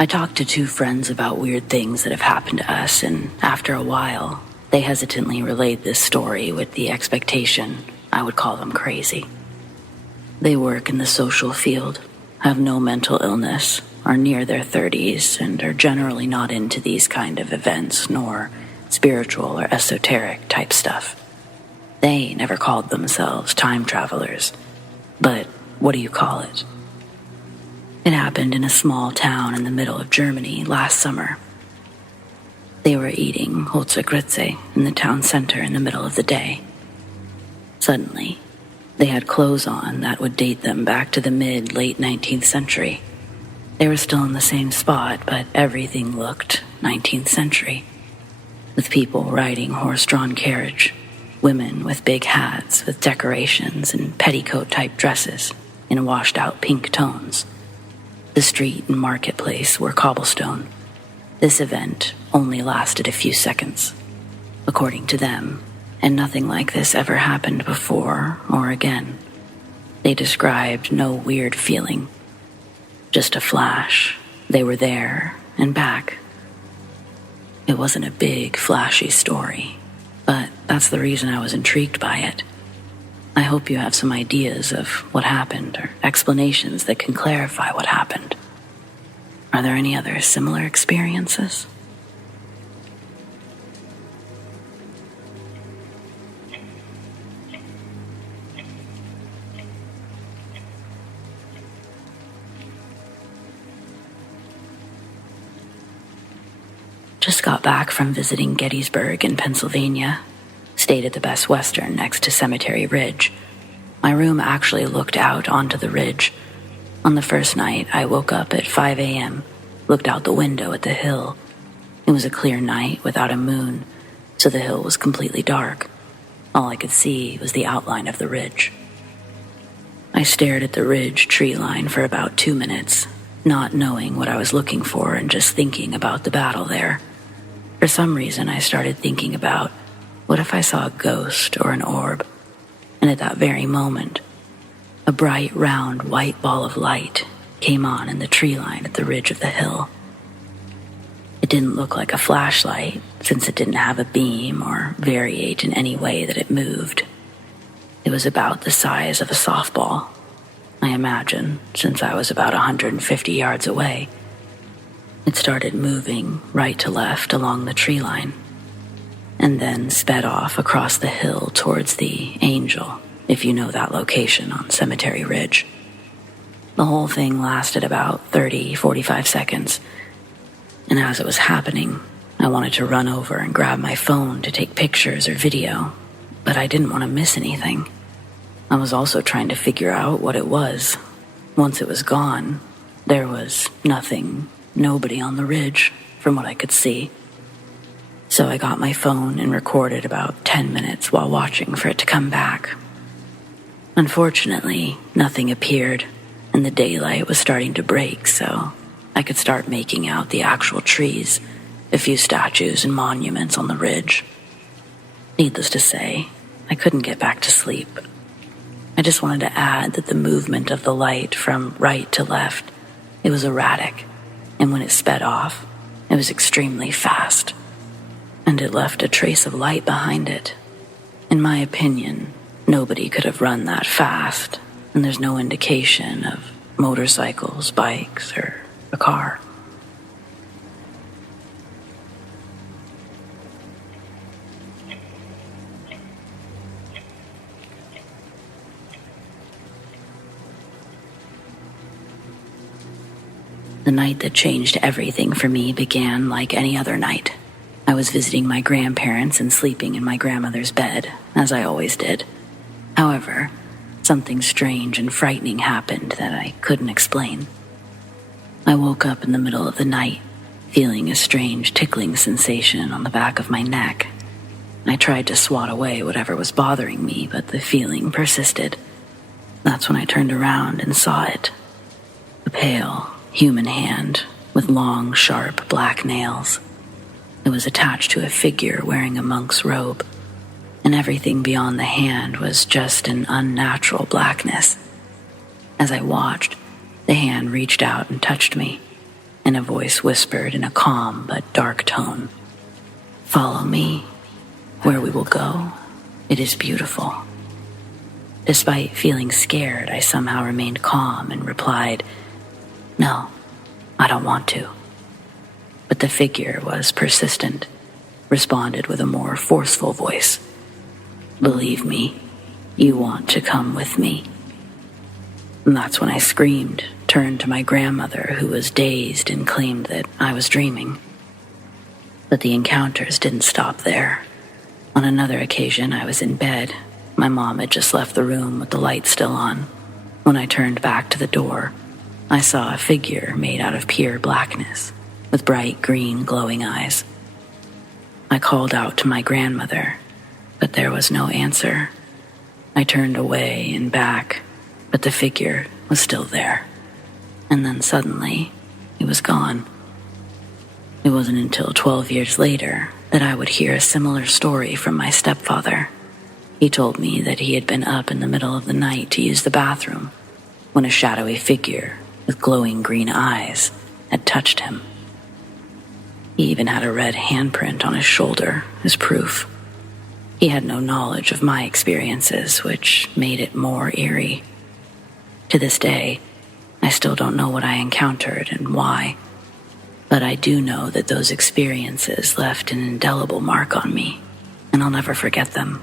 I talked to two friends about weird things that have happened to us, and after a while, they hesitantly relayed this story with the expectation I would call them crazy. They work in the social field, have no mental illness, are near their 30s, and are generally not into these kind of events, nor spiritual or esoteric type stuff. They never called themselves time travelers, but what do you call it? It happened in a small town in the middle of Germany last summer. They were eating Holzergrütze in the town center in the middle of the day. Suddenly, they had clothes on that would date them back to the mid-late 19th century. They were still in the same spot, but everything looked 19th century, with people riding horse-drawn carriage, women with big hats with decorations and petticoat-type dresses in washed-out pink tones. The street and marketplace were cobblestone. This event only lasted a few seconds, according to them, and nothing like this ever happened before or again. They described no weird feeling. Just a flash. They were there and back. It wasn't a big, flashy story, but that's the reason I was intrigued by it. I hope you have some ideas of what happened or explanations that can clarify what happened. Are there any other similar experiences? Just got back from visiting Gettysburg in Pennsylvania. Stayed at the Best Western next to Cemetery Ridge. My room actually looked out onto the ridge. On the first night, I woke up at 5 a.m., looked out the window at the hill. It was a clear night without a moon, so the hill was completely dark. All I could see was the outline of the ridge. I stared at the ridge tree line for about 2 minutes, not knowing what I was looking for and just thinking about the battle there. For some reason, I started thinking about, what if I saw a ghost or an orb? And at that very moment, a bright, round, white ball of light came on in the tree line at the ridge of the hill. It didn't look like a flashlight, since it didn't have a beam or variate in any way that it moved. It was about the size of a softball, I imagine, since I was about 150 yards away. It started moving right to left along the tree line, and then sped off across the hill towards the Angel, if you know that location on Cemetery Ridge. The whole thing lasted about 45 seconds, and as it was happening, I wanted to run over and grab my phone to take pictures or video, but I didn't want to miss anything. I was also trying to figure out what it was. Once it was gone, there was nothing, nobody on the ridge, from what I could see. So I got my phone and recorded about 10 minutes while watching for it to come back. Unfortunately, nothing appeared, and the daylight was starting to break, so I could start making out the actual trees, a few statues and monuments on the ridge. Needless to say, I couldn't get back to sleep. I just wanted to add that the movement of the light from right to left, it was erratic, and when it sped off, it was extremely fast. And it left a trace of light behind it. In my opinion, nobody could have run that fast, and there's no indication of motorcycles, bikes, or a car. The night that changed everything for me began like any other night. I was visiting my grandparents and sleeping in my grandmother's bed, as I always did. However, something strange and frightening happened that I couldn't explain. I woke up in the middle of the night, feeling a strange tickling sensation on the back of my neck. I tried to swat away whatever was bothering me, but the feeling persisted. That's when I turned around and saw it. A pale, human hand with long, sharp black nails. It was attached to a figure wearing a monk's robe, and everything beyond the hand was just an unnatural blackness. As I watched, the hand reached out and touched me, and a voice whispered in a calm but dark tone, "Follow me. Where we will go, it is beautiful." Despite feeling scared, I somehow remained calm and replied, "No, I don't want to." But the figure was persistent, responded with a more forceful voice, "Believe me, you want to come with me." And that's when I screamed, turned to my grandmother, who was dazed and claimed that I was dreaming. But the encounters didn't stop there. On another occasion, I was in bed. My mom had just left the room with the light still on. When I turned back to the door, I saw a figure made out of pure blackness, with bright green glowing eyes. I called out to my grandmother, but there was no answer. I turned away and back, but the figure was still there. And then suddenly, it was gone. It wasn't until 12 years later that I would hear a similar story from my stepfather. He told me that he had been up in the middle of the night to use the bathroom when a shadowy figure with glowing green eyes had touched him. He even had a red handprint on his shoulder as proof. He had no knowledge of my experiences, which made it more eerie. To this day, I still don't know what I encountered and why, but I do know that those experiences left an indelible mark on me, and I'll never forget them.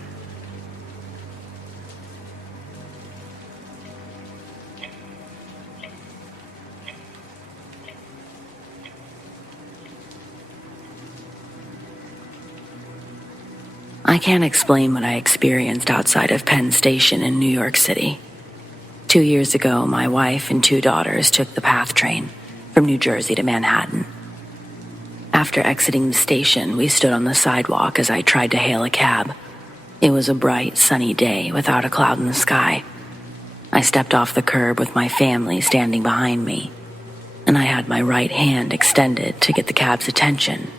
I can't explain what I experienced outside of Penn Station in New York City. 2 years ago, my wife and 2 daughters took the PATH train from New Jersey to Manhattan. After exiting the station, we stood on the sidewalk as I tried to hail a cab. It was a bright, sunny day without a cloud in the sky. I stepped off the curb with my family standing behind me, and I had my right hand extended to get the cab's attention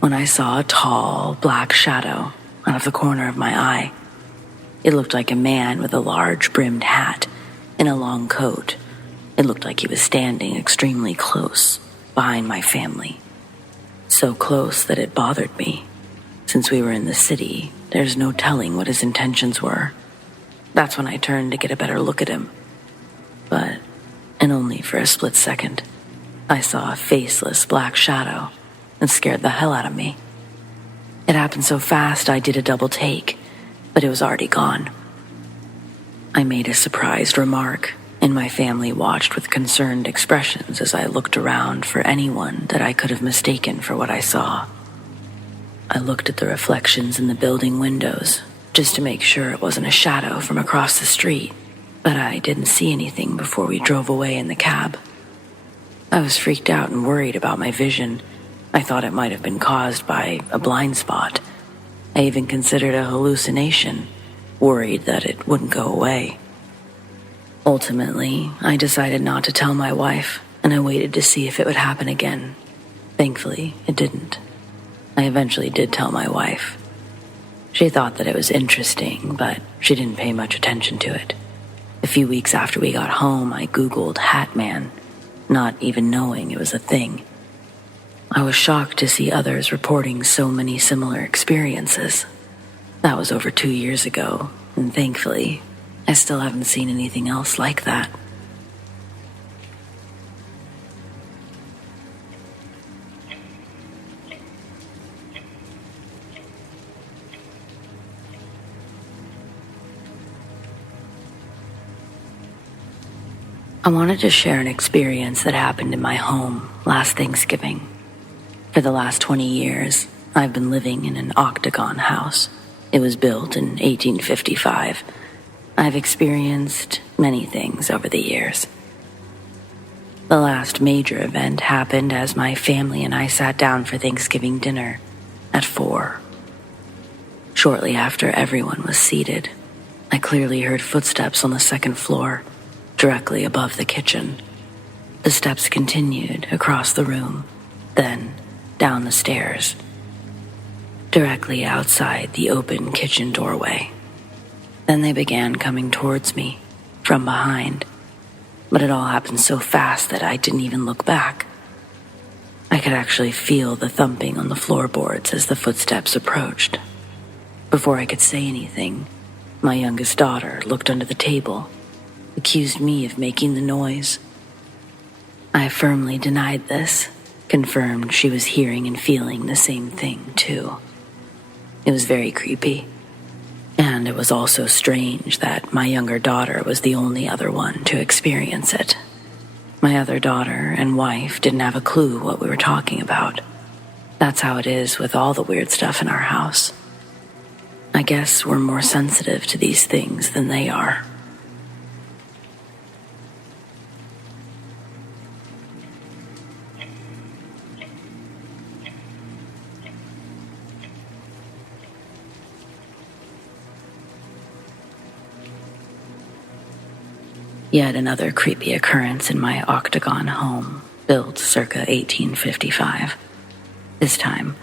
when I saw a tall, black shadow out of the corner of my eye. It looked like a man with a large brimmed hat and a long coat. It looked like he was standing extremely close behind my family. So close that it bothered me. Since we were in the city, there's no telling what his intentions were. That's when I turned to get a better look at him. But, and only for a split second, I saw a faceless black shadow and scared the hell out of me. It happened so fast I did a double take, but it was already gone. I made a surprised remark, and my family watched with concerned expressions as I looked around for anyone that I could have mistaken for what I saw. I looked at the reflections in the building windows just to make sure it wasn't a shadow from across the street, but I didn't see anything before we drove away in the cab. I was freaked out and worried about my vision. I thought it might have been caused by a blind spot. I even considered a hallucination, worried that it wouldn't go away. Ultimately, I decided not to tell my wife, and I waited to see if it would happen again. Thankfully, it didn't. I eventually did tell my wife. She thought that it was interesting, but she didn't pay much attention to it. A few weeks after we got home, I Googled Hat Man, not even knowing it was a thing. I was shocked to see others reporting so many similar experiences. That was over 2 years ago, and thankfully, I still haven't seen anything else like that. I wanted to share an experience that happened in my home last Thanksgiving. For the last 20 years, I've been living in an octagon house. It was built in 1855. I've experienced many things over the years. The last major event happened as my family and I sat down for Thanksgiving dinner at 4. Shortly after everyone was seated, I clearly heard footsteps on the second floor, directly above the kitchen. The steps continued across the room, then down the stairs, directly outside the open kitchen doorway. Then they began coming towards me from behind, but it all happened so fast that I didn't even look back. I could actually feel the thumping on the floorboards as the footsteps approached. Before I could say anything, my youngest daughter looked under the table, accused me of making the noise. I firmly denied this, confirmed she was hearing and feeling the same thing too. It was very creepy, and it was also strange that my younger daughter was the only other one to experience it. My other daughter and wife didn't have a clue what we were talking about. That's how it is with all the weird stuff in our house. I guess we're more sensitive to these things than they are. Yet another creepy occurrence in my octagon home, built circa 1855. This time,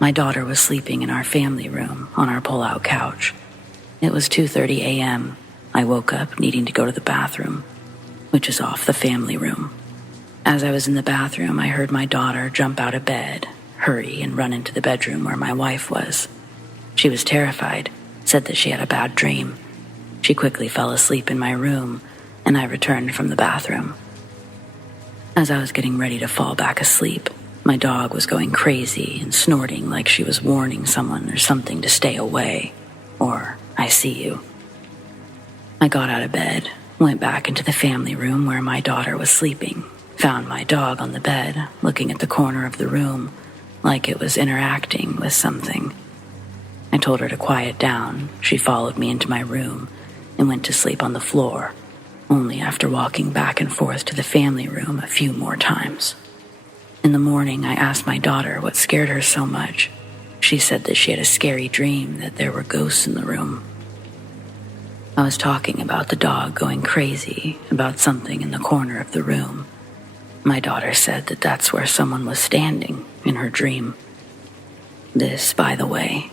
my daughter was sleeping in our family room on our pull-out couch. It was 2:30 a.m. I woke up needing to go to the bathroom, which is off the family room. As I was in the bathroom, I heard my daughter jump out of bed, hurry, and run into the bedroom where my wife was. She was terrified, said that she had a bad dream. She quickly fell asleep in my room, and I returned from the bathroom. As I was getting ready to fall back asleep, my dog was going crazy and snorting like she was warning someone or something to stay away, or I see you. I got out of bed, went back into the family room where my daughter was sleeping, found my dog on the bed, looking at the corner of the room, like it was interacting with something. I told her to quiet down. She followed me into my room and went to sleep on the floor, only after walking back and forth to the family room a few more times. In the morning, I asked my daughter what scared her so much. She said that she had a scary dream that there were ghosts in the room. I was talking about the dog going crazy, about something in the corner of the room. My daughter said that that's where someone was standing in her dream. This, by the way,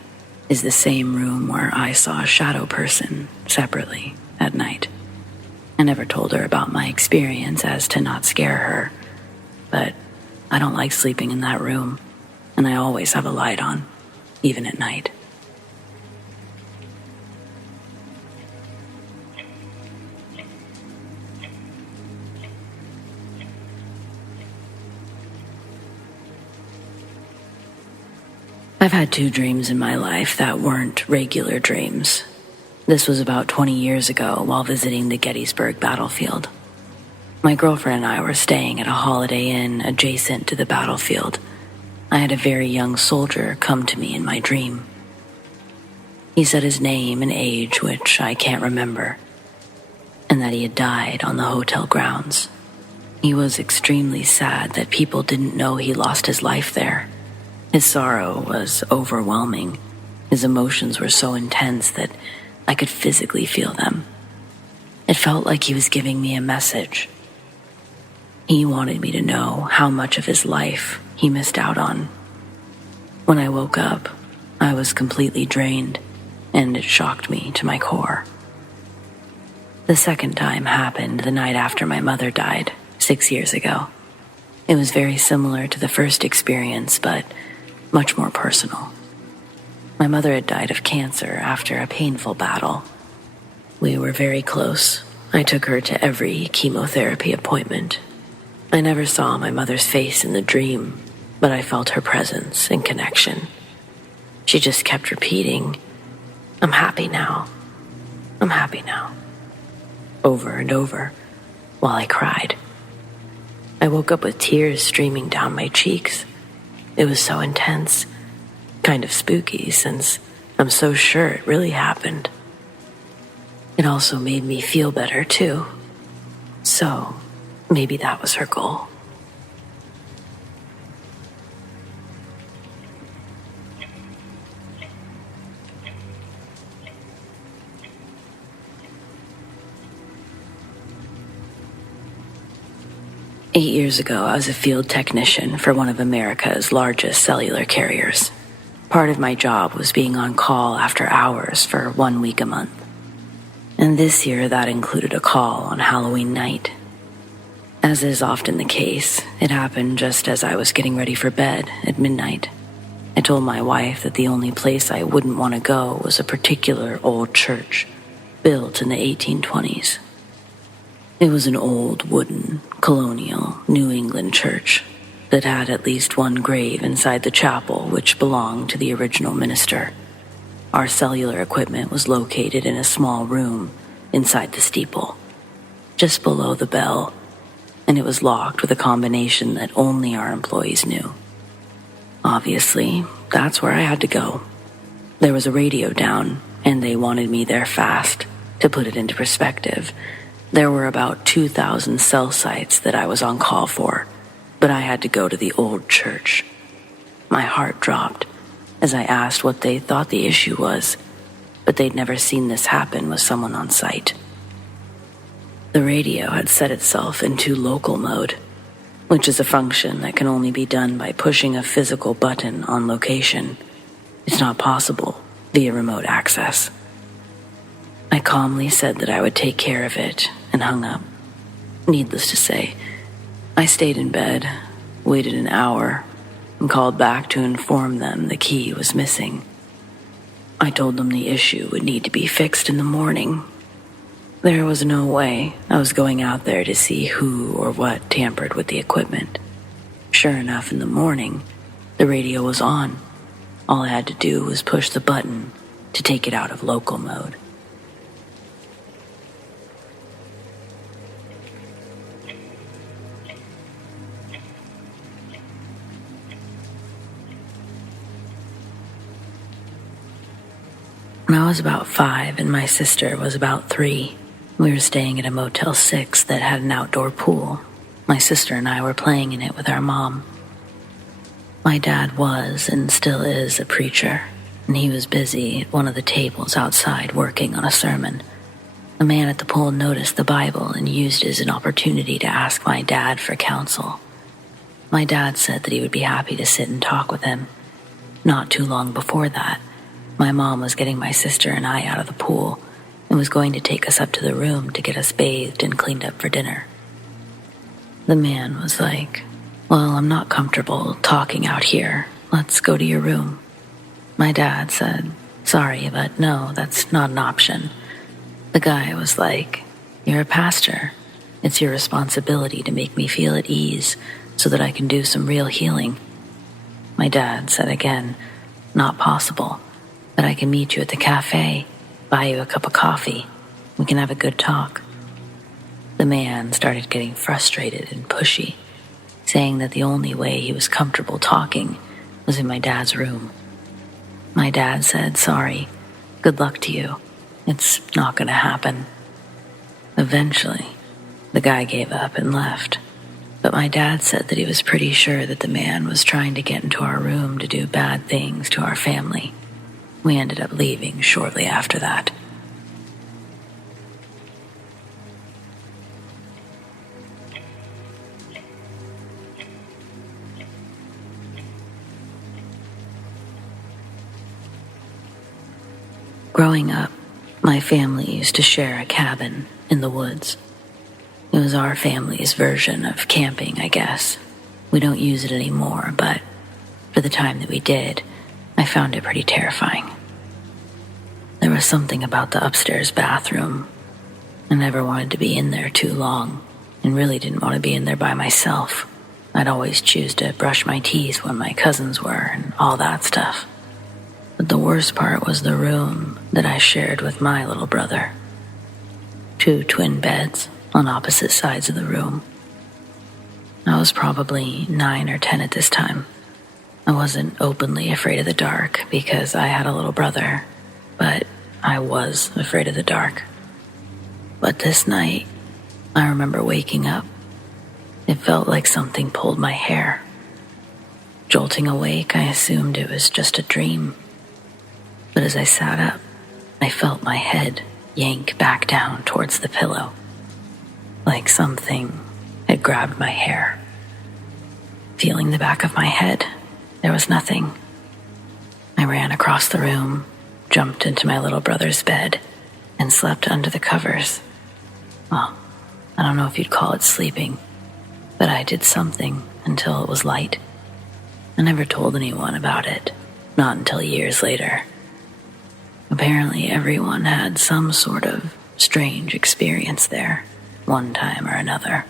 is the same room where I saw a shadow person separately at night. I never told her about my experience as to not scare her, but I don't like sleeping in that room, and I always have a light on, even at night. I've had 2 dreams in my life that weren't regular dreams. This was about 20 years ago while visiting the Gettysburg battlefield. My girlfriend and I were staying at a Holiday Inn adjacent to the battlefield. I had a very young soldier come to me in my dream. He said his name and age, which I can't remember, and that he had died on the hotel grounds. He was extremely sad that people didn't know he lost his life there. His sorrow was overwhelming. His emotions were so intense that I could physically feel them. It felt like he was giving me a message. He wanted me to know how much of his life he missed out on. When I woke up, I was completely drained, and it shocked me to my core. The second time happened the night after my mother died, 6 years ago. It was very similar to the first experience, but much more personal. My mother had died of cancer after a painful battle. We were very close. I took her to every chemotherapy appointment. I never saw my mother's face in the dream, but I felt her presence and connection. She just kept repeating, "I'm happy now. I'm happy now," over and over, while I cried. I woke up with tears streaming down my cheeks. It was so intense, kind of spooky, since I'm so sure it really happened. It also made me feel better, too. So, maybe that was her goal. Eight years ago, I was a field technician for one of America's largest cellular carriers. Part of my job was being on call after hours for 1 week a month. And this year, that included a call on Halloween night. As is often the case, it happened just as I was getting ready for bed at midnight. I told my wife that the only place I wouldn't want to go was a particular old church, built in the 1820s. It was an old, wooden, colonial New England church that had at least one grave inside the chapel which belonged to the original minister. Our cellular equipment was located in a small room inside the steeple, just below the bell, and it was locked with a combination that only our employees knew. Obviously, that's where I had to go. There was a radio down, and they wanted me there fast. To put it into perspective, there were about 2,000 cell sites that I was on call for, but I had to go to the old church. My heart dropped as I asked what they thought the issue was, but they'd never seen this happen with someone on site. The radio had set itself into local mode, which is a function that can only be done by pushing a physical button on location. It's not possible via remote access. I calmly said that I would take care of it and hung up. Needless to say, I stayed in bed, waited an hour, and called back to inform them the key was missing. I told them the issue would need to be fixed in the morning. There was no way I was going out there to see who or what tampered with the equipment. Sure enough, in the morning, the radio was on. All I had to do was push the button to take it out of local mode. When I was about 5 and my sister was about 3, we were staying at a Motel 6 that had an outdoor pool. My sister and I were playing in it with our mom. My dad was and still is a preacher, and he was busy at one of the tables outside working on a sermon. The man at the pool noticed the Bible and used it as an opportunity to ask my dad for counsel. My dad said that he would be happy to sit and talk with him. Not too long before that, my mom was getting my sister and I out of the pool and was going to take us up to the room to get us bathed and cleaned up for dinner. The man was like, "Well, I'm not comfortable talking out here. Let's go to your room." My dad said, "Sorry, but no, that's not an option." The guy was like, "You're a pastor. It's your responsibility to make me feel at ease so that I can do some real healing." My dad said again, "Not possible, but I can meet you at the cafe, buy you a cup of coffee. We can have a good talk." The man started getting frustrated and pushy, saying that the only way he was comfortable talking was in my dad's room. My dad said, "Sorry, good luck to you. It's not going to happen." Eventually, the guy gave up and left, but my dad said that he was pretty sure that the man was trying to get into our room to do bad things to our family. We ended up leaving shortly after that. Growing up, my family used to share a cabin in the woods. It was our family's version of camping, I guess. We don't use it anymore, but for the time that we did, I found it pretty terrifying. There was something about the upstairs bathroom. I never wanted to be in there too long, and really didn't want to be in there by myself. I'd always choose to brush my teeth when my cousins were, and all that stuff. But the worst part was the room that I shared with my little brother. 2 twin beds on opposite sides of the room. I was probably 9 or 10 at this time. I wasn't openly afraid of the dark because I had a little brother, but I was afraid of the dark. But this night, I remember waking up. It felt like something pulled my hair. Jolting awake, I assumed it was just a dream. But as I sat up, I felt my head yank back down towards the pillow, like something had grabbed my hair. Feeling the back of my head, there was nothing. I ran across the room, jumped into my little brother's bed, and slept under the covers. Well, I don't know if you'd call it sleeping. but I did something until it was light. I never told anyone about it, not until years later. Apparently everyone had some sort of strange experience there, one time or another.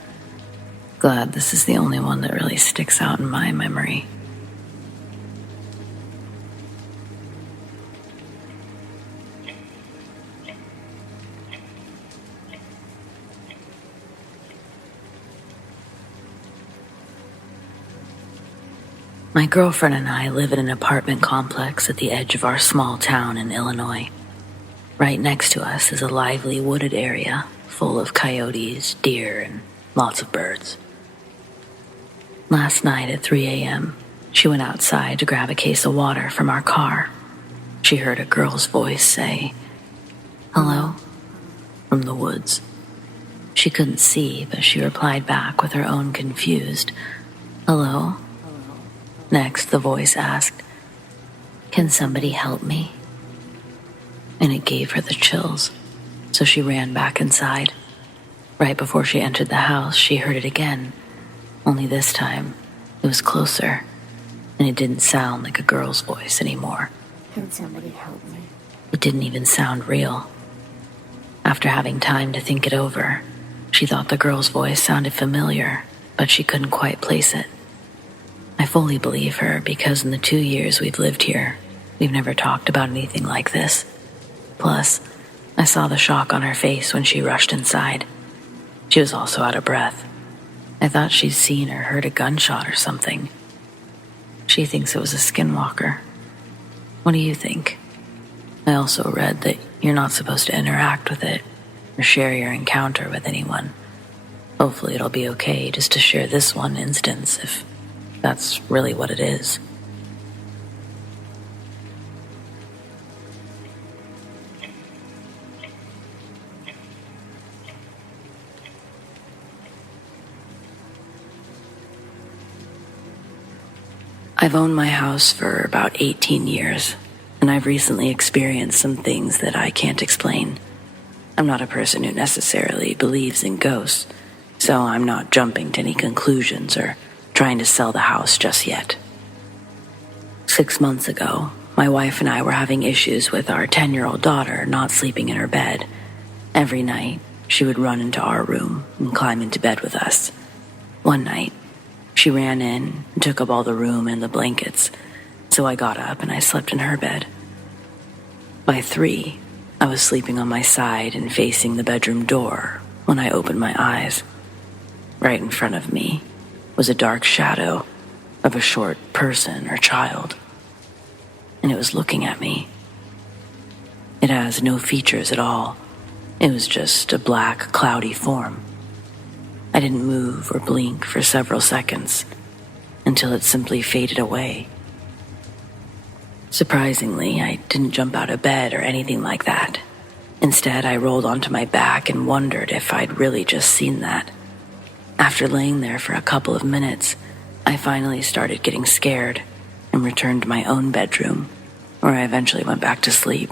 Glad this is the only one that really sticks out in my memory. My girlfriend and I live in an apartment complex at the edge of our small town in Illinois. Right next to us is a lively wooded area full of coyotes, deer, and lots of birds. Last night at 3 a.m., she went outside to grab a case of water from our car. She heard a girl's voice say, "Hello?" from the woods. She couldn't see, but she replied back with her own confused, "Hello?" Next, the voice asked, "Can somebody help me?" And it gave her the chills, so she ran back inside. Right before she entered the house, she heard it again, only this time it was closer, and it didn't sound like a girl's voice anymore. Can somebody help me? It didn't even sound real. After having time to think it over, she thought the girl's voice sounded familiar, but she couldn't quite place it. I fully believe her because in the 2 years we've lived here, we've never talked about anything like this. Plus, I saw the shock on her face when she rushed inside. She was also out of breath. I thought she'd seen or heard a gunshot or something. She thinks it was a skinwalker. What do you think? I also read that you're not supposed to interact with it or share your encounter with anyone. Hopefully it'll be okay just to share this one instance if that's really what it is. I've owned my house for about 18 years, and I've recently experienced some things that I can't explain. I'm not a person who necessarily believes in ghosts, so I'm not jumping to any conclusions or trying to sell the house just yet. 6 months ago, my wife and I were having issues with our 10-year-old daughter not sleeping in her bed. Every night, she would run into our room and climb into bed with us. One night, she ran in and took up all the room and the blankets, so I got up and I slept in her bed. By 3, I was sleeping on my side and facing the bedroom door when I opened my eyes. Right in front of me was a dark shadow of a short person or child, and it was looking at me. It has no features at all. It was just a black, cloudy form. I didn't move or blink for several seconds until it simply faded away. Surprisingly, I didn't jump out of bed or anything like that. Instead, I rolled onto my back and wondered if I'd really just seen that. After laying there for a couple of minutes, I finally started getting scared and returned to my own bedroom, where I eventually went back to sleep.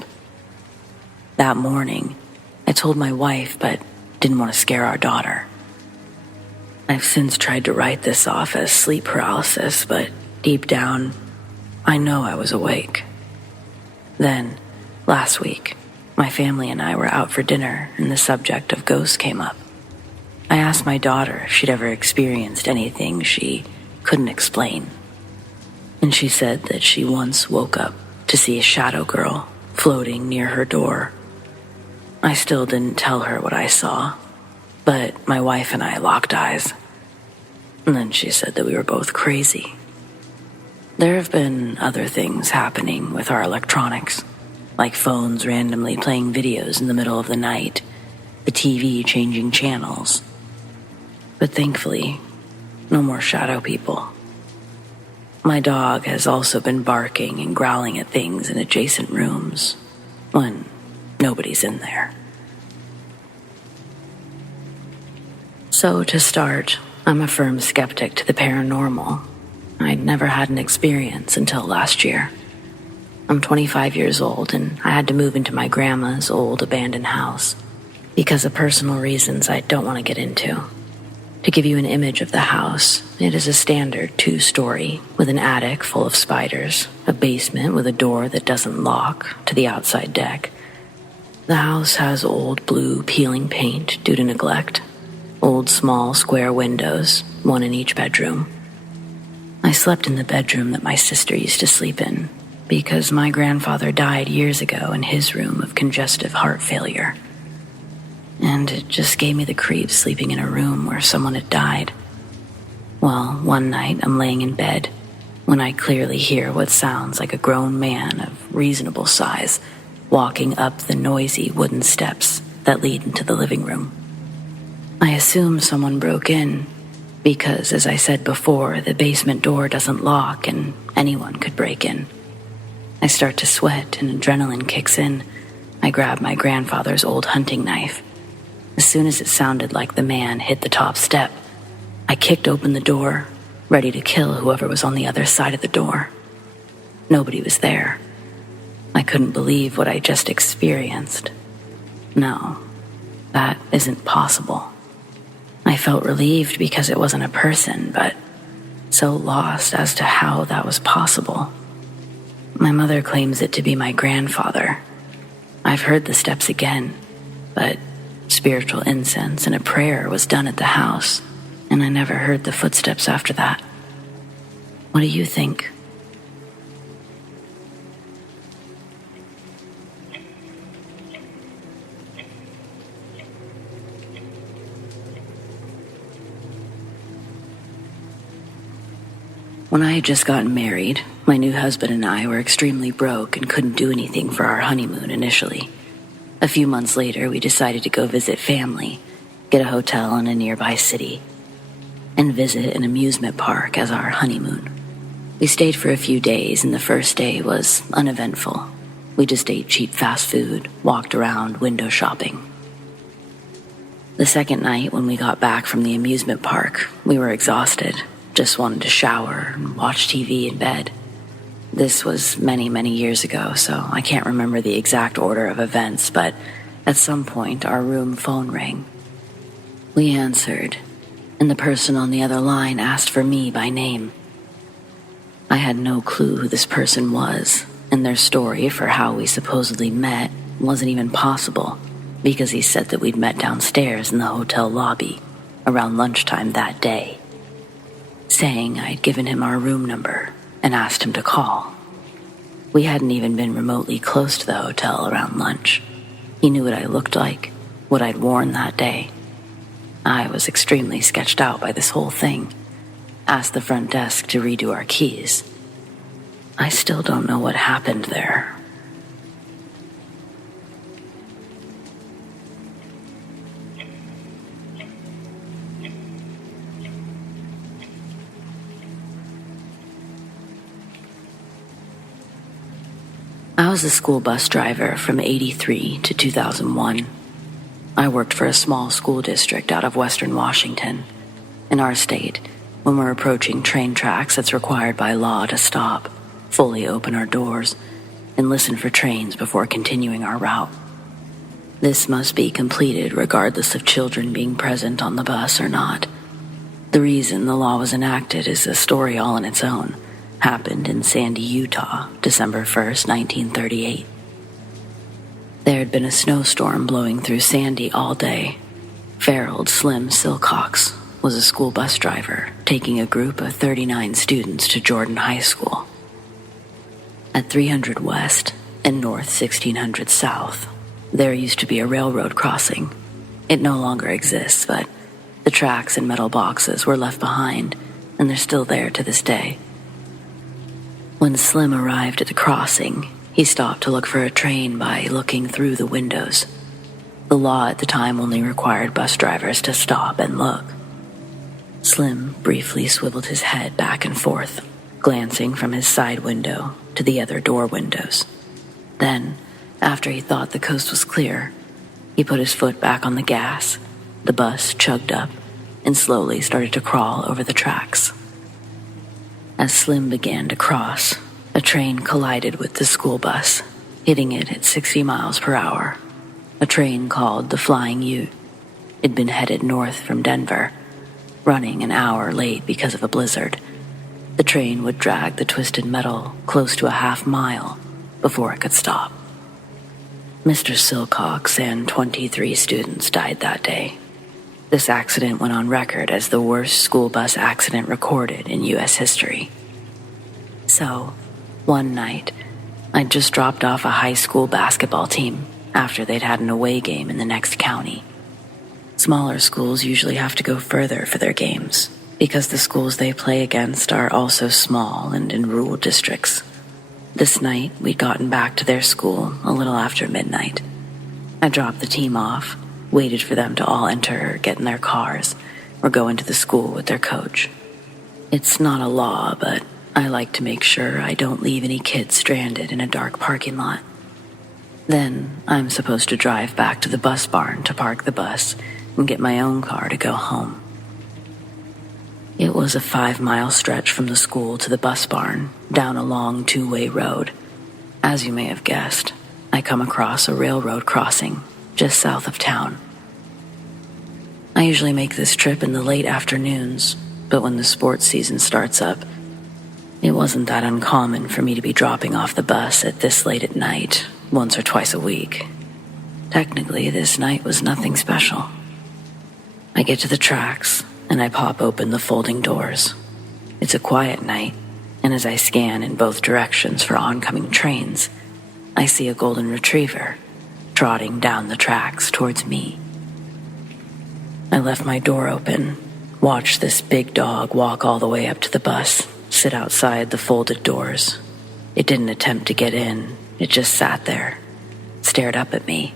That morning, I told my wife, but didn't want to scare our daughter. I've since tried to write this off as sleep paralysis, but deep down, I know I was awake. Then, last week, my family and I were out for dinner and the subject of ghosts came up. I asked my daughter if she'd ever experienced anything she couldn't explain, and she said that she once woke up to see a shadow girl floating near her door. I still didn't tell her what I saw, but my wife and I locked eyes, and then she said that we were both crazy. There have been other things happening with our electronics, like phones randomly playing videos in the middle of the night, the TV changing channels. But thankfully, no more shadow people. My dog has also been barking and growling at things in adjacent rooms when nobody's in there. So to start, I'm a firm skeptic to the paranormal. I'd never had an experience until last year. I'm 25 years old and I had to move into my grandma's old abandoned house because of personal reasons I don't want to get into. To give you an image of the house, it is a standard 2-story with an attic full of spiders, a basement with a door that doesn't lock to the outside deck. The house has old blue peeling paint due to neglect, old small square windows, one in each bedroom. I slept in the bedroom that my sister used to sleep in because my grandfather died years ago in his room of congestive heart failure. And it just gave me the creeps sleeping in a room where someone had died. Well, one night I'm laying in bed when I clearly hear what sounds like a grown man of reasonable size walking up the noisy wooden steps that lead into the living room. I assume someone broke in because, as I said before, the basement door doesn't lock and anyone could break in. I start to sweat and adrenaline kicks in. I grab my grandfather's old hunting knife. As soon as it sounded like the man hit the top step, I kicked open the door, ready to kill whoever was on the other side of the door. Nobody was there. I couldn't believe what I just experienced. No, that isn't possible. I felt relieved because it wasn't a person, but so lost as to how that was possible. My mother claims it to be my grandfather. I've heard the steps again, but spiritual incense and a prayer was done at the house, and I never heard the footsteps after that. What do you think? When I had just gotten married, my new husband and I were extremely broke and couldn't do anything for our honeymoon initially. A few months later, we decided to go visit family, get a hotel in a nearby city, and visit an amusement park as our honeymoon. We stayed for a few days, and the first day was uneventful. We just ate cheap fast food, walked around window shopping. The second night, when we got back from the amusement park, we were exhausted, just wanted to shower and watch TV in bed. This was many, many years ago, so I can't remember the exact order of events, but at some point our room phone rang. We answered, and the person on the other line asked for me by name. I had no clue who this person was, and their story for how we supposedly met wasn't even possible, because he said that we'd met downstairs in the hotel lobby around lunchtime that day, saying I'd given him our room number and asked him to call. We hadn't even been remotely close to the hotel around lunch. He knew what I looked like, what I'd worn that day. I was extremely sketched out by this whole thing. Asked the front desk to redo our keys. I still don't know what happened there. I was a school bus driver from '83 to 2001. I worked for a small school district out of Western Washington. In our state, when we're approaching train tracks, it's required by law to stop, fully open our doors, and listen for trains before continuing our route. This must be completed regardless of children being present on the bus or not. The reason the law was enacted is a story all on its own. Happened in Sandy, Utah, December 1st, 1938. There had been a snowstorm blowing through Sandy all day. Farrelled Slim Silcox was a school bus driver taking a group of 39 students to Jordan High School. At 300 West and North 1600 South, there used to be a railroad crossing. It no longer exists, but the tracks and metal boxes were left behind, and they're still there to this day. When Slim arrived at the crossing, he stopped to look for a train by looking through the windows. The law at the time only required bus drivers to stop and look. Slim briefly swiveled his head back and forth, glancing from his side window to the other door windows. Then, after he thought the coast was clear, he put his foot back on the gas. The bus chugged up and slowly started to crawl over the tracks. As Slim began to cross, a train collided with the school bus, hitting it at 60 miles per hour. A train called the Flying Ute. It'd been headed north from Denver. running an hour late because of a blizzard. The train would drag the twisted metal close to a half-mile before it could stop. Mr. Silcox and 23 students died that day. This accident went on record as the worst school bus accident recorded in U.S. history. So, one night, I'd just dropped off a high school basketball team after they'd had an away game in the next county. Smaller schools usually have to go further for their games because the schools they play against are also small and in rural districts. This night, we'd gotten back to their school a little after midnight. I dropped the team off, waited for them to all enter or get in their cars, or go into the school with their coach. It's not a law, but I like to make sure I don't leave any kids stranded in a dark parking lot. Then, I'm supposed to drive back to the bus barn to park the bus and get my own car to go home. It was a 5-mile stretch from the school to the bus barn, down a long 2-way road. As you may have guessed, I come across a railroad crossing just south of town. I usually make this trip in the late afternoons, but when the sports season starts up, it wasn't that uncommon for me to be dropping off the bus at this late at night, once or twice a week. Technically, this night was nothing special. I get to the tracks, and I pop open the folding doors. It's a quiet night, and as I scan in both directions for oncoming trains, I see a golden retriever trotting down the tracks towards me. I left my door open, watched this big dog walk all the way up to the bus, sit outside the folded doors. It didn't attempt to get in, it just sat there, stared up at me.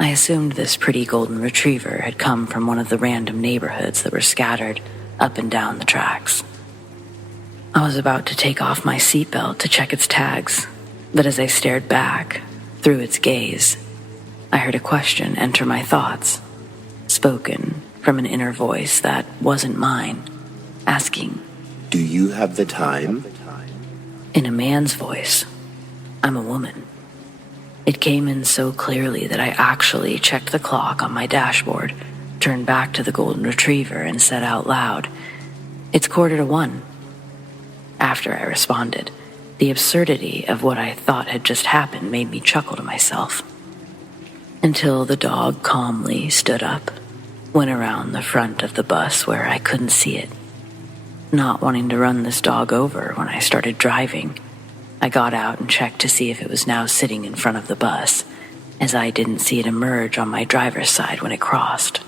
I assumed this pretty golden retriever had come from one of the random neighborhoods that were scattered up and down the tracks. I was about to take off my seatbelt to check its tags, but as I stared back, through its gaze, I heard a question enter my thoughts, spoken from an inner voice that wasn't mine, asking, "Do you have the time?" In a man's voice. I'm a woman. It came in so clearly that I actually checked the clock on my dashboard, turned back to the golden retriever, and said out loud, "It's 1:45. After I responded, the absurdity of what I thought had just happened made me chuckle to myself. Until the dog calmly stood up, went around the front of the bus where I couldn't see it. Not wanting to run this dog over when I started driving, I got out and checked to see if it was now sitting in front of the bus, as I didn't see it emerge on my driver's side when it crossed.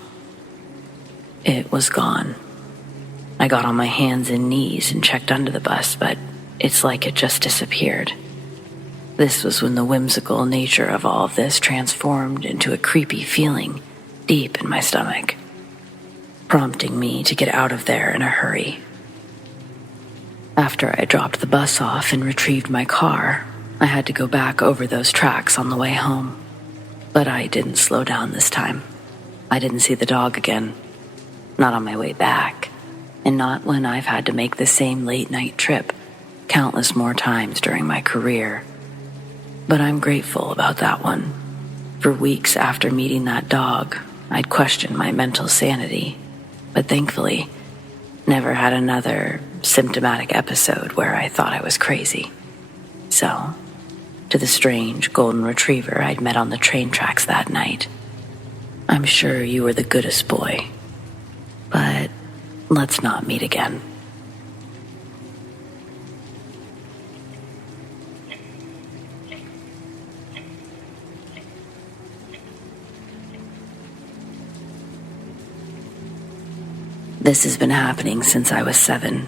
It was gone. I got on my hands and knees and checked under the bus, but it's like it just disappeared. This was when the whimsical nature of all of this transformed into a creepy feeling deep in my stomach, prompting me to get out of there in a hurry. After I dropped the bus off and retrieved my car, I had to go back over those tracks on the way home. But I didn't slow down this time. I didn't see the dog again. Not on my way back, and not when I've had to make the same late-night trip countless more times during my career. But I'm grateful about that one. For weeks after meeting that dog, I'd questioned my mental sanity, but thankfully, never had another symptomatic episode where I thought I was crazy. So, to the strange golden retriever I'd met on the train tracks that night, I'm sure you were the goodest boy, but let's not meet again. This has been happening since I was 7.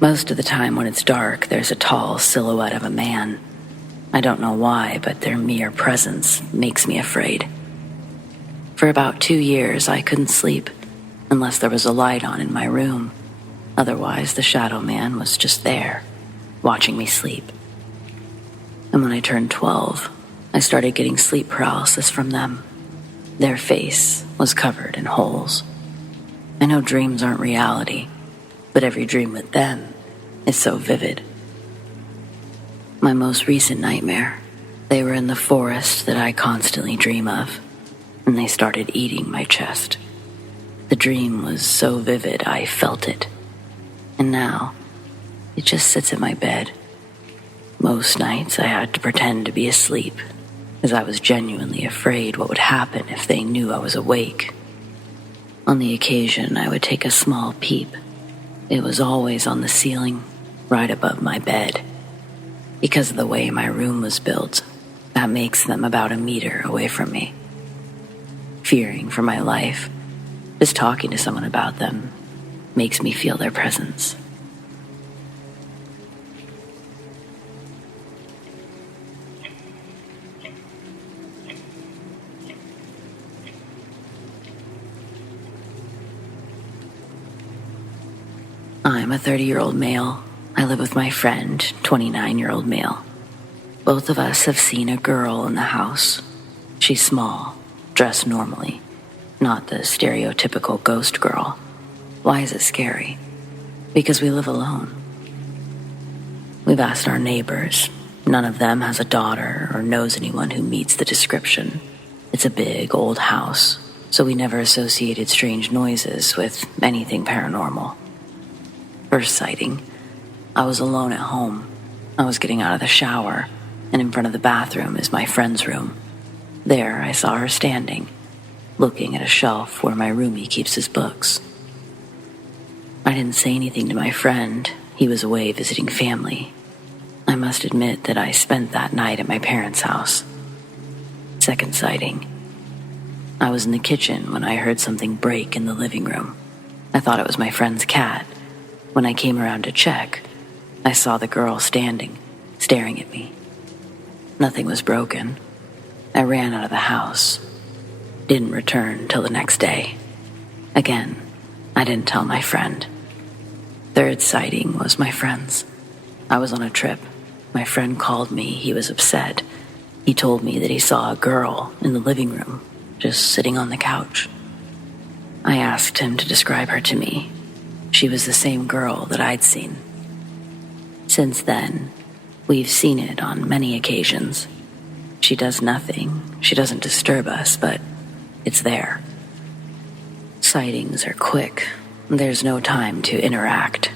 Most of the time when it's dark, there's a tall silhouette of a man. I don't know why, but their mere presence makes me afraid. For about 2 years, I couldn't sleep unless there was a light on in my room. Otherwise, the shadow man was just there, watching me sleep. And when I turned 12, I started getting sleep paralysis from them. Their face was covered in holes. I know dreams aren't reality, but every dream with them is so vivid. My most recent nightmare, they were in the forest that I constantly dream of, and they started eating my chest. The dream was so vivid I felt it. And now, it just sits at my bed. Most nights I had to pretend to be asleep, as I was genuinely afraid what would happen if they knew I was awake. On the occasion, I would take a small peep. It was always on the ceiling, right above my bed. Because of the way my room was built, that makes them about a meter away from me. Fearing for my life, just talking to someone about them makes me feel their presence. I'm a 30-year-old male. I live with my friend, 29-year-old male. Both of us have seen a girl in the house. She's small, dressed normally, not the stereotypical ghost girl. Why is it scary? Because we live alone. We've asked our neighbors. None of them has a daughter or knows anyone who meets the description. It's a big, old house, so we never associated strange noises with anything paranormal. First sighting, I was alone at home. I was getting out of the shower, and in front of the bathroom is my friend's room. There, I saw her standing, looking at a shelf where my roomie keeps his books. I didn't say anything to my friend. He was away visiting family. I must admit that I spent that night at my parents' house. Second sighting. I was in the kitchen when I heard something break in the living room. I thought it was my friend's cat. When I came around to check, I saw the girl standing, staring at me. Nothing was broken. I ran out of the house. Didn't return till the next day. Again, I didn't tell my friend. Third sighting was my friend's. I was on a trip. My friend called me. He was upset. He told me that he saw a girl in the living room, just sitting on the couch. I asked him to describe her to me. She was the same girl that I'd seen. Since then, we've seen it on many occasions. She does nothing. She doesn't disturb us, but it's there. Sightings are quick. There's no time to interact.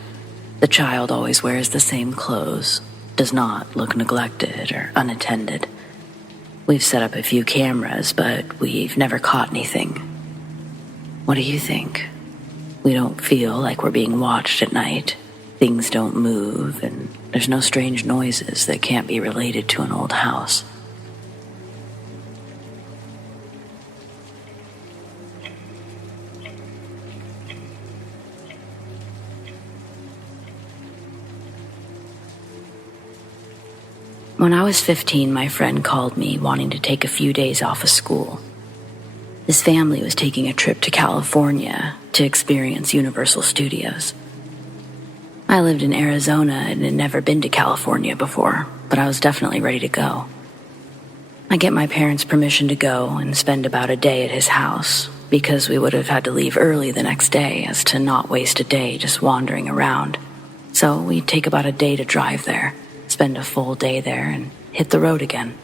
The child always wears the same clothes, does not look neglected or unattended. We've set up a few cameras, but we've never caught anything. What do you think? We don't feel like we're being watched at night. Things don't move, and there's no strange noises that can't be related to an old house. When I was 15, my friend called me wanting to take a few days off of school. His family was taking a trip to California to experience Universal Studios. I lived in Arizona and had never been to California before, but I was definitely ready to go. I get my parents' permission to go and spend about a day at his house, because we would have had to leave early the next day as to not waste a day just wandering around. So we'd take about a day to drive there, spend a full day there, and hit the road again.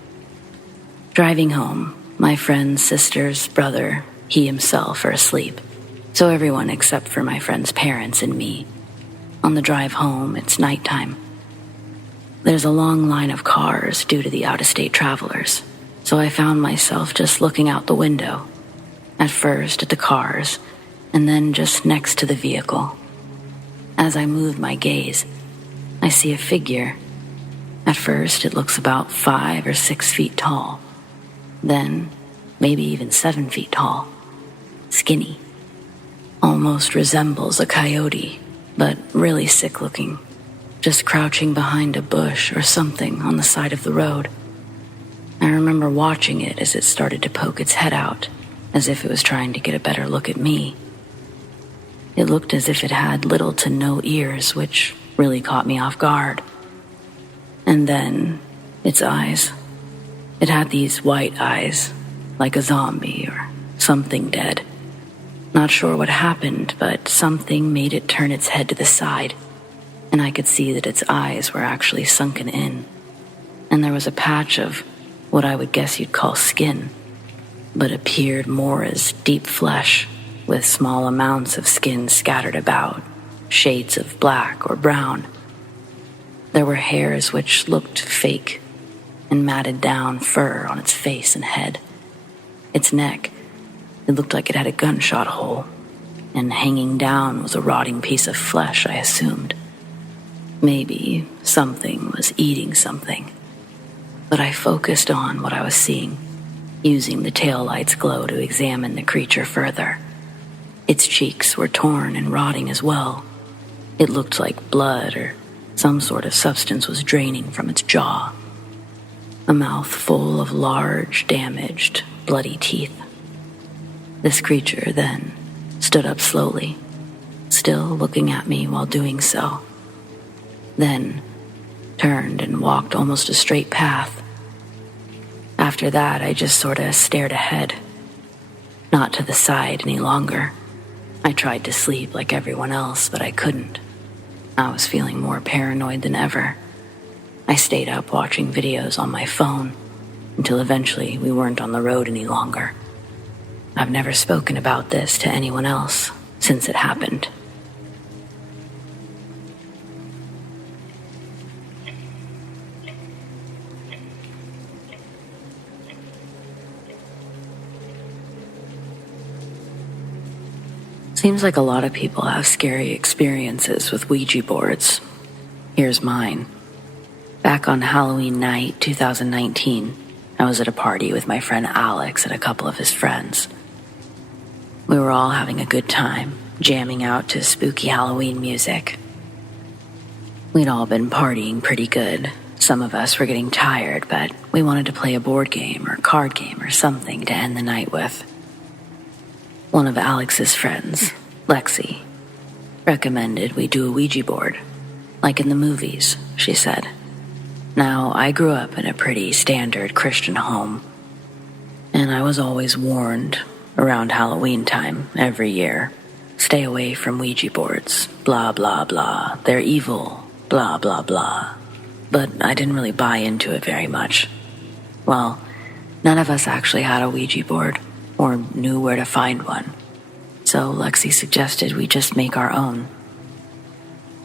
Driving home, my friend's sister's brother, he himself, are asleep, so everyone except for my friend's parents and me. On the drive home, it's nighttime. There's a long line of cars due to the out-of-state travelers, so I found myself just looking out the window, at first at the cars, and then just next to the vehicle. As I move my gaze, I see a figure. At first, it looks about 5 or 6 feet tall. Then, maybe even 7 feet tall. Skinny. Almost resembles a coyote, but really sick looking. Just crouching behind a bush or something on the side of the road. I remember watching it as it started to poke its head out, as if it was trying to get a better look at me. It looked as if it had little to no ears, which really caught me off guard. And then, its eyes. It had these white eyes, like a zombie or something dead. Not sure what happened, but something made it turn its head to the side, and I could see that its eyes were actually sunken in. And there was a patch of what I would guess you'd call skin, but appeared more as deep flesh, with small amounts of skin scattered about, shades of black or brown. There were hairs which looked fake, and matted down fur on its face and head. Its neck, it looked like it had a gunshot hole, and hanging down was a rotting piece of flesh, I assumed. Maybe something was eating something. But I focused on what I was seeing, using the taillight's glow to examine the creature further. Its cheeks were torn and rotting as well. It looked like blood or some sort of substance was draining from its jaw. A mouth full of large, damaged, bloody teeth. This creature then stood up slowly, still looking at me while doing so. Then turned and walked almost a straight path. After that, I just sorta stared ahead, not to the side any longer. I tried to sleep like everyone else, but I couldn't. I was feeling more paranoid than ever. I stayed up watching videos on my phone until eventually we weren't on the road any longer. I've never spoken about this to anyone else since it happened. Seems like a lot of people have scary experiences with Ouija boards. Here's mine. Back on Halloween night, 2019, I was at a party with my friend Alex and a couple of his friends. We were all having a good time, jamming out to spooky Halloween music. We'd all been partying pretty good. Some of us were getting tired, but we wanted to play a board game or card game or something to end the night with. One of Alex's friends, Lexi, recommended we do a Ouija board, like in the movies, she said. Now, I grew up in a pretty standard Christian home, and I was always warned around Halloween time every year, stay away from Ouija boards, blah, blah, blah, they're evil, blah, blah, blah. But I didn't really buy into it very much. Well, none of us actually had a Ouija board or knew where to find one, so Lexi suggested we just make our own.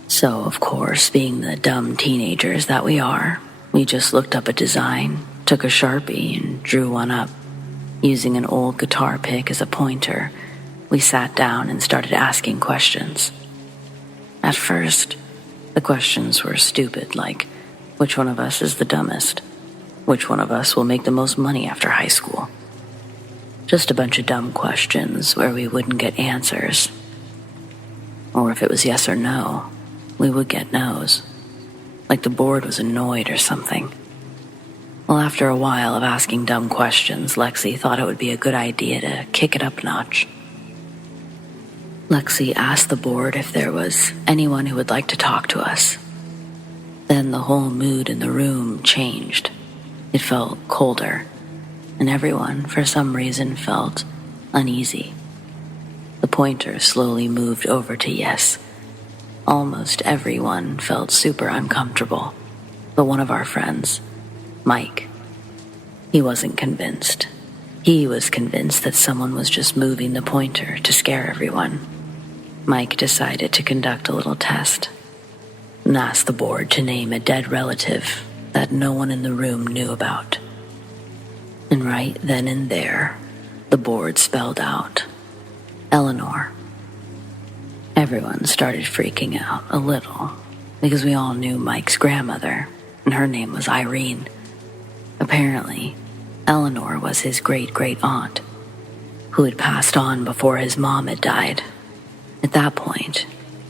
So, of course, being the dumb teenagers that we are, we just looked up a design, took a Sharpie, and drew one up. Using an old guitar pick as a pointer, we sat down and started asking questions. At first, the questions were stupid, like, which one of us is the dumbest? Which one of us will make the most money after high school? Just a bunch of dumb questions where we wouldn't get answers. Or if it was yes or no, we would get no's. Like the board was annoyed or something. Well, after a while of asking dumb questions, Lexi thought it would be a good idea to kick it up a notch. Lexi asked the board if there was anyone who would like to talk to us. Then the whole mood in the room changed. It felt colder, and everyone, for some reason, felt uneasy. The pointer slowly moved over to yes. Almost everyone felt super uncomfortable, but one of our friends, Mike, he wasn't convinced. He was convinced that someone was just moving the pointer to scare everyone. Mike decided to conduct a little test and asked the board to name a dead relative that no one in the room knew about. And right then and there, the board spelled out, Eleanor. Everyone started freaking out a little because we all knew Mike's grandmother, and her name was Irene. Apparently, Eleanor was his great-great-aunt, who had passed on before his mom had died. At that point,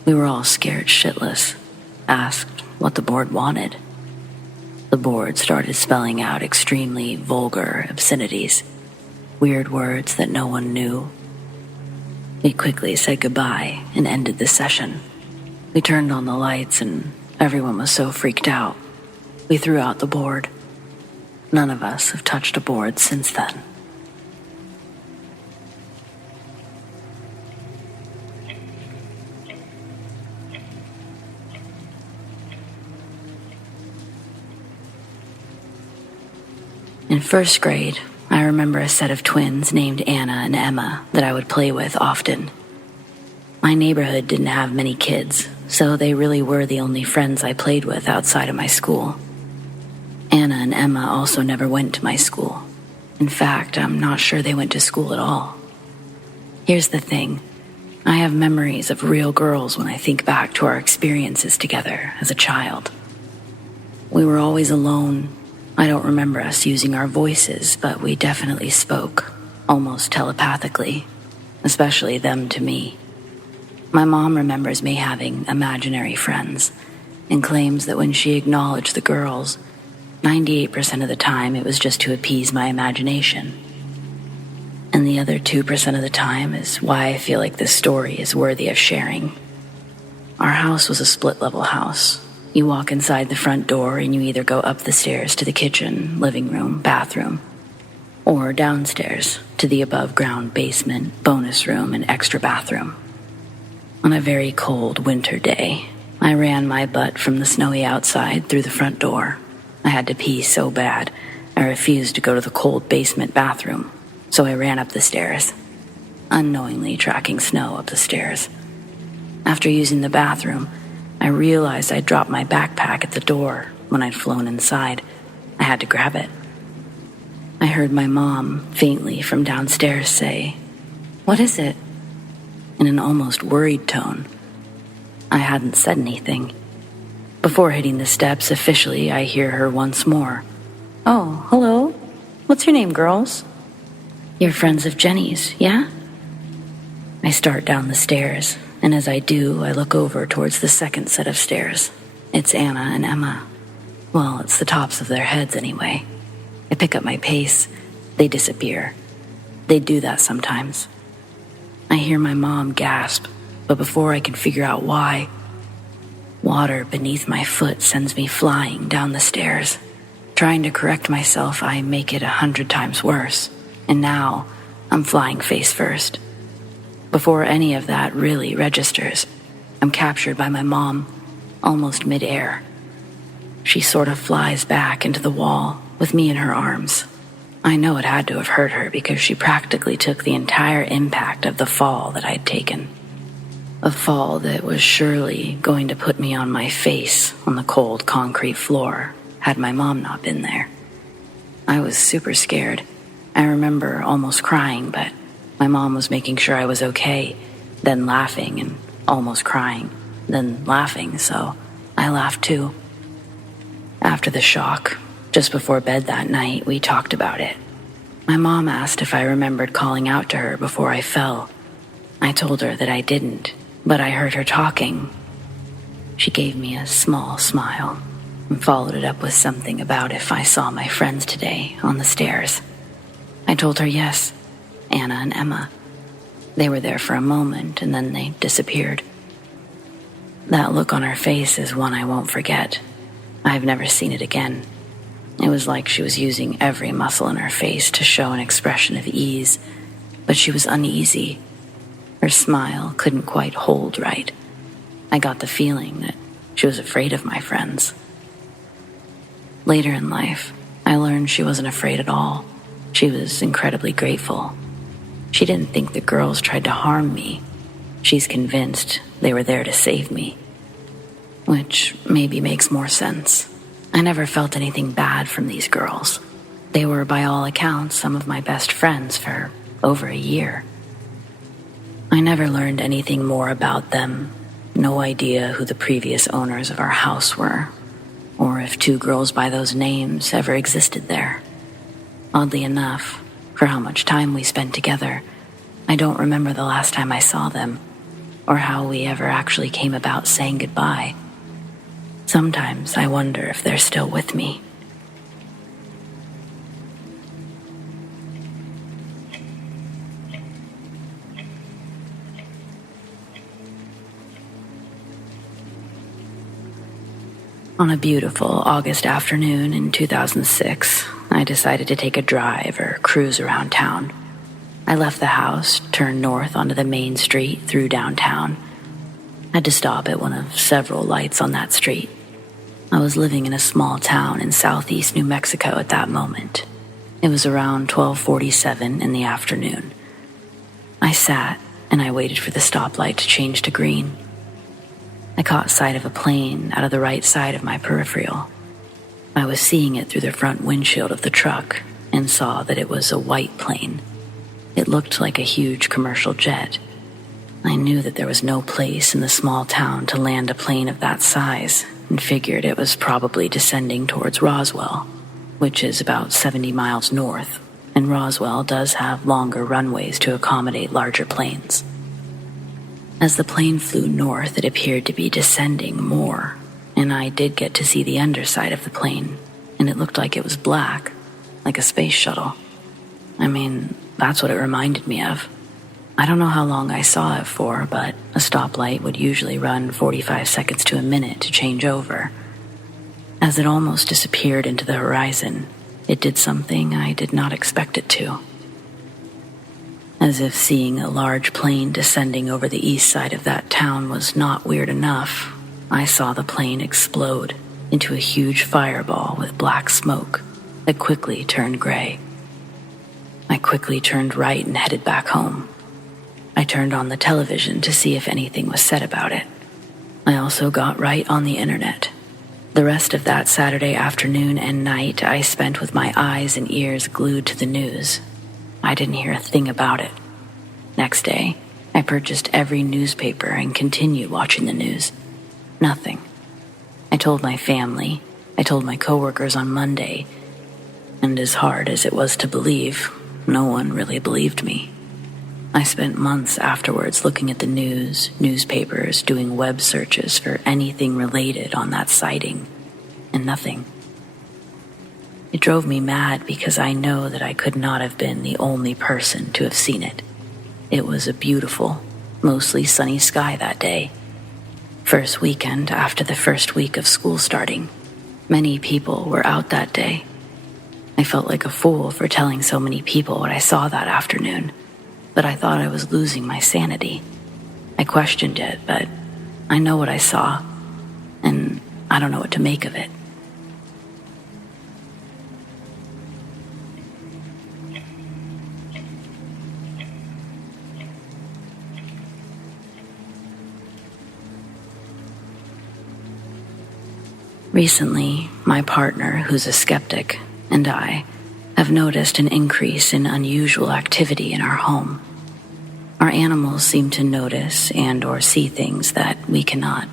we were all scared shitless, asked what the board wanted. The board started spelling out extremely vulgar obscenities, weird words that no one knew. We quickly said goodbye and ended the session. We turned on the lights and everyone was so freaked out. We threw out the board. None of us have touched a board since then. In first grade, I I remember a set of twins named Anna and Emma that I would play with often. My neighborhood didn't have many kids, so they really were the only friends I played with outside of my school. Anna and Emma also never went to my school. In fact, I'm not sure they went to school at all. Here's the thing. I have memories of real girls when I think back to our experiences together as a child. We were always alone. I don't remember us using our voices, but we definitely spoke, almost telepathically, especially them to me. My mom remembers me having imaginary friends and claims that when she acknowledged the girls, 98% of the time it was just to appease my imagination. And the other 2% of the time is why I feel like this story is worthy of sharing. Our house was a split-level house. You walk inside the front door and you either go up the stairs to the kitchen, living room, bathroom, or downstairs to the above-ground basement, bonus room, and extra bathroom. On a very cold winter day, I ran my butt from the snowy outside through the front door. I had to pee so bad, I refused to go to the cold basement bathroom, so I ran up the stairs, unknowingly tracking snow up the stairs. After using the bathroom, I realized I'd dropped my backpack at the door when I'd flown inside. I had to grab it. I heard my mom faintly from downstairs say, "What is it?" in an almost worried tone. I hadn't said anything. Before hitting the steps officially, I hear her once more. "Oh, hello. What's your name, girls?" "You're friends of Jenny's, yeah?" I start down the stairs, and as I do, I look over towards the second set of stairs. It's Anna and Emma. Well, it's the tops of their heads anyway. I pick up my pace. They disappear. They do that sometimes. I hear my mom gasp, but before I can figure out why, water beneath my foot sends me flying down the stairs. Trying to correct myself, I make it 100 times worse, and now I'm flying face first. Before any of that really registers, I'm captured by my mom, almost mid-air. She sort of flies back into the wall with me in her arms. I know it had to have hurt her because she practically took the entire impact of the fall that I'd taken. A fall that was surely going to put me on my face on the cold concrete floor had my mom not been there. I was super scared. I remember almost crying, but my mom was making sure I was okay, then laughing and almost crying, then laughing, so I laughed too. After the shock, just before bed that night, we talked about it. My mom asked if I remembered calling out to her before I fell. I told her that I didn't, but I heard her talking. She gave me a small smile and followed it up with something about if I saw my friends today on the stairs. I told her yes, Anna and Emma. They were there for a moment and then they disappeared. That look on her face is one I won't forget. I've never seen it again. It was like she was using every muscle in her face to show an expression of ease, but she was uneasy. Her smile couldn't quite hold right. I got the feeling that she was afraid of my friends. Later in life, I learned she wasn't afraid at all. She was incredibly grateful. She didn't think the girls tried to harm me. She's convinced they were there to save me, which maybe makes more sense. I never felt anything bad from these girls. They were, by all accounts, some of my best friends for over a year. I never learned anything more about them. No idea who the previous owners of our house were, or if two girls by those names ever existed there. Oddly enough, for how much time we spent together, I don't remember the last time I saw them, or how we ever actually came about saying goodbye. Sometimes I wonder if they're still with me. On a beautiful August afternoon in 2006, I decided to take a drive or cruise around town. I left the house, turned north onto the main street through downtown. I had to stop at one of several lights on that street. I was living in a small town in southeast New Mexico at that moment. It was around 12:47 in the afternoon. I sat and I waited for the stoplight to change to green. I caught sight of a plane out of the right side of my peripheral. I was seeing it through the front windshield of the truck and saw that it was a white plane. It looked like a huge commercial jet. I knew that there was no place in the small town to land a plane of that size and figured it was probably descending towards Roswell, which is about 70 miles north, and Roswell does have longer runways to accommodate larger planes. As the plane flew north, it appeared to be descending more, and I did get to see the underside of the plane, and it looked like it was black, like a space shuttle. I mean, that's what it reminded me of. I don't know how long I saw it for, but a stoplight would usually run 45 seconds to a minute to change over. As it almost disappeared into the horizon, it did something I did not expect it to. As if seeing a large plane descending over the east side of that town was not weird enough, I saw the plane explode into a huge fireball with black smoke that quickly turned gray. I quickly turned right and headed back home. I turned on the television to see if anything was said about it. I also got right on the internet. The rest of that Saturday afternoon and night I spent with my eyes and ears glued to the news. I didn't hear a thing about it. Next day, I purchased every newspaper and continued watching the news. Nothing. I told my family, I told my coworkers on Monday, and as hard as it was to believe, no one really believed me. I spent months afterwards looking at the news, newspapers, doing web searches for anything related on that sighting, and nothing. It drove me mad because I know that I could not have been the only person to have seen it. It was a beautiful, mostly sunny sky that day. First weekend after the first week of school starting. Many people were out that day. I felt like a fool for telling so many people what I saw that afternoon, but I thought I was losing my sanity. I questioned it, but I know what I saw, and I don't know what to make of it. Recently, my partner, who's a skeptic, and I have noticed an increase in unusual activity in our home. Our animals seem to notice and or see things that we cannot.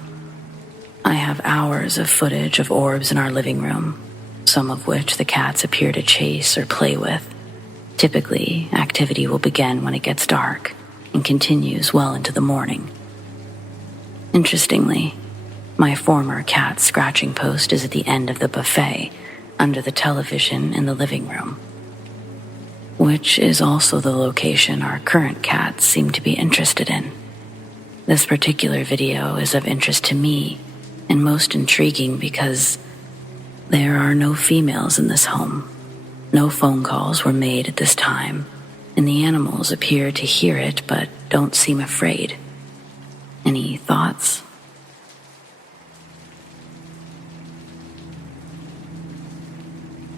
I have hours of footage of orbs in our living room, some of which the cats appear to chase or play with. Typically, activity will begin when it gets dark and continues well into the morning. Interestingly, my former cat's scratching post is at the end of the buffet, under the television in the living room, which is also the location our current cats seem to be interested in. This particular video is of interest to me and most intriguing because there are no females in this home. No phone calls were made at this time, and the animals appear to hear it but don't seem afraid. Any thoughts?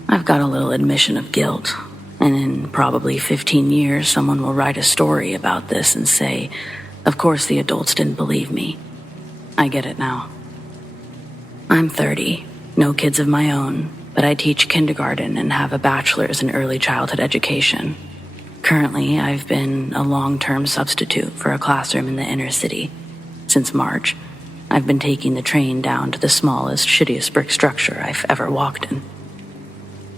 I've got a little admission of guilt, and in probably 15 years someone will write a story about this and say, of course the adults didn't believe me. I get it now. I'm 30, no kids of my own, but I teach kindergarten and have a bachelor's in early childhood education. Currently, I've been a long-term substitute for a classroom in the inner city. Since March, I've been taking the train down to the smallest, shittiest brick structure I've ever walked in.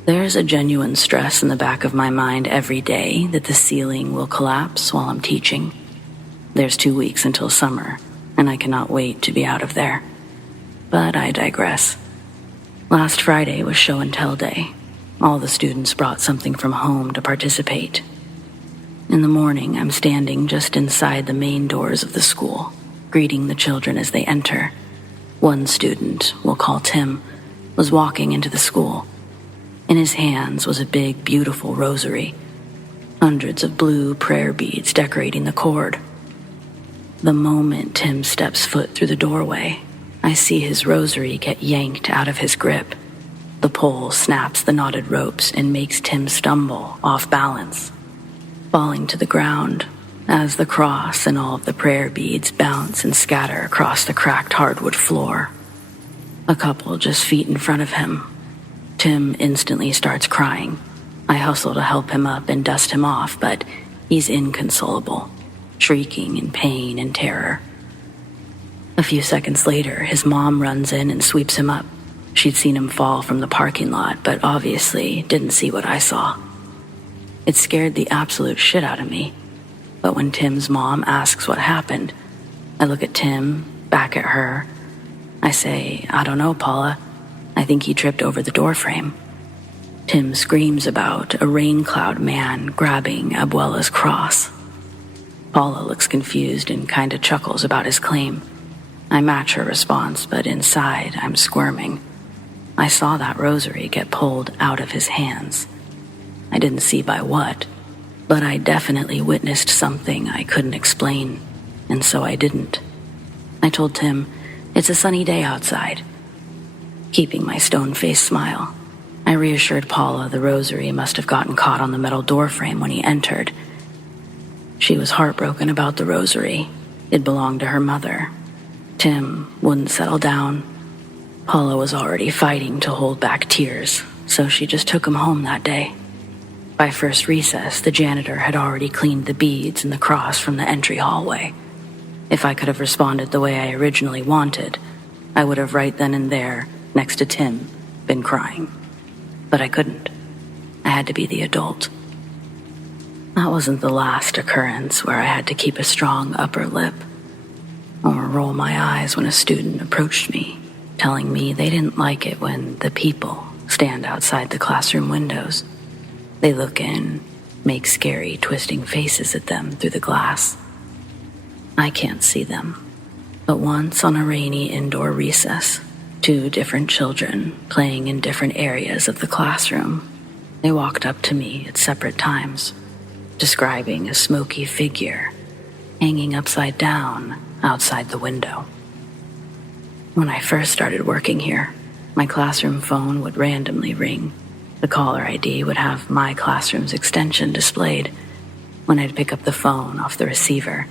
There's a genuine stress in the back of my mind every day that the ceiling will collapse while I'm teaching. There's 2 weeks until summer, and I cannot wait to be out of there. But I digress. Last Friday was show and tell day. All the students brought something from home to participate. In the morning, I'm standing just inside the main doors of the school, greeting the children as they enter. One student, we'll call Tim, was walking into the school. In his hands was a big, beautiful rosary, hundreds of blue prayer beads decorating the cord. The moment Tim steps foot through the doorway, I see his rosary get yanked out of his grip. The pole snaps the knotted ropes and makes Tim stumble off balance, falling to the ground as the cross and all of the prayer beads bounce and scatter across the cracked hardwood floor. A couple just feet in front of him, Tim instantly starts crying. I hustle to help him up and dust him off, but he's inconsolable, shrieking in pain and terror. A few seconds later, his mom runs in and sweeps him up. She'd seen him fall from the parking lot, but obviously didn't see what I saw. It scared the absolute shit out of me. But when Tim's mom asks what happened, I look at Tim, back at her. I say, "I don't know, Paula. I think he tripped over the doorframe." Tim screams about a rain cloud man grabbing Abuela's cross. Paula looks confused and kinda chuckles about his claim. I match her response, but inside I'm squirming. I saw that rosary get pulled out of his hands. I didn't see by what, but I definitely witnessed something I couldn't explain, and so I didn't. I told Tim, "It's a sunny day outside." Keeping my stone-faced smile, I reassured Paula the rosary must have gotten caught on the metal doorframe when he entered. She was heartbroken about the rosary. It belonged to her mother. Tim wouldn't settle down. Paula was already fighting to hold back tears, so she just took him home that day. By first recess, the janitor had already cleaned the beads and the cross from the entry hallway. If I could have responded the way I originally wanted, I would have right then and there, next to Tim, been crying. But I couldn't. I had to be the adult. That wasn't the last occurrence where I had to keep a strong upper lip or roll my eyes when a student approached me, telling me they didn't like it when the people stand outside the classroom windows. They look in, make scary, twisting faces at them through the glass. I can't see them, but once on a rainy indoor recess, 2 different children playing in different areas of the classroom, they walked up to me at separate times, describing a smoky figure hanging upside down outside the window. When I first started working here, my classroom phone would randomly ring. The caller ID would have my classroom's extension displayed. When I'd pick up the phone off the receiver,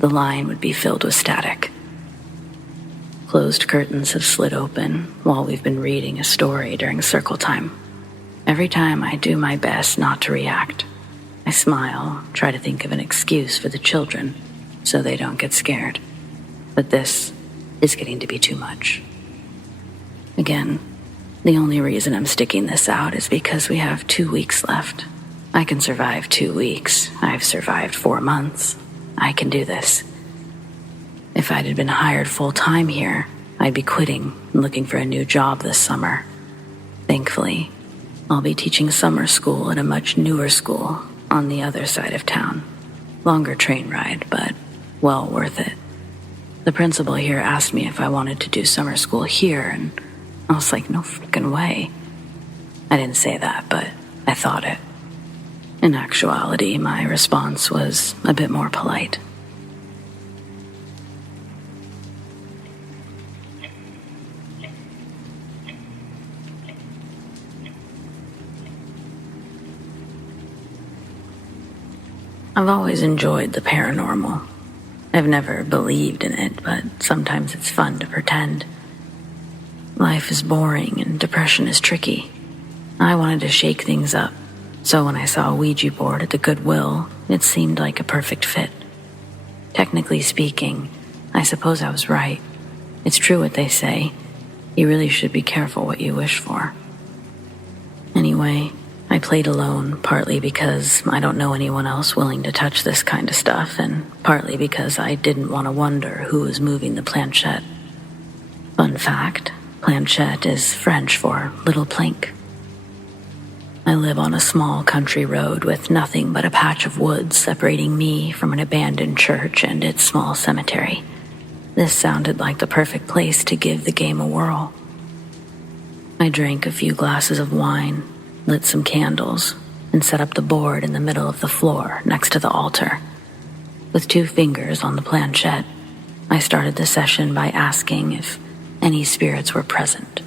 the line would be filled with static. Closed curtains have slid open while we've been reading a story during circle time. Every time I do my best not to react, I smile, try to think of an excuse for the children so they don't get scared. But this is getting to be too much. Again, the only reason I'm sticking this out is because we have 2 weeks left. I can survive 2 weeks. I've survived 4 months. I can do this. If I'd been hired full-time here, I'd be quitting and looking for a new job this summer. Thankfully, I'll be teaching summer school at a much newer school on the other side of town. Longer train ride, but well worth it. The principal here asked me if I wanted to do summer school here, and I was like, no freaking way. I didn't say that, but I thought it. In actuality, my response was a bit more polite. I've always enjoyed the paranormal. I've never believed in it, but sometimes it's fun to pretend. Life is boring and depression is tricky. I wanted to shake things up, so when I saw a Ouija board at the Goodwill, it seemed like a perfect fit. Technically speaking, I suppose I was right. It's true what they say. You really should be careful what you wish for. Anyway, I played alone, partly because I don't know anyone else willing to touch this kind of stuff, and partly because I didn't want to wonder who was moving the planchette. Fun fact, planchette is French for little plink. I live on a small country road with nothing but a patch of woods separating me from an abandoned church and its small cemetery. This sounded like the perfect place to give the game a whirl. I drank a few glasses of wine, lit some candles, and set up the board in the middle of the floor next to the altar. With 2 fingers on the planchette, I started the session by asking if any spirits were present.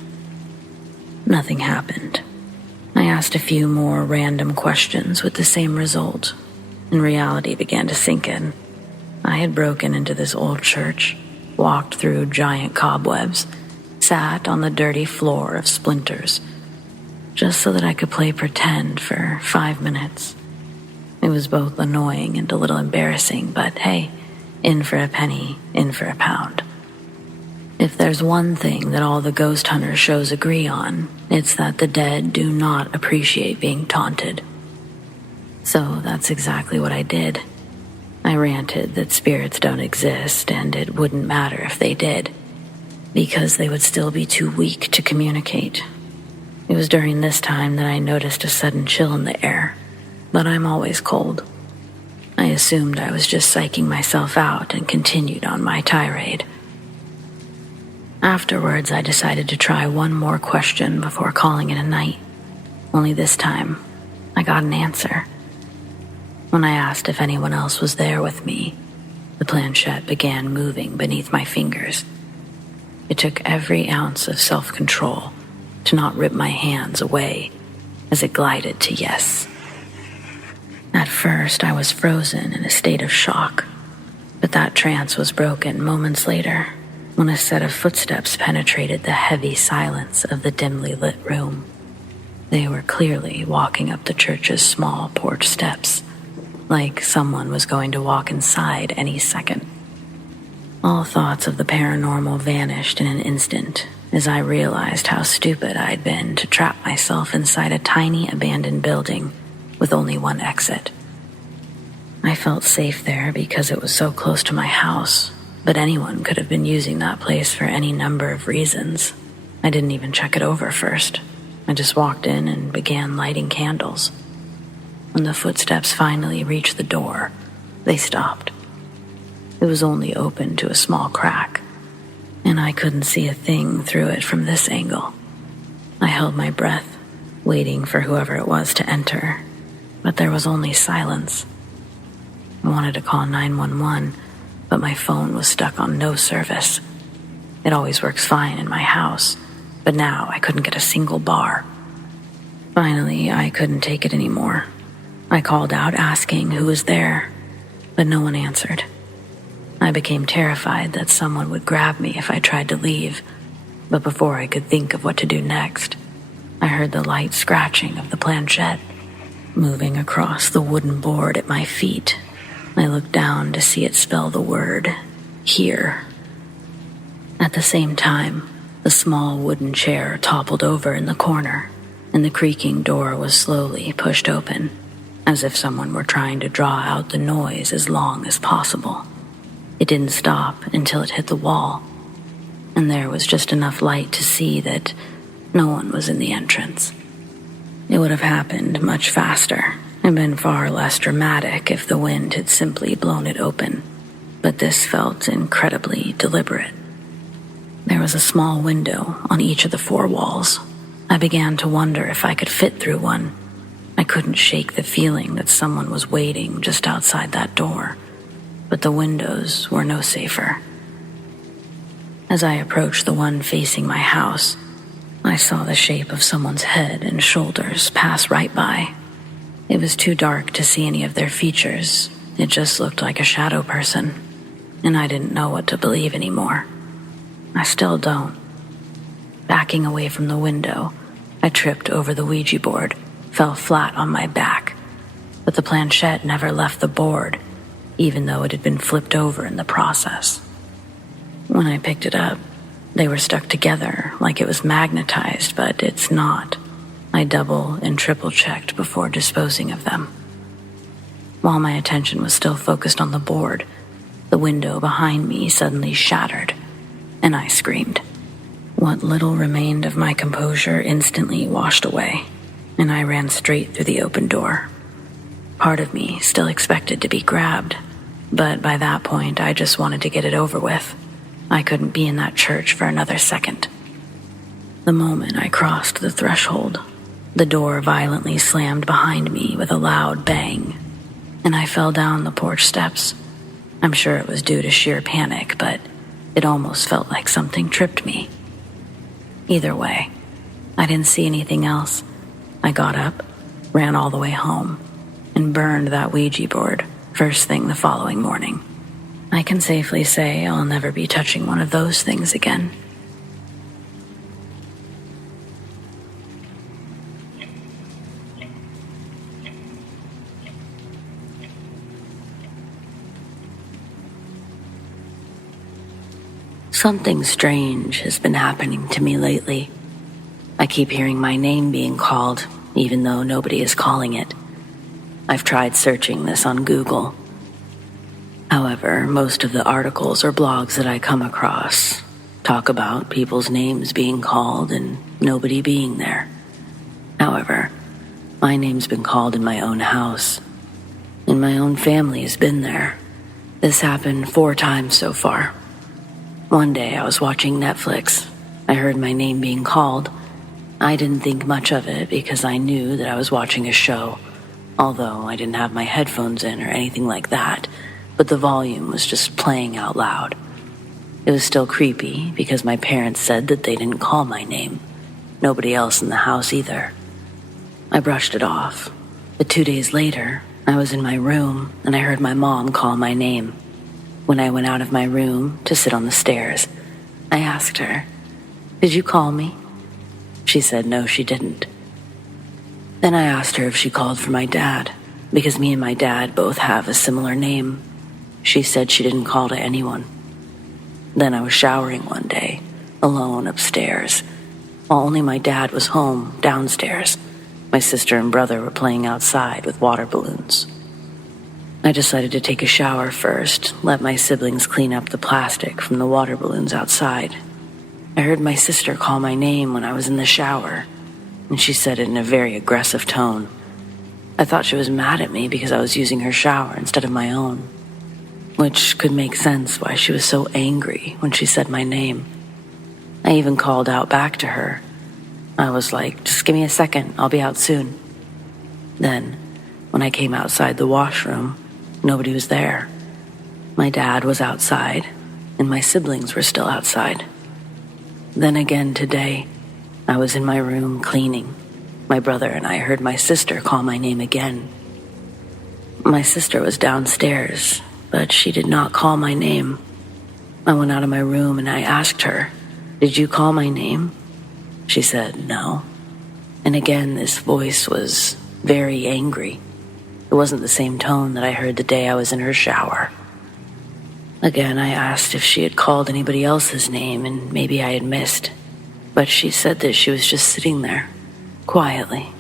Nothing happened. I asked a few more random questions with the same result, and reality began to sink in. I had broken into this old church, walked through giant cobwebs, sat on the dirty floor of splinters, just so that I could play pretend for 5 minutes. It was both annoying and a little embarrassing, but hey, in for a penny, in for a pound. If there's one thing that all the ghost hunter shows agree on, it's that the dead do not appreciate being taunted. So that's exactly what I did. I ranted that spirits don't exist and it wouldn't matter if they did, because they would still be too weak to communicate. It was during this time that I noticed a sudden chill in the air, but I'm always cold. I assumed I was just psyching myself out and continued on my tirade. Afterwards, I decided to try one more question before calling it a night. Only this time, I got an answer. When I asked if anyone else was there with me, the planchette began moving beneath my fingers. It took every ounce of self-control to not rip my hands away as it glided to yes. At first, I was frozen in a state of shock, but that trance was broken moments later when a set of footsteps penetrated the heavy silence of the dimly lit room. They were clearly walking up the church's small porch steps, like someone was going to walk inside any second. All thoughts of the paranormal vanished in an instant as I realized how stupid I'd been to trap myself inside a tiny abandoned building with only one exit. I felt safe there because it was so close to my house, but anyone could have been using that place for any number of reasons. I didn't even check it over first. I just walked in and began lighting candles. When the footsteps finally reached the door, they stopped. It was only open to a small crack, and I couldn't see a thing through it from this angle. I held my breath, waiting for whoever it was to enter, but there was only silence. I wanted to call 911, but my phone was stuck on no service. It always works fine in my house, but now I couldn't get a single bar. Finally, I couldn't take it anymore. I called out asking who was there, but no one answered. I became terrified that someone would grab me if I tried to leave, but before I could think of what to do next, I heard the light scratching of the planchette moving across the wooden board at my feet. I looked down to see it spell the word, here. At the same time, the small wooden chair toppled over in the corner, and the creaking door was slowly pushed open, as if someone were trying to draw out the noise as long as possible. It didn't stop until it hit the wall, and there was just enough light to see that no one was in the entrance. It would have happened much faster and been far less dramatic if the wind had simply blown it open, but this felt incredibly deliberate. There was a small window on each of the 4 walls. I began to wonder if I could fit through one. I couldn't shake the feeling that someone was waiting just outside that door, but the windows were no safer. As I approached the one facing my house, I saw the shape of someone's head and shoulders pass right by. It was too dark to see any of their features. It just looked like a shadow person, and I didn't know what to believe anymore. I still don't. Backing away from the window, I tripped over the Ouija board, fell flat on my back, but the planchette never left the board, even though it had been flipped over in the process. When I picked it up, they were stuck together like it was magnetized, but it's not. I double and triple checked before disposing of them. While my attention was still focused on the board, the window behind me suddenly shattered, and I screamed. What little remained of my composure instantly washed away, and I ran straight through the open door. Part of me still expected to be grabbed, but by that point I just wanted to get it over with. I couldn't be in that church for another second. The moment I crossed the threshold, the door violently slammed behind me with a loud bang, and I fell down the porch steps. I'm sure it was due to sheer panic, but it almost felt like something tripped me. Either way, I didn't see anything else. I got up, ran all the way home, and burned that Ouija board first thing the following morning. I can safely say I'll never be touching one of those things again. Something strange has been happening to me lately. I keep hearing my name being called, even though nobody is calling it. I've tried searching this on Google. However, most of the articles or blogs that I come across talk about people's names being called and nobody being there. However, my name's been called in my own house, and my own family has been there. This happened 4 times so far. One day I was watching Netflix. I heard my name being called. I didn't think much of it because I knew that I was watching a show, although I didn't have my headphones in or anything like that, but the volume was just playing out loud. It was still creepy because my parents said that they didn't call my name. Nobody else in the house either. I brushed it off, but 2 days later, I was in my room and I heard my mom call my name. When I went out of my room to sit on the stairs, I asked her, "Did you call me?" She said no, she didn't. Then I asked her if she called for my dad, because me and my dad both have a similar name. She said she didn't call to anyone. Then I was showering one day, alone upstairs, while only my dad was home downstairs. My sister and brother were playing outside with water balloons. I decided to take a shower first, let my siblings clean up the plastic from the water balloons outside. I heard my sister call my name when I was in the shower, and she said it in a very aggressive tone. I thought she was mad at me because I was using her shower instead of my own, which could make sense why she was so angry when she said my name. I even called out back to her. I was like, "Just give me a second, I'll be out soon." Then, when I came outside the washroom, nobody was there. My dad was outside, and my siblings were still outside. Then again today, I was in my room cleaning. My brother and I heard my sister call my name again. My sister was downstairs, but she did not call my name. I went out of my room and I asked her, "Did you call my name?" She said no. And again, this voice was very angry. It wasn't the same tone that I heard the day I was in her shower. Again, I asked if she had called anybody else's name and maybe I had missed, but she said that she was just sitting there, quietly.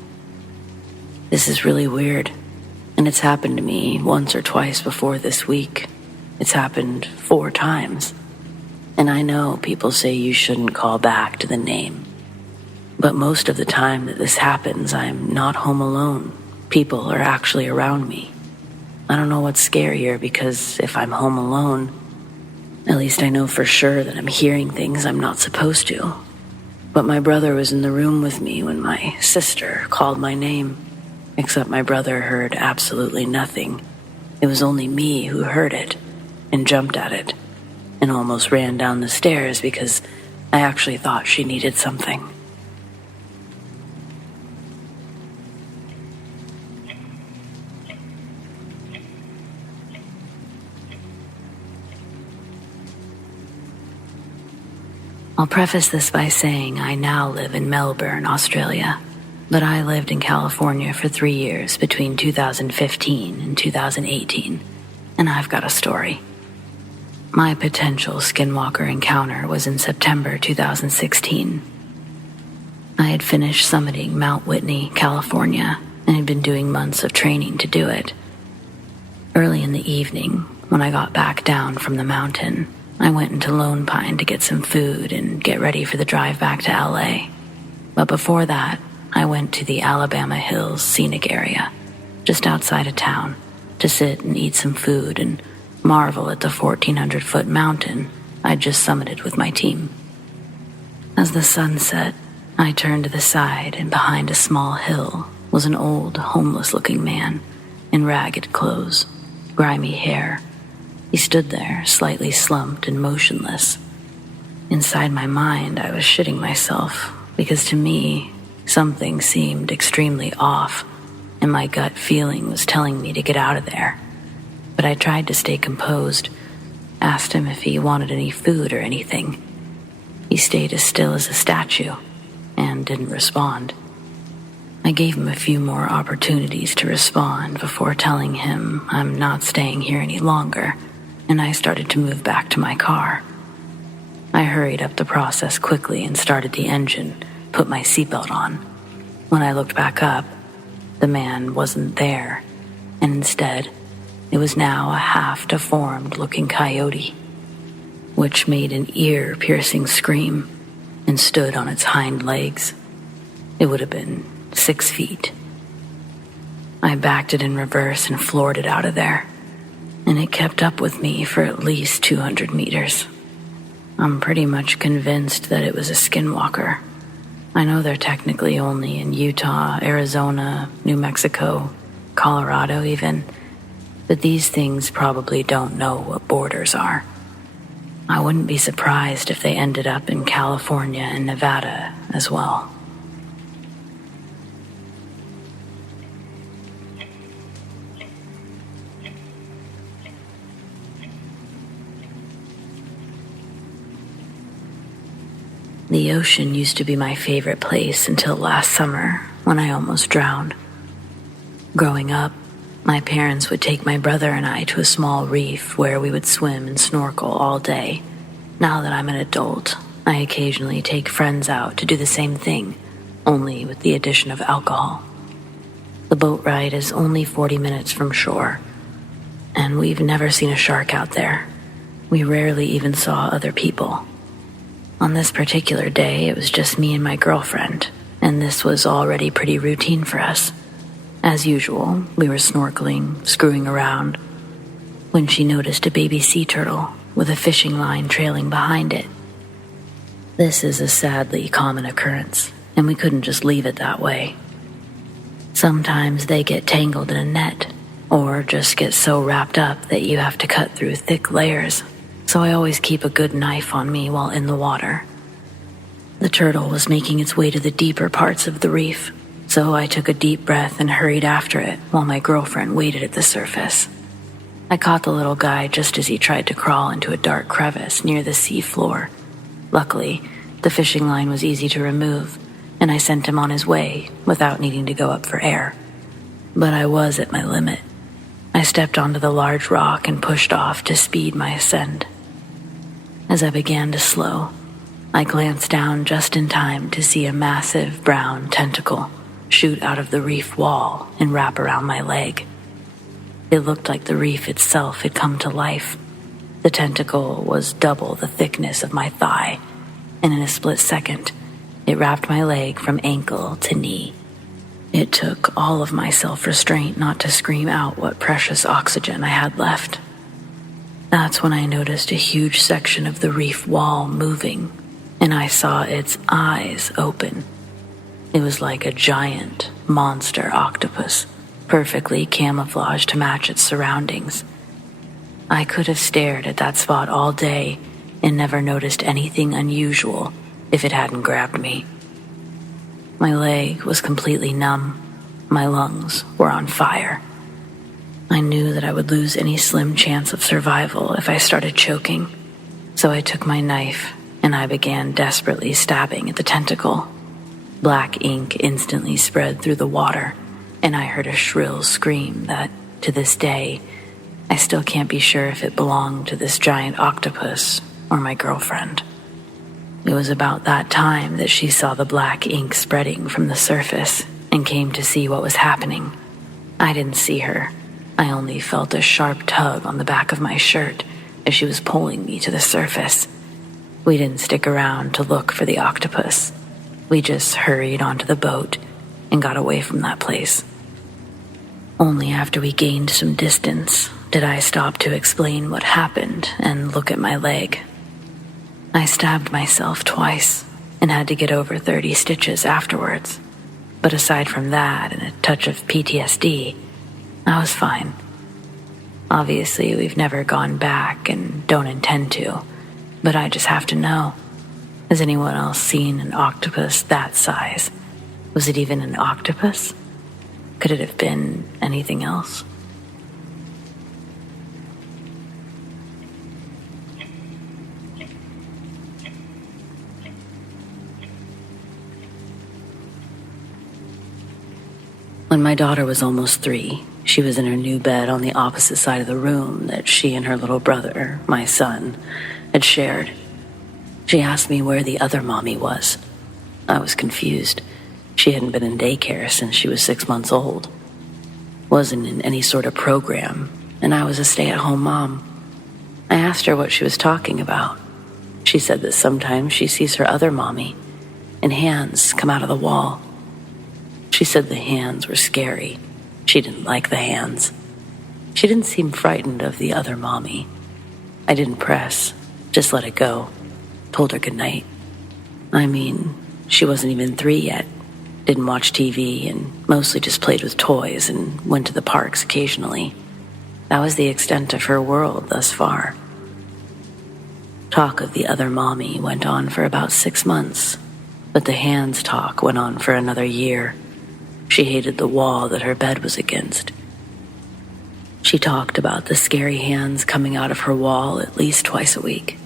This is really weird, and it's happened to me once or twice before this week. It's happened 4 times. And I know people say you shouldn't call back to the name, but most of the time that this happens, I'm not home alone. People are actually around me. I don't know what's scarier because if I'm home alone, at least I know for sure that I'm hearing things I'm not supposed to. But my brother was in the room with me when my sister called my name, except my brother heard absolutely nothing. It was only me who heard it and jumped at it and almost ran down the stairs because I actually thought she needed something. I'll preface this by saying I now live in Melbourne, Australia, but I lived in California for 3 years between 2015 and 2018, and I've got a story. My potential skinwalker encounter was in September 2016. I had finished summiting Mount Whitney, California, and had been doing months of training to do it. Early in the evening, when I got back down from the mountain, I went into Lone Pine to get some food and get ready for the drive back to LA. But before that, I went to the Alabama Hills scenic area, just outside of town, to sit and eat some food and marvel at the 1,400-foot mountain I'd just summited with my team. As the sun set, I turned to the side, and behind a small hill was an old, homeless-looking man in ragged clothes, grimy hair. He stood there, slightly slumped and motionless. Inside my mind, I was shitting myself because to me, something seemed extremely off, and my gut feeling was telling me to get out of there. But I tried to stay composed, asked him if he wanted any food or anything. He stayed as still as a statue and didn't respond. I gave him a few more opportunities to respond before telling him I'm not staying here any longer, and I started to move back to my car. I hurried up the process quickly and started the engine, put my seatbelt on. When I looked back up, the man wasn't there, and instead, it was now a half-deformed-looking coyote, which made an ear-piercing scream and stood on its hind legs. It would have been 6 feet. I backed it in reverse and floored it out of there, and it kept up with me for at least 200 meters. I'm pretty much convinced that it was a skinwalker. I know they're technically only in Utah, Arizona, New Mexico, Colorado even, but these things probably don't know what borders are. I wouldn't be surprised if they ended up in California and Nevada as well. The ocean used to be my favorite place until last summer when I almost drowned. Growing up, my parents would take my brother and I to a small reef where we would swim and snorkel all day. Now that I'm an adult, I occasionally take friends out to do the same thing, only with the addition of alcohol. The boat ride is only 40 minutes from shore, and we've never seen a shark out there. We rarely even saw other people. On this particular day, it was just me and my girlfriend, and this was already pretty routine for us. As usual, we were snorkeling, screwing around, when she noticed a baby sea turtle with a fishing line trailing behind it. This is a sadly common occurrence, and we couldn't just leave it that way. Sometimes they get tangled in a net, or just get so wrapped up that you have to cut through thick layers. So I always keep a good knife on me while in the water. The turtle was making its way to the deeper parts of the reef, so I took a deep breath and hurried after it while my girlfriend waited at the surface. I caught the little guy just as he tried to crawl into a dark crevice near the sea floor. Luckily, the fishing line was easy to remove, and I sent him on his way without needing to go up for air. But I was at my limit. I stepped onto the large rock and pushed off to speed my ascent. As I began to slow, I glanced down just in time to see a massive brown tentacle shoot out of the reef wall and wrap around my leg. It looked like the reef itself had come to life. The tentacle was double the thickness of my thigh, and in a split second, it wrapped my leg from ankle to knee. It took all of my self-restraint not to scream out what precious oxygen I had left. That's when I noticed a huge section of the reef wall moving, and I saw its eyes open. It was like a giant, monster octopus, perfectly camouflaged to match its surroundings. I could have stared at that spot all day and never noticed anything unusual if it hadn't grabbed me. My leg was completely numb. My lungs were on fire. I knew that I would lose any slim chance of survival if I started choking, so I took my knife and I began desperately stabbing at the tentacle. Black ink instantly spread through the water, and I heard a shrill scream that, to this day, I still can't be sure if it belonged to this giant octopus or my girlfriend. It was about that time that she saw the black ink spreading from the surface and came to see what was happening. I didn't see her. I only felt a sharp tug on the back of my shirt as she was pulling me to the surface. We didn't stick around to look for the octopus. We just hurried onto the boat and got away from that place. Only after we gained some distance did I stop to explain what happened and look at my leg. I stabbed myself twice and had to get over 30 stitches afterwards. But aside from that and a touch of PTSD, I was fine. Obviously, we've never gone back and don't intend to, but I just have to know. Has anyone else seen an octopus that size? Was it even an octopus? Could it have been anything else? When my daughter was almost 3, she was in her new bed on the opposite side of the room that she and her little brother, my son, had shared. She asked me where the other mommy was. I was confused. She hadn't been in daycare since she was 6 months old. Wasn't in any sort of program, and I was a stay-at-home mom. I asked her what she was talking about. She said that sometimes she sees her other mommy, and hands come out of the wall. She said the hands were scary. She didn't like the hands. She didn't seem frightened of the other mommy. I didn't press, just let it go. Told her goodnight. I mean, she wasn't even 3 yet. Didn't watch TV and mostly just played with toys and went to the parks occasionally. That was the extent of her world thus far. Talk of the other mommy went on for about 6 months, but the hands talk went on for another year. She hated the wall that her bed was against. She talked about the scary hands coming out of her wall at least twice a week,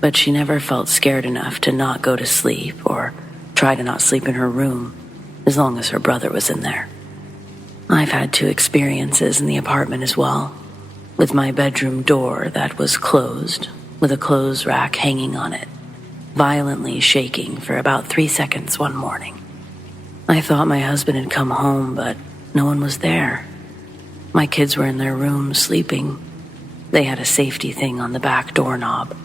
but she never felt scared enough to not go to sleep or try to not sleep in her room as long as her brother was in there. I've had 2 experiences in the apartment as well, with my bedroom door that was closed with a clothes rack hanging on it, violently shaking for about 3 seconds one morning. I thought my husband had come home, but no one was there. My kids were in their room sleeping. They had a safety thing on the back doorknob.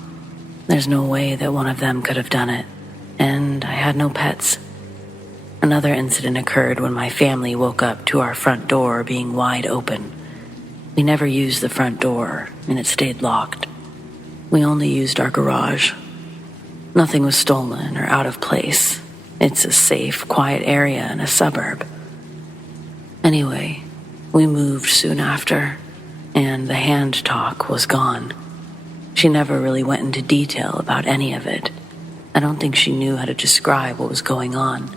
There's no way that one of them could have done it, and I had no pets. Another incident occurred when my family woke up to our front door being wide open. We never used the front door, and it stayed locked. We only used our garage. Nothing was stolen or out of place. It's a safe, quiet area in a suburb. Anyway, we moved soon after, and the hand talk was gone. She never really went into detail about any of it. I don't think she knew how to describe what was going on,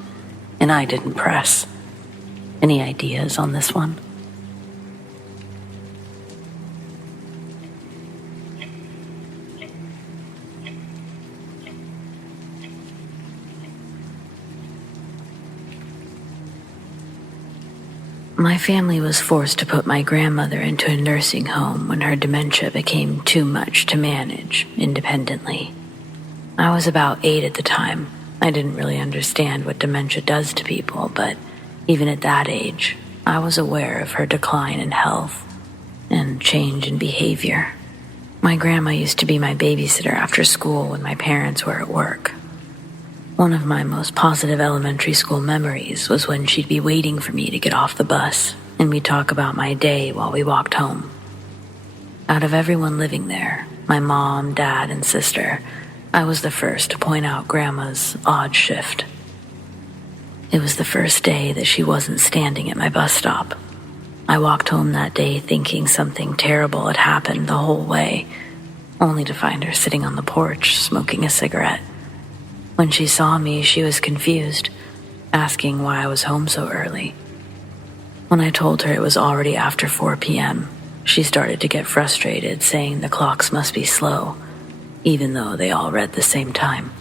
and I didn't press. Any ideas on this one? My family was forced to put my grandmother into a nursing home when her dementia became too much to manage independently. I was about 8 at the time. I didn't really understand what dementia does to people, but even at that age, I was aware of her decline in health and change in behavior. My grandma used to be my babysitter after school when my parents were at work. One of my most positive elementary school memories was when she'd be waiting for me to get off the bus, and we'd talk about my day while we walked home. Out of everyone living there, my mom, dad, and sister, I was the first to point out Grandma's odd shift. It was the first day that she wasn't standing at my bus stop. I walked home that day thinking something terrible had happened the whole way, only to find her sitting on the porch smoking a cigarette. When she saw me, she was confused, asking why I was home so early. When I told her it was already after 4 p.m., she started to get frustrated, saying the clocks must be slow, even though they all read the same time.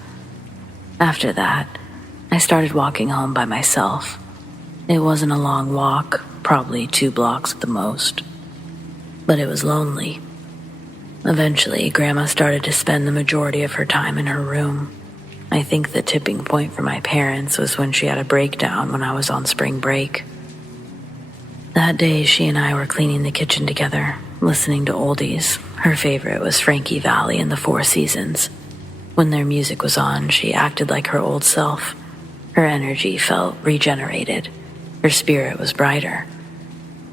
After that, I started walking home by myself. It wasn't a long walk, probably 2 blocks at the most, but it was lonely. Eventually, Grandma started to spend the majority of her time in her room. I think the tipping point for my parents was when she had a breakdown when I was on spring break. That day, she and I were cleaning the kitchen together, listening to oldies. Her favorite was Frankie Valli and the Four Seasons. When their music was on, she acted like her old self. Her energy felt regenerated. Her spirit was brighter.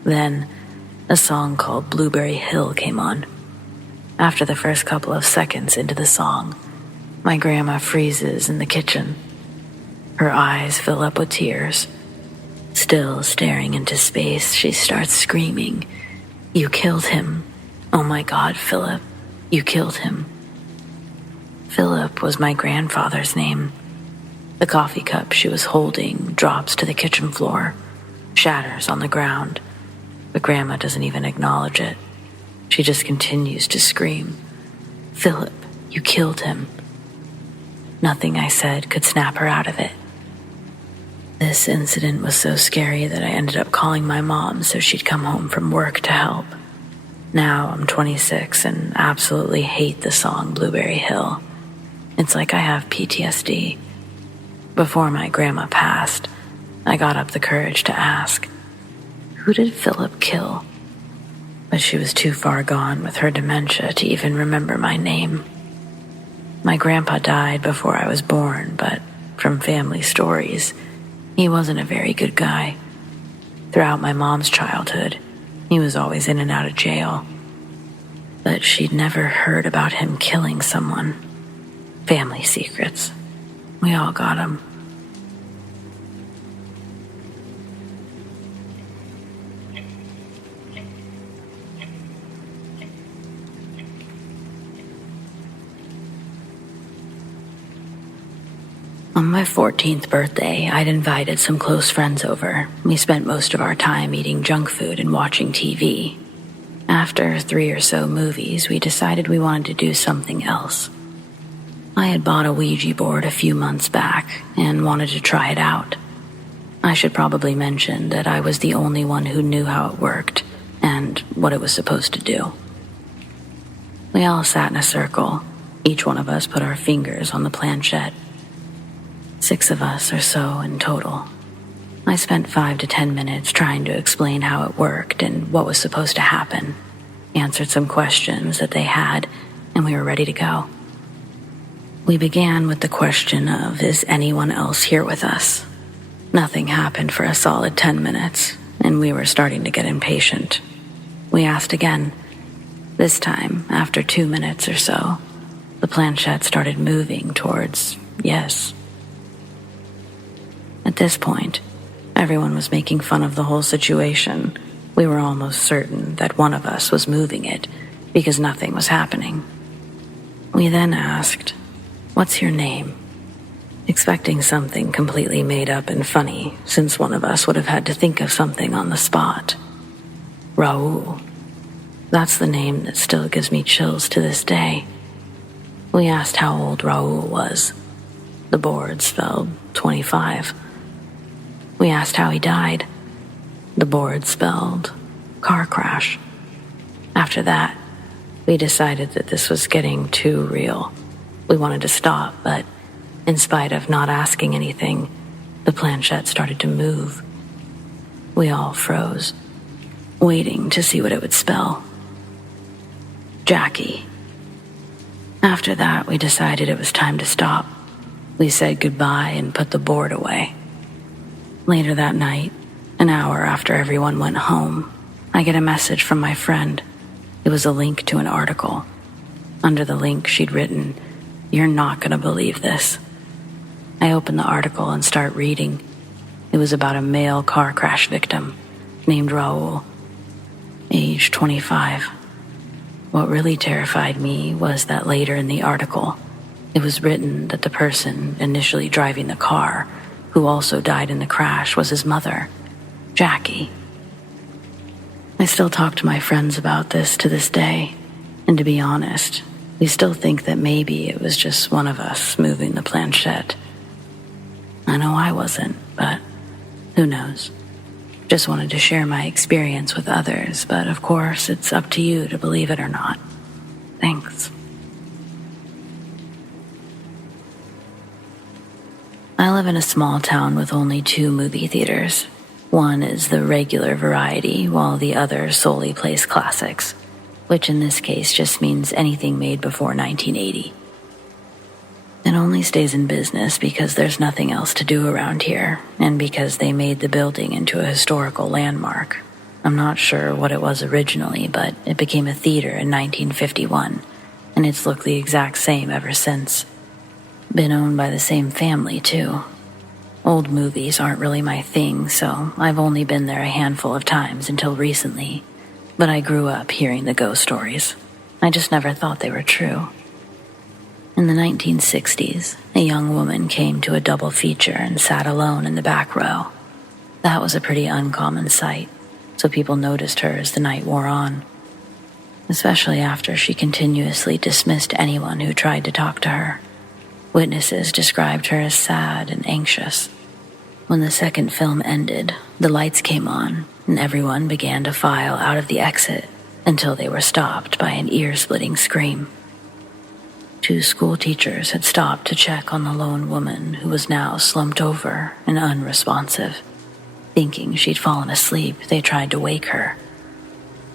Then, a song called Blueberry Hill came on. After the first couple of seconds into the song, my grandma freezes in the kitchen. Her eyes fill up with tears. Still staring into space, she starts screaming, "You killed him. Oh my God, Philip, you killed him." Philip was my grandfather's name. The coffee cup she was holding drops to the kitchen floor, shatters on the ground, but Grandma doesn't even acknowledge it. She just continues to scream, "Philip, you killed him." Nothing I said could snap her out of it. This incident was so scary that I ended up calling my mom so she'd come home from work to help. Now I'm 26 and absolutely hate the song Blueberry Hill. It's like I have PTSD. Before my grandma passed, I got up the courage to ask, who did Philip kill? But she was too far gone with her dementia to even remember my name. My grandpa died before I was born, but from family stories, he wasn't a very good guy. Throughout my mom's childhood, he was always in and out of jail. But she'd never heard about him killing someone. Family secrets. We all got them. On my 14th birthday, I'd invited some close friends over. We spent most of our time eating junk food and watching TV. After 3 or so movies, we decided we wanted to do something else. I had bought a Ouija board a few months back and wanted to try it out. I should probably mention that I was the only one who knew how it worked and what it was supposed to do. We all sat in a circle. Each one of us put our fingers on the planchette. 6 of us or so in total. I spent 5 to 10 minutes trying to explain how it worked and what was supposed to happen, answered some questions that they had, and we were ready to go. We began with the question of, is anyone else here with us? Nothing happened for a solid 10 minutes, and we were starting to get impatient. We asked again. This time, after 2 minutes or so, the planchette started moving towards yes. At this point, everyone was making fun of the whole situation. We were almost certain that one of us was moving it because nothing was happening. We then asked, "What's your name?" expecting something completely made up and funny, since one of us would have had to think of something on the spot. Raul. That's the name that still gives me chills to this day. We asked how old Raul was. The board spelled 25. We asked how he died. The board spelled car crash. After that, we decided that this was getting too real. We wanted to stop, but in spite of not asking anything, the planchette started to move. We all froze, waiting to see what it would spell. Jackie. After that, we decided it was time to stop. We said goodbye and put the board away. Later that night, an hour after everyone went home, I get a message from my friend. It was a link to an article. Under the link, she'd written, "You're not going to believe this." I open the article and start reading. It was about a male car crash victim named Raul, age 25. What really terrified me was that later in the article, it was written that the person initially driving the car, who also died in the crash, was his mother, Jackie. I still talk to my friends about this to this day, and to be honest, we still think that maybe it was just one of us moving the planchette. I know I wasn't, but who knows? Just wanted to share my experience with others, but of course it's up to you to believe it or not. Thanks. I live in a small town with only 2 movie theaters. One is the regular variety, while the other solely plays classics, which in this case just means anything made before 1980. It only stays in business because there's nothing else to do around here, and because they made the building into a historical landmark. I'm not sure what it was originally, but it became a theater in 1951, and it's looked the exact same ever since. Been owned by the same family, too. Old movies aren't really my thing, so I've only been there a handful of times until recently. But I grew up hearing the ghost stories. I just never thought they were true. In the 1960s, a young woman came to a double feature and sat alone in the back row. That was a pretty uncommon sight, so people noticed her as the night wore on, especially after she continuously dismissed anyone who tried to talk to her. Witnesses described her as sad and anxious. When the second film ended, the lights came on, and everyone began to file out of the exit until they were stopped by an ear-splitting scream. 2 school teachers had stopped to check on the lone woman who was now slumped over and unresponsive. Thinking she'd fallen asleep, they tried to wake her,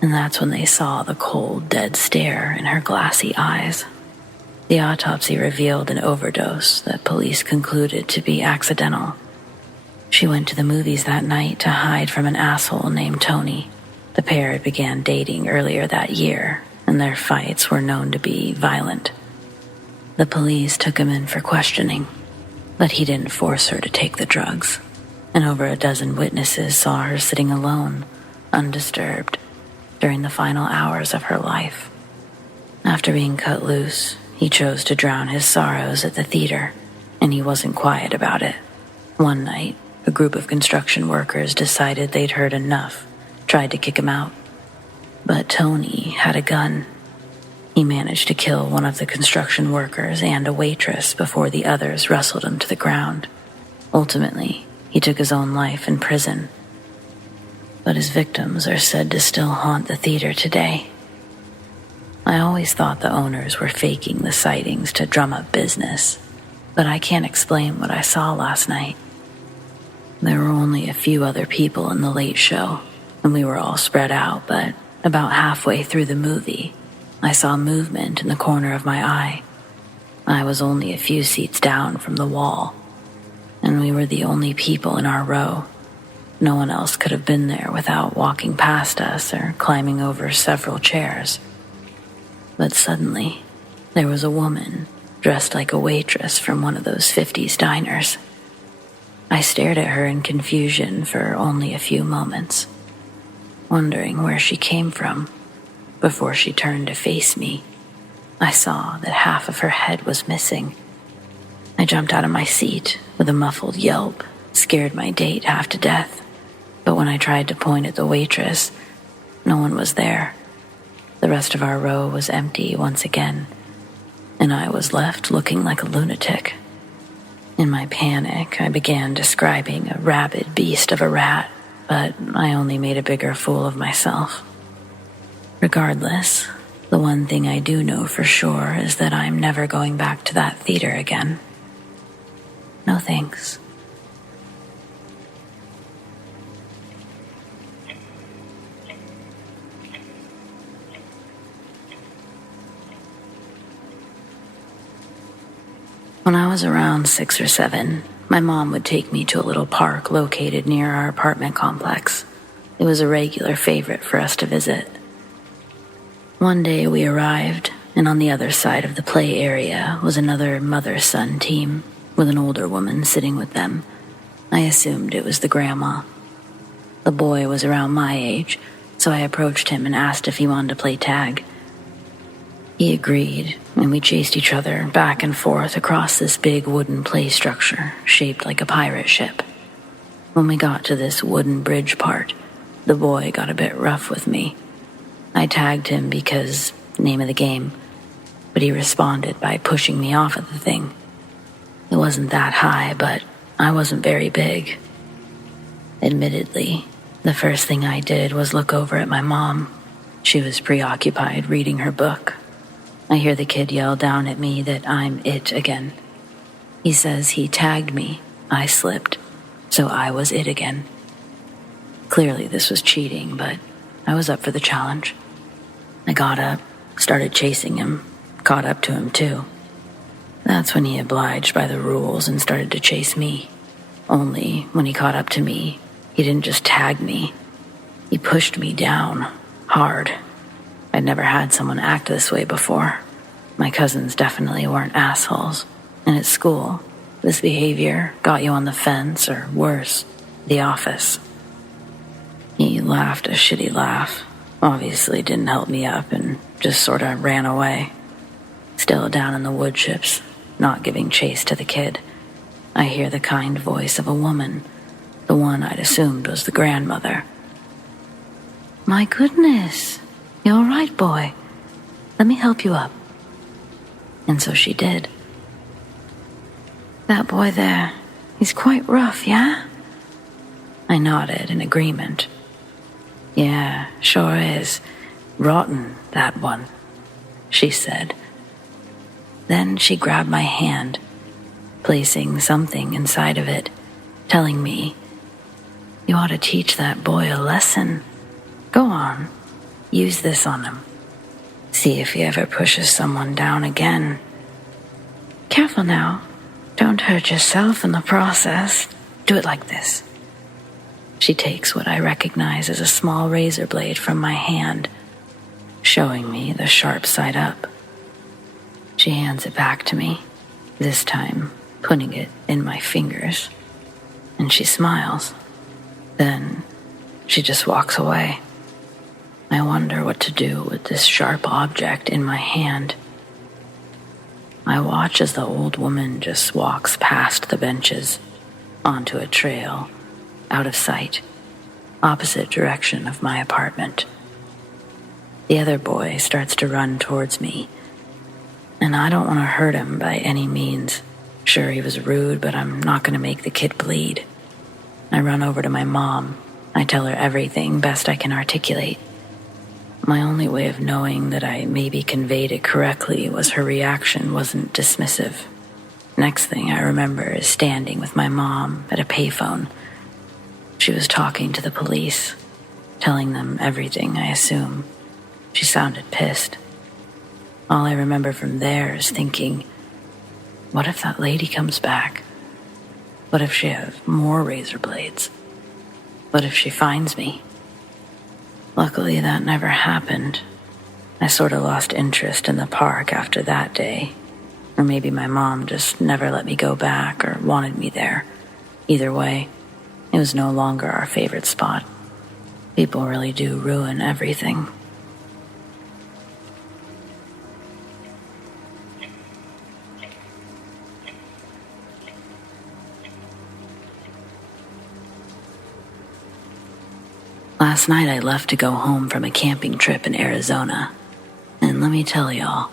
and that's when they saw the cold, dead stare in her glassy eyes. The autopsy revealed an overdose that police concluded to be accidental. She went to the movies that night to hide from an asshole named Tony. The pair began dating earlier that year, and their fights were known to be violent. The police took him in for questioning, but he didn't force her to take the drugs, and over a dozen witnesses saw her sitting alone, undisturbed, during the final hours of her life. After being cut loose, he chose to drown his sorrows at the theater, and he wasn't quiet about it. One night, a group of construction workers decided they'd heard enough, tried to kick him out. But Tony had a gun. He managed to kill one of the construction workers and a waitress before the others wrestled him to the ground. Ultimately, he took his own life in prison. But his victims are said to still haunt the theater today. I always thought the owners were faking the sightings to drum up business, but I can't explain what I saw last night. There were only a few other people in the late show, and we were all spread out, but about halfway through the movie, I saw movement in the corner of my eye. I was only a few seats down from the wall, and we were the only people in our row. No one else could have been there without walking past us or climbing over several chairs. But suddenly, there was a woman dressed like a waitress from one of those 50s diners. I stared at her in confusion for only a few moments, wondering where she came from. Before she turned to face me, I saw that half of her head was missing. I jumped out of my seat with a muffled yelp, scared my date half to death. But when I tried to point at the waitress, no one was there. The rest of our row was empty once again, and I was left looking like a lunatic. In my panic, I began describing a rabid beast of a rat, but I only made a bigger fool of myself. Regardless, the one thing I do know for sure is that I'm never going back to that theater again. No thanks. When I was around 6 or 7, my mom would take me to a little park located near our apartment complex. It was a regular favorite for us to visit. One day we arrived, and on the other side of the play area was another mother-son team with an older woman sitting with them. I assumed it was the grandma. The boy was around my age, so I approached him and asked if he wanted to play tag. He agreed, and we chased each other back and forth across this big wooden play structure shaped like a pirate ship. When we got to this wooden bridge part, the boy got a bit rough with me. I tagged him because, name of the game, but he responded by pushing me off of the thing. It wasn't that high, but I wasn't very big. Admittedly, the first thing I did was look over at my mom. She was preoccupied reading her book. I hear the kid yell down at me that I'm it again. He says he tagged me, I slipped, so I was it again. Clearly this was cheating, but I was up for the challenge. I got up, started chasing him, caught up to him too. That's when he obliged by the rules and started to chase me. Only when he caught up to me, he didn't just tag me. He pushed me down, hard. I'd never had someone act this way before. My cousins definitely weren't assholes. And at school, this behavior got you on the fence, or worse, the office. He laughed a shitty laugh. Obviously didn't help me up and just sort of ran away. Still down in the wood chips, not giving chase to the kid, I hear the kind voice of a woman, the one I'd assumed was the grandmother. "My goodness, you all right, boy? Let me help you up." And so she did. "That boy there, he's quite rough, yeah?" I nodded in agreement. "Yeah, sure is. Rotten, that one," she said. Then she grabbed my hand, placing something inside of it, telling me, "You ought to teach that boy a lesson. Go on, use this on him. See if he ever pushes someone down again. Careful now, don't hurt yourself in the process. Do it like this." She takes what I recognize as a small razor blade from my hand, showing me the sharp side up. She hands it back to me, this time putting it in my fingers, and she smiles. Then she just walks away. I wonder what to do with this sharp object in my hand. I watch as the old woman just walks past the benches, onto a trail, out of sight, opposite direction of my apartment. The other boy starts to run towards me, and I don't want to hurt him by any means. Sure, he was rude, but I'm not going to make the kid bleed. I run over to my mom. I tell her everything best I can articulate. My only way of knowing that I maybe conveyed it correctly was her reaction wasn't dismissive. Next thing I remember is standing with my mom at a payphone. She was talking to the police, telling them everything, I assume. She sounded pissed. All I remember from there is thinking, what if that lady comes back? What if she has more razor blades? What if she finds me? Luckily, that never happened. I sort of lost interest in the park after that day. Or maybe my mom just never let me go back or wanted me there. Either way, it was no longer our favorite spot. People really do ruin everything. Last night I left to go home from a camping trip in Arizona. And let me tell y'all,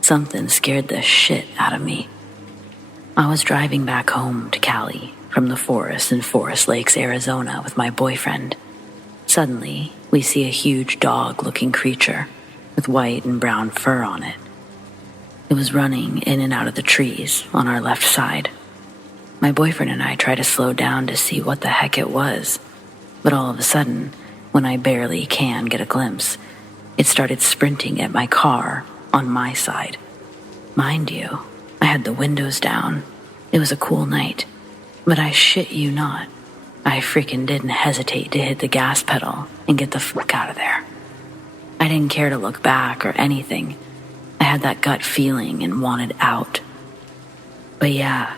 something scared the shit out of me. I was driving back home to Cali from the forest in Forest Lakes, Arizona with my boyfriend. Suddenly, we see a huge dog-looking creature with white and brown fur on it. It was running in and out of the trees on our left side. My boyfriend and I tried to slow down to see what the heck it was, but all of a sudden, when I barely can get a glimpse, it started sprinting at my car on my side. Mind you, I had the windows down. It was a cool night, but I shit you not, I freaking didn't hesitate to hit the gas pedal and get the fuck out of there. I didn't care to look back or anything. I had that gut feeling and wanted out. But yeah,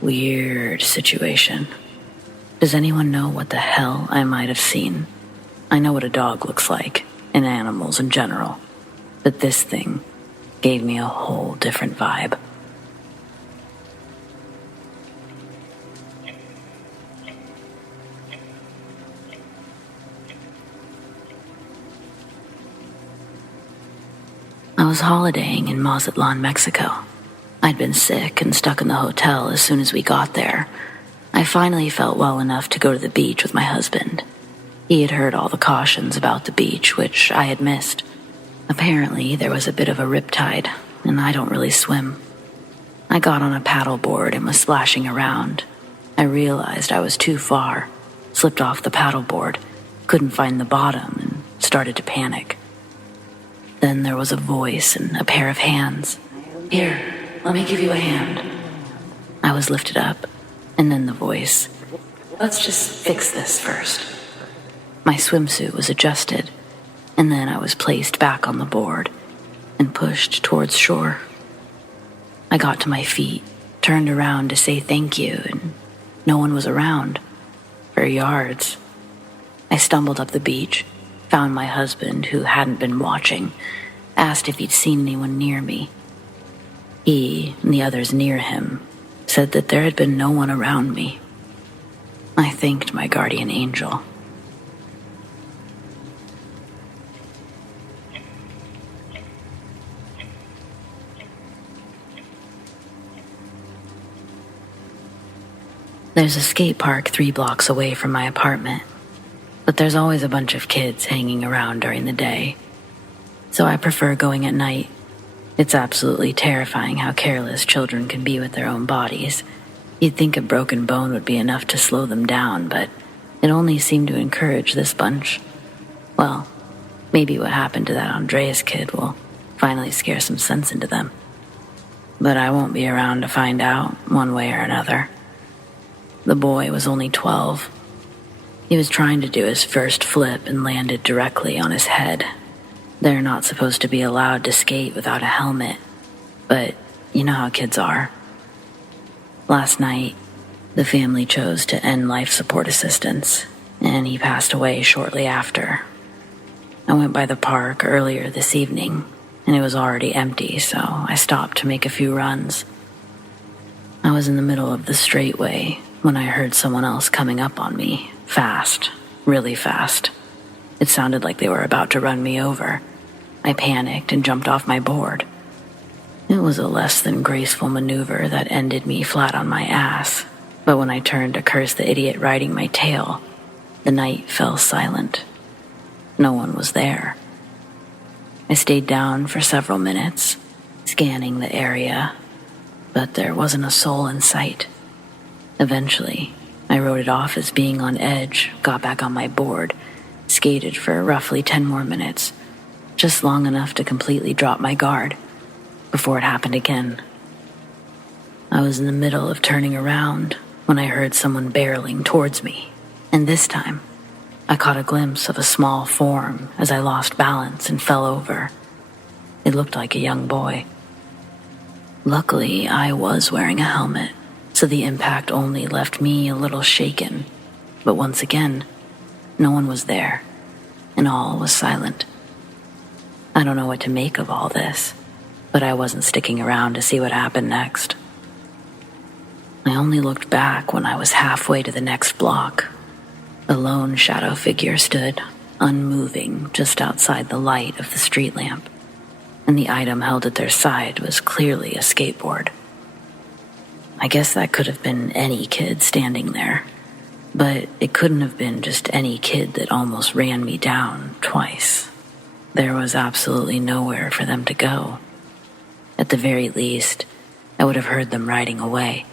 weird situation. Does anyone know what the hell I might have seen? I know what a dog looks like, and animals in general, but this thing gave me a whole different vibe. I was holidaying in Mazatlan, Mexico. I'd been sick and stuck in the hotel as soon as we got there. I finally felt well enough to go to the beach with my husband. He had heard all the cautions about the beach, which I had missed. Apparently, there was a bit of a riptide, and I don't really swim. I got on a paddleboard and was splashing around. I realized I was too far, slipped off the paddleboard, couldn't find the bottom, and started to panic. Then there was a voice and a pair of hands. "Here, let me give you a hand." I was lifted up, and then the voice. "Let's just fix this first." My swimsuit was adjusted, and then I was placed back on the board and pushed towards shore. I got to my feet, turned around to say thank you, and no one was around for yards. I stumbled up the beach, found my husband, who hadn't been watching, asked if he'd seen anyone near me. He and the others near him said that there had been no one around me. I thanked my guardian angel. There's a skate park 3 blocks away from my apartment, but there's always a bunch of kids hanging around during the day, so I prefer going at night. It's absolutely terrifying how careless children can be with their own bodies. You'd think a broken bone would be enough to slow them down, but it only seemed to encourage this bunch. Well, maybe what happened to that Andreas kid will finally scare some sense into them. But I won't be around to find out, one way or another. The boy was only 12. He was trying to do his first flip and landed directly on his head. They're not supposed to be allowed to skate without a helmet, but you know how kids are. Last night, the family chose to end life support assistance, and he passed away shortly after. I went by the park earlier this evening, and it was already empty, so I stopped to make a few runs. I was in the middle of the straightway when I heard someone else coming up on me, fast, really fast. It sounded like they were about to run me over. I panicked and jumped off my board. It was a less than graceful maneuver that ended me flat on my ass, but when I turned to curse the idiot riding my tail, the night fell silent. No one was there. I stayed down for several minutes, scanning the area, but there wasn't a soul in sight. Eventually, I wrote it off as being on edge, got back on my board, skated for roughly 10 more minutes, just long enough to completely drop my guard before it happened again. I was in the middle of turning around when I heard someone barreling towards me, and this time, I caught a glimpse of a small form as I lost balance and fell over. It looked like a young boy. Luckily, I was wearing a helmet, so the impact only left me a little shaken. But once again, no one was there, and all was silent. I don't know what to make of all this, but I wasn't sticking around to see what happened next. I only looked back when I was halfway to the next block. A lone shadow figure stood, unmoving, just outside the light of the street lamp, and the item held at their side was clearly a skateboard. I guess that could have been any kid standing there, but it couldn't have been just any kid that almost ran me down twice. There was absolutely nowhere for them to go. At the very least, I would have heard them riding away.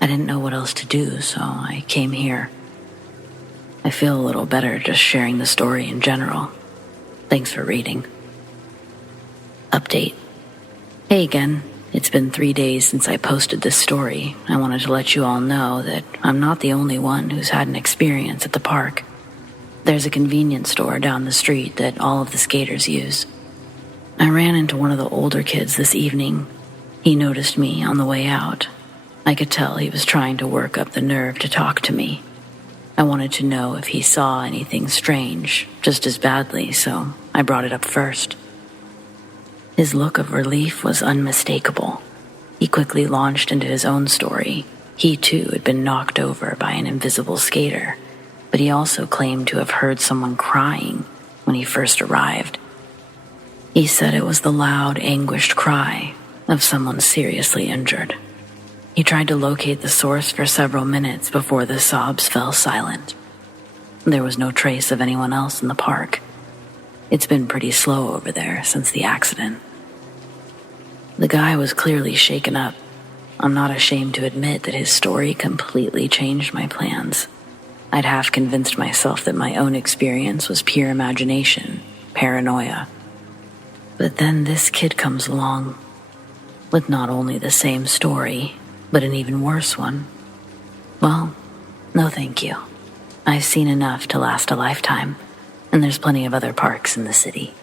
I didn't know what else to do, so I came here. I feel a little better just sharing the story in general. Thanks for reading. Update. Hey again. It's been 3 days since I posted this story. I wanted to let you all know that I'm not the only one who's had an experience at the park. There's a convenience store down the street that all of the skaters use. I ran into one of the older kids this evening. He noticed me on the way out. I could tell he was trying to work up the nerve to talk to me. I wanted to know if he saw anything strange, just as badly, so I brought it up first. His look of relief was unmistakable. He quickly launched into his own story. He too had been knocked over by an invisible skater, but he also claimed to have heard someone crying when he first arrived. He said it was the loud, anguished cry of someone seriously injured. He tried to locate the source for several minutes before the sobs fell silent. There was no trace of anyone else in the park. It's been pretty slow over there since the accident. The guy was clearly shaken up. I'm not ashamed to admit that his story completely changed my plans. I'd half convinced myself that my own experience was pure imagination, paranoia. But then this kid comes along, with not only the same story, but an even worse one. Well, no thank you. I've seen enough to last a lifetime, and there's plenty of other parks in the city.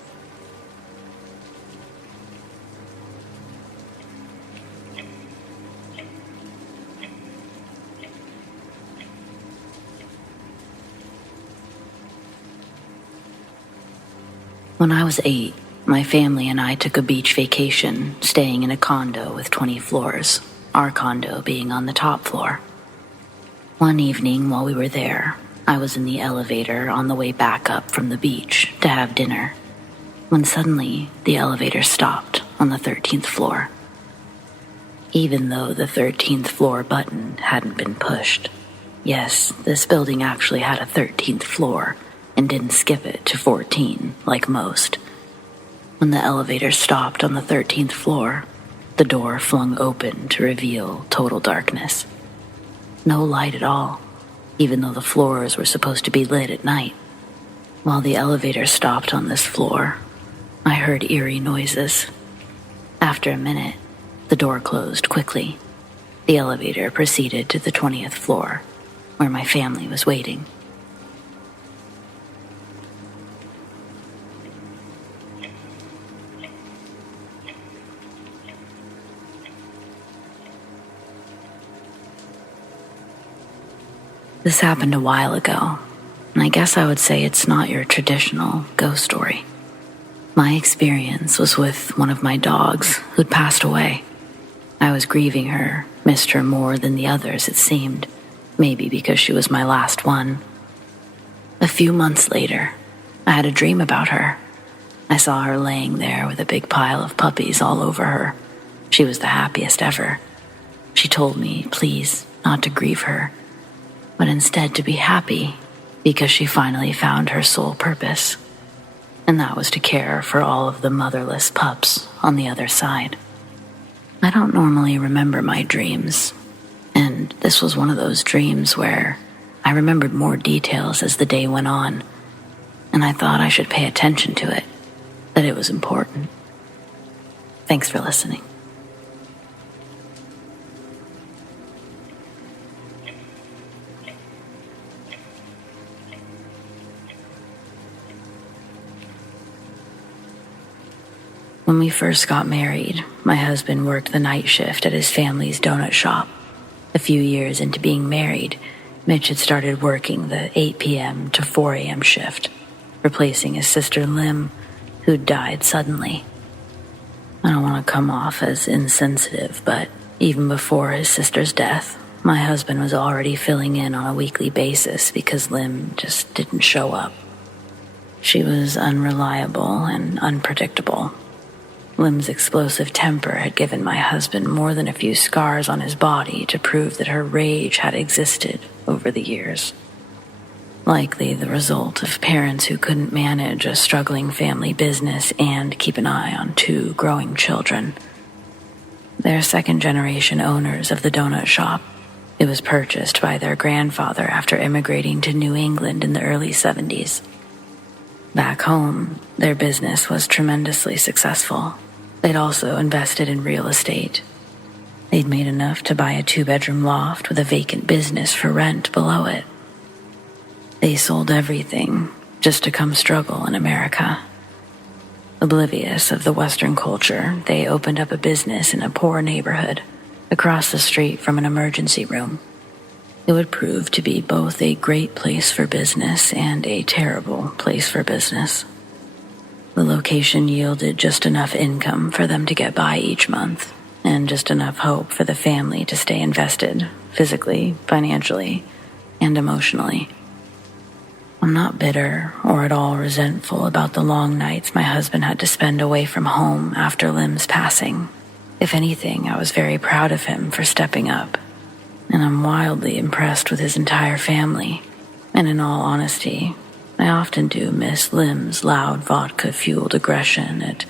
When I was 8, my family and I took a beach vacation, staying in a condo with 20 floors, our condo being on the top floor. One evening while we were there, I was in the elevator on the way back up from the beach to have dinner, when suddenly the elevator stopped on the 13th floor. Even though the 13th floor button hadn't been pushed. Yes, this building actually had a 13th floor and didn't skip it to 14 like most. When the elevator stopped on the 13th floor, the door flung open to reveal total darkness. No light at all, even though the floors were supposed to be lit at night. While the elevator stopped on this floor, I heard eerie noises. After a minute, the door closed quickly. The elevator proceeded to the 20th floor, where my family was waiting. This happened a while ago, and I guess I would say it's not your traditional ghost story. My experience was with one of my dogs who'd passed away. I was grieving her, missed her more than the others, it seemed, maybe because she was my last one. A few months later, I had a dream about her. I saw her laying there with a big pile of puppies all over her. She was the happiest ever. She told me, please, not to grieve her, but instead to be happy because she finally found her sole purpose. And that was to care for all of the motherless pups on the other side. I don't normally remember my dreams, and this was one of those dreams where I remembered more details as the day went on, and I thought I should pay attention to it, that it was important. Thanks for listening. When we first got married, my husband worked the night shift at his family's donut shop. A few years into being married, Mitch had started working the 8 p.m. to 4 a.m. shift, replacing his sister Lim, who'd died suddenly. I don't want to come off as insensitive, but even before his sister's death, my husband was already filling in on a weekly basis because Lim just didn't show up. She was unreliable and unpredictable. Lim's explosive temper had given my husband more than a few scars on his body to prove that her rage had existed over the years. Likely the result of parents who couldn't manage a struggling family business and keep an eye on 2 growing children. They're second-generation owners of the donut shop. It was purchased by their grandfather after immigrating to New England in the early 70s. Back home, their business was tremendously successful. They'd also invested in real estate. They'd made enough to buy a 2-bedroom loft with a vacant business for rent below it. They sold everything just to come struggle in America. Oblivious of the Western culture, they opened up a business in a poor neighborhood across the street from an emergency room. It would prove to be both a great place for business and a terrible place for business. The location yielded just enough income for them to get by each month, and just enough hope for the family to stay invested, physically, financially, and emotionally. I'm not bitter or at all resentful about the long nights my husband had to spend away from home after Lim's passing. If anything, I was very proud of him for stepping up, and I'm wildly impressed with his entire family. And in all honesty, I often do miss Lim's loud vodka-fueled aggression at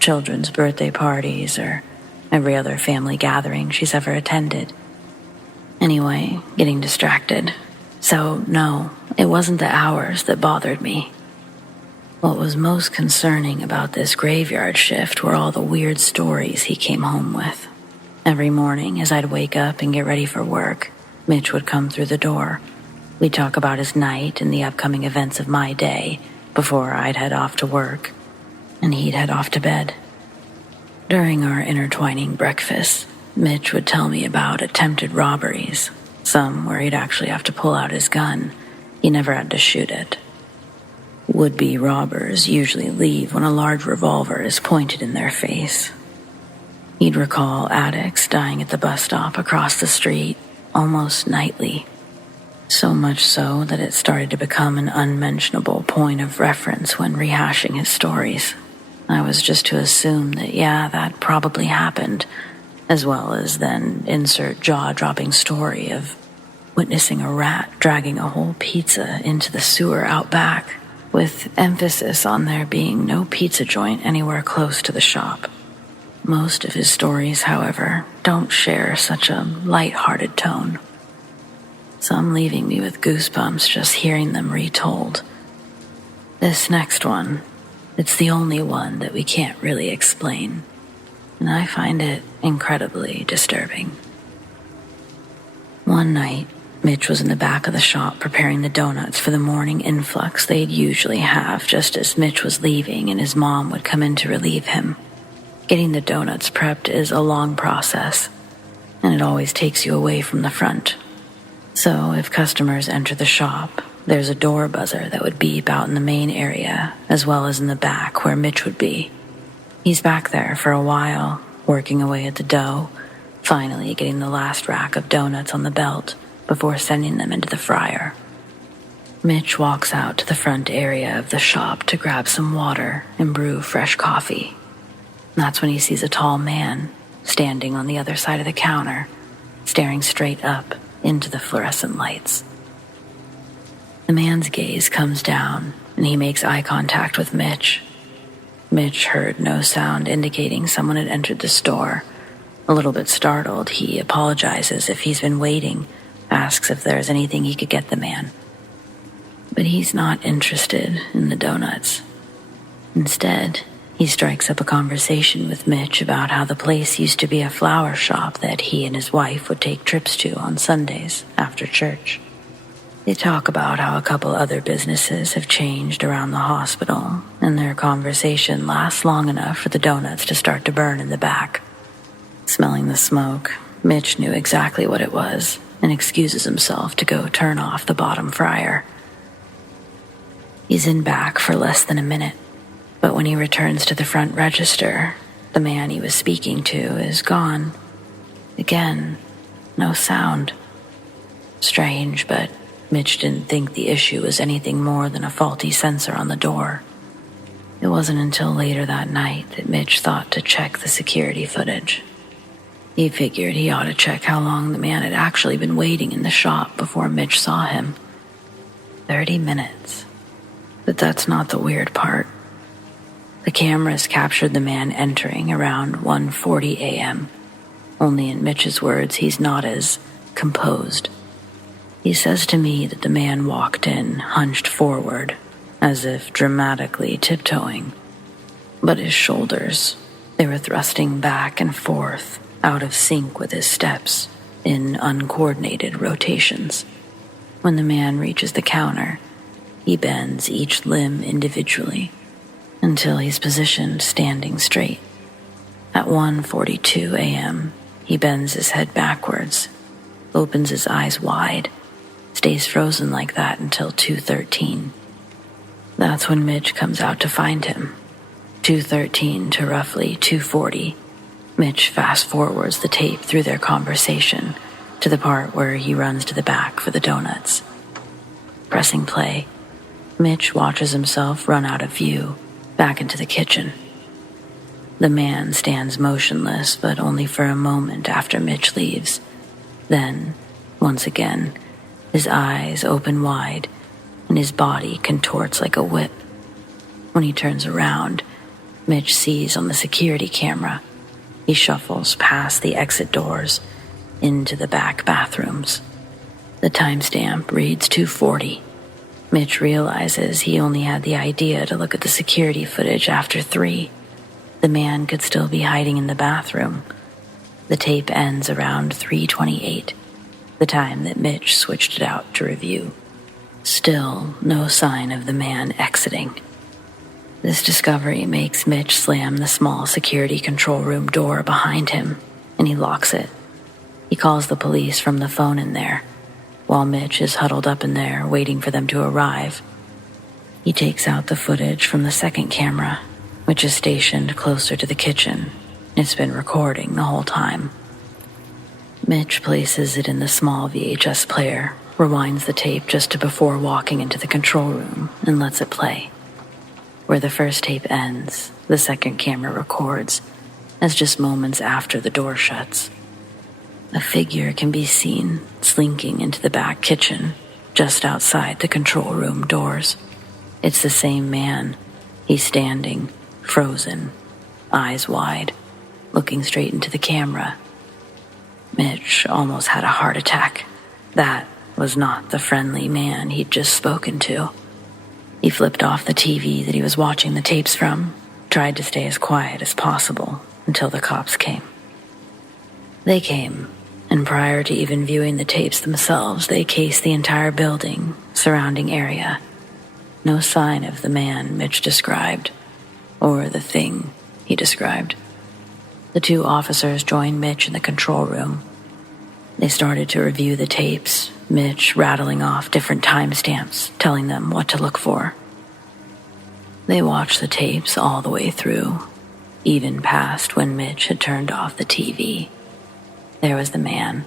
children's birthday parties or every other family gathering she's ever attended. Anyway, getting distracted. So, no, it wasn't the hours that bothered me. What was most concerning about this graveyard shift were all the weird stories he came home with. Every morning, as I'd wake up and get ready for work, Mitch would come through the door. We'd talk about his night and the upcoming events of my day before I'd head off to work, and he'd head off to bed. During our intertwining breakfasts, Mitch would tell me about attempted robberies, some where he'd actually have to pull out his gun. He never had to shoot it. Would-be robbers usually leave when a large revolver is pointed in their face. He'd recall addicts dying at the bus stop across the street almost nightly, so much so that it started to become an unmentionable point of reference when rehashing his stories. I was just to assume that, yeah, that probably happened, as well as then insert jaw-dropping story of witnessing a rat dragging a whole pizza into the sewer out back, with emphasis on there being no pizza joint anywhere close to the shop. Most of his stories, however, don't share such a light-hearted tone. Some leaving me with goosebumps just hearing them retold. This next one, it's the only one that we can't really explain, and I find it incredibly disturbing. One night, Mitch was in the back of the shop preparing the donuts for the morning influx they'd usually have just as Mitch was leaving and his mom would come in to relieve him. Getting the donuts prepped is a long process, and it always takes you away from the front. So if customers enter the shop, there's a door buzzer that would beep out in the main area as well as in the back where Mitch would be. He's back there for a while, working away at the dough, finally getting the last rack of donuts on the belt before sending them into the fryer. Mitch walks out to the front area of the shop to grab some water and brew fresh coffee. That's when he sees a tall man standing on the other side of the counter, staring straight up into the fluorescent lights. The man's gaze comes down, and he makes eye contact with Mitch. Mitch heard no sound indicating someone had entered the store. A little bit startled, he apologizes if he's been waiting, asks if there's anything he could get the man. But he's not interested in the donuts. Instead, he strikes up a conversation with Mitch about how the place used to be a flower shop that he and his wife would take trips to on Sundays after church. They talk about how a couple other businesses have changed around the hospital, and their conversation lasts long enough for the donuts to start to burn in the back. Smelling the smoke, Mitch knew exactly what it was and excuses himself to go turn off the bottom fryer. He's in back for less than a minute, but when he returns to the front register, the man he was speaking to is gone. Again, no sound. Strange, but Mitch didn't think the issue was anything more than a faulty sensor on the door. It wasn't until later that night that Mitch thought to check the security footage. He figured he ought to check how long the man had actually been waiting in the shop before Mitch saw him. 30 minutes. But that's not the weird part. The cameras captured the man entering around 1:40 a.m. Only in Mitch's words, he's not as composed. He says to me that the man walked in hunched forward, as if dramatically tiptoeing. But his shoulders, they were thrusting back and forth, out of sync with his steps, in uncoordinated rotations. When the man reaches the counter, he bends each limb individually until he's positioned standing straight. At 1:42 a.m., he bends his head backwards, opens his eyes wide, stays frozen like that until 2:13. That's when Mitch comes out to find him. 2:13 to roughly 2:40. Mitch fast-forwards the tape through their conversation to the part where he runs to the back for the donuts. Pressing play, Mitch watches himself run out of view, back into the kitchen. The man stands motionless, but only for a moment after Mitch leaves. Then, once again, his eyes open wide, and his body contorts like a whip. When he turns around, Mitch sees on the security camera. He shuffles past the exit doors into the back bathrooms. The timestamp reads 2:40. Mitch realizes he only had the idea to look at the security footage after 3. The man could still be hiding in the bathroom. The tape ends around 3:28, the time that Mitch switched it out to review. Still, no sign of the man exiting. This discovery makes Mitch slam the small security control room door behind him, and he locks it. He calls the police from the phone in there, while Mitch is huddled up in there waiting for them to arrive. He takes out the footage from the second camera, which is stationed closer to the kitchen. It's been recording the whole time. Mitch places it in the small VHS player, rewinds the tape just to before walking into the control room, and lets it play. Where the first tape ends, the second camera records, as just moments after the door shuts. A figure can be seen slinking into the back kitchen, just outside the control room doors. It's the same man. He's standing, frozen, eyes wide, looking straight into the camera. Mitch almost had a heart attack. That was not the friendly man he'd just spoken to. He flipped off the TV that he was watching the tapes from, tried to stay as quiet as possible until the cops came. They came, and prior to even viewing the tapes themselves, they cased the entire building, surrounding area. No sign of the man Mitch described, or the thing he described. The two officers joined Mitch in the control room. They started to review the tapes, Mitch rattling off different timestamps, telling them what to look for. They watched the tapes all the way through, even past when Mitch had turned off the TV. There was the man,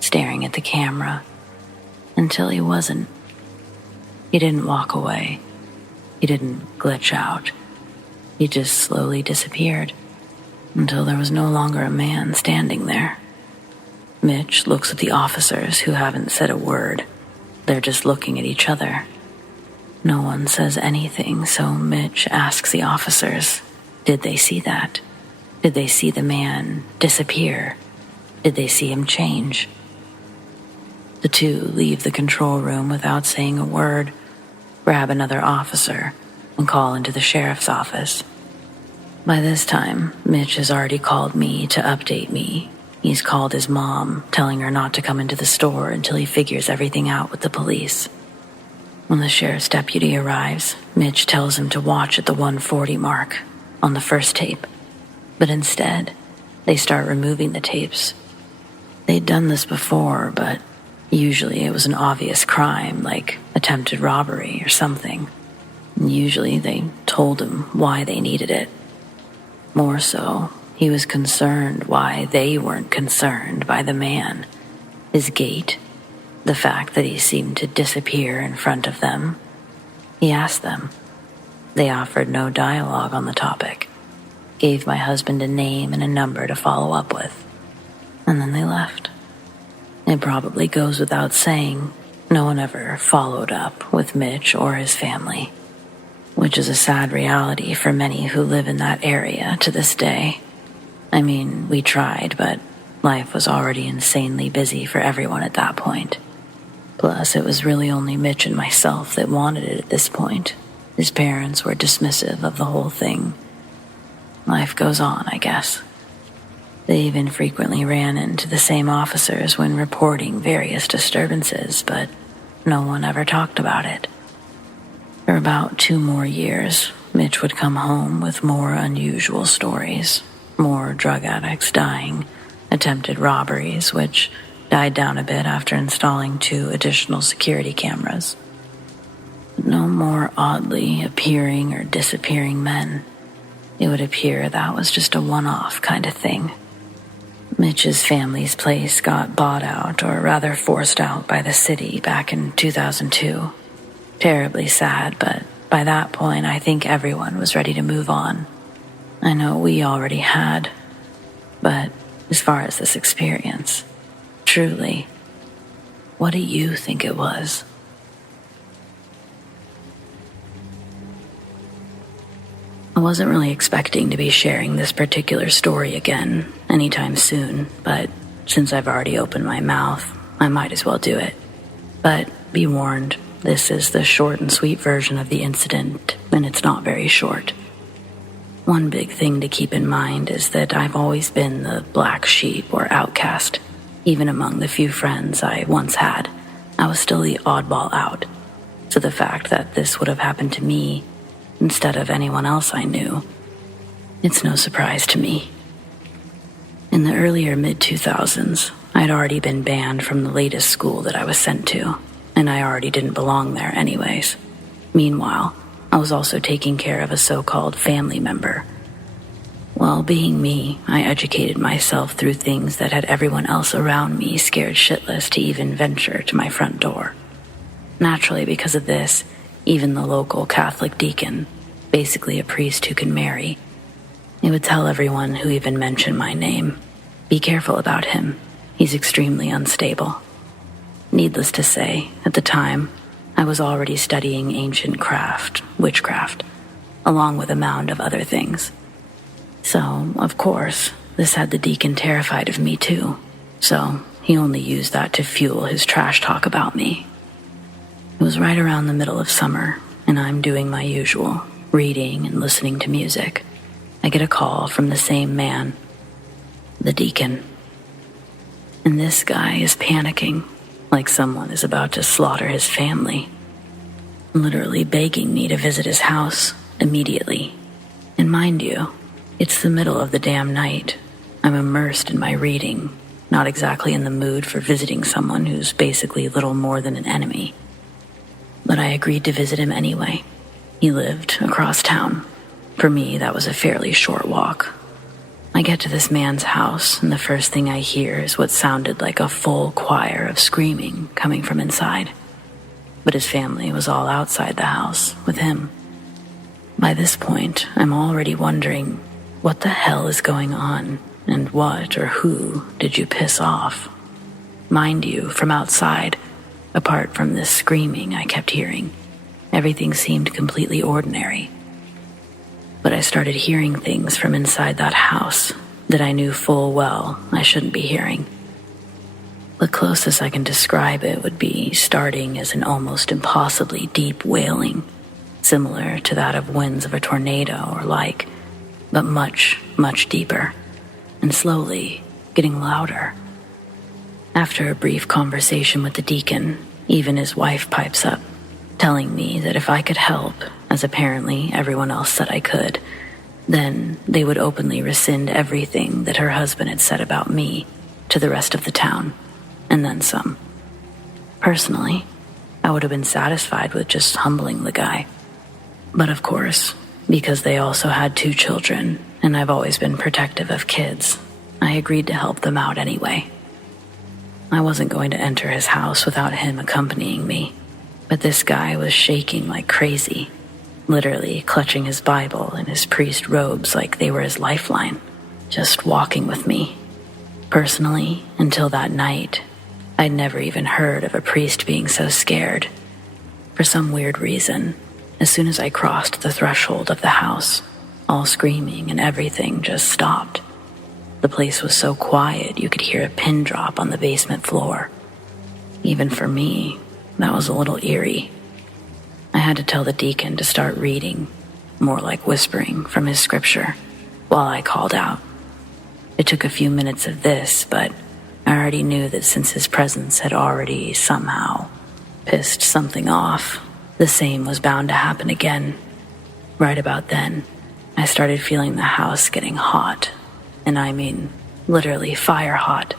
staring at the camera, until he wasn't. He didn't walk away. He didn't glitch out. He just slowly disappeared, until there was no longer a man standing there. Mitch looks at the officers, who haven't said a word. They're just looking at each other. No one says anything, so Mitch asks the officers, did they see that? Did they see the man disappear? Did they see him change? The two leave the control room without saying a word, grab another officer, and call into the sheriff's office. By this time, Mitch has already called me to update me. He's called his mom, telling her not to come into the store until he figures everything out with the police. When the sheriff's deputy arrives, Mitch tells him to watch at the 140 mark on the first tape. But instead, they start removing the tapes. They'd done this before, but usually it was an obvious crime, like attempted robbery or something. And usually they told him why they needed it. More so, he was concerned why they weren't concerned by the man, his gait, the fact that he seemed to disappear in front of them. He asked them. They offered no dialogue on the topic, gave my husband a name and a number to follow up with, and then they left. It probably goes without saying, no one ever followed up with Mitch or his family, which is a sad reality for many who live in that area to this day. I mean, we tried, but life was already insanely busy for everyone at that point. Plus, it was really only Mitch and myself that wanted it at this point. His parents were dismissive of the whole thing. Life goes on, I guess. They even frequently ran into the same officers when reporting various disturbances, but no one ever talked about it. For about 2 more years, Mitch would come home with more unusual stories, more drug addicts dying, attempted robberies, which died down a bit after installing 2 additional security cameras. But no more oddly appearing or disappearing men. It would appear that was just a one-off kind of thing. Mitch's family's place got bought out, or rather forced out, by the city back in 2002. Terribly sad, but by that point I think everyone was ready to move on. I know we already had, but as far as this experience, truly, what do you think it was? I wasn't really expecting to be sharing this particular story again anytime soon, but since I've already opened my mouth, I might as well do it. But be warned, this is the short and sweet version of the incident, and it's not very short. One big thing to keep in mind is that I've always been the black sheep or outcast. Even among the few friends I once had, I was still the oddball out. So the fact that this would have happened to me instead of anyone else I knew, it's no surprise to me. In the earlier mid-2000s, I'd already been banned from the latest school that I was sent to, and I already didn't belong there anyways. Meanwhile, I was also taking care of a so-called family member. Well, being me, I educated myself through things that had everyone else around me scared shitless to even venture to my front door. Naturally, because of this, even the local Catholic deacon, basically a priest who can marry, he would tell everyone who even mentioned my name, "Be careful about him. He's extremely unstable." Needless to say, at the time, I was already studying ancient witchcraft, along with a mound of other things. So, of course, this had the deacon terrified of me too, so he only used that to fuel his trash talk about me. It was right around the middle of summer, and I'm doing my usual, reading and listening to music. I get a call from the same man, the deacon. And this guy is panicking, like someone is about to slaughter his family, literally begging me to visit his house immediately. And mind you, it's the middle of the damn night. I'm immersed in my reading, not exactly in the mood for visiting someone who's basically little more than an enemy. But I agreed to visit him anyway. He lived across town. For me, that was a fairly short walk. I get to this man's house, and the first thing I hear is what sounded like a full choir of screaming coming from inside. But his family was all outside the house with him. By this point, I'm already wondering, what the hell is going on, and what or who did you piss off? Mind you, from outside, apart from this screaming I kept hearing, everything seemed completely ordinary. But I started hearing things from inside that house that I knew full well I shouldn't be hearing. The closest I can describe it would be starting as an almost impossibly deep wailing, similar to that of winds of a tornado or like, but much, much deeper, and slowly getting louder. After a brief conversation with the deacon, even his wife pipes up, telling me that if I could help, as apparently everyone else said I could, then they would openly rescind everything that her husband had said about me to the rest of the town, and then some. Personally, I would have been satisfied with just humbling the guy. But of course, because they also had 2 children, and I've always been protective of kids, I agreed to help them out anyway. I wasn't going to enter his house without him accompanying me, but this guy was shaking like crazy, literally clutching his Bible and his priest robes like they were his lifeline, just walking with me. Personally, until that night, I'd never even heard of a priest being so scared. For some weird reason, as soon as I crossed the threshold of the house, all screaming and everything just stopped. The place was so quiet you could hear a pin drop on the basement floor. Even for me, that was a little eerie. I had to tell the deacon to start reading, more like whispering from his scripture, while I called out. It took a few minutes of this, but I already knew that since his presence had already somehow pissed something off, the same was bound to happen again. Right about then, I started feeling the house getting hot, and I mean literally fire hot.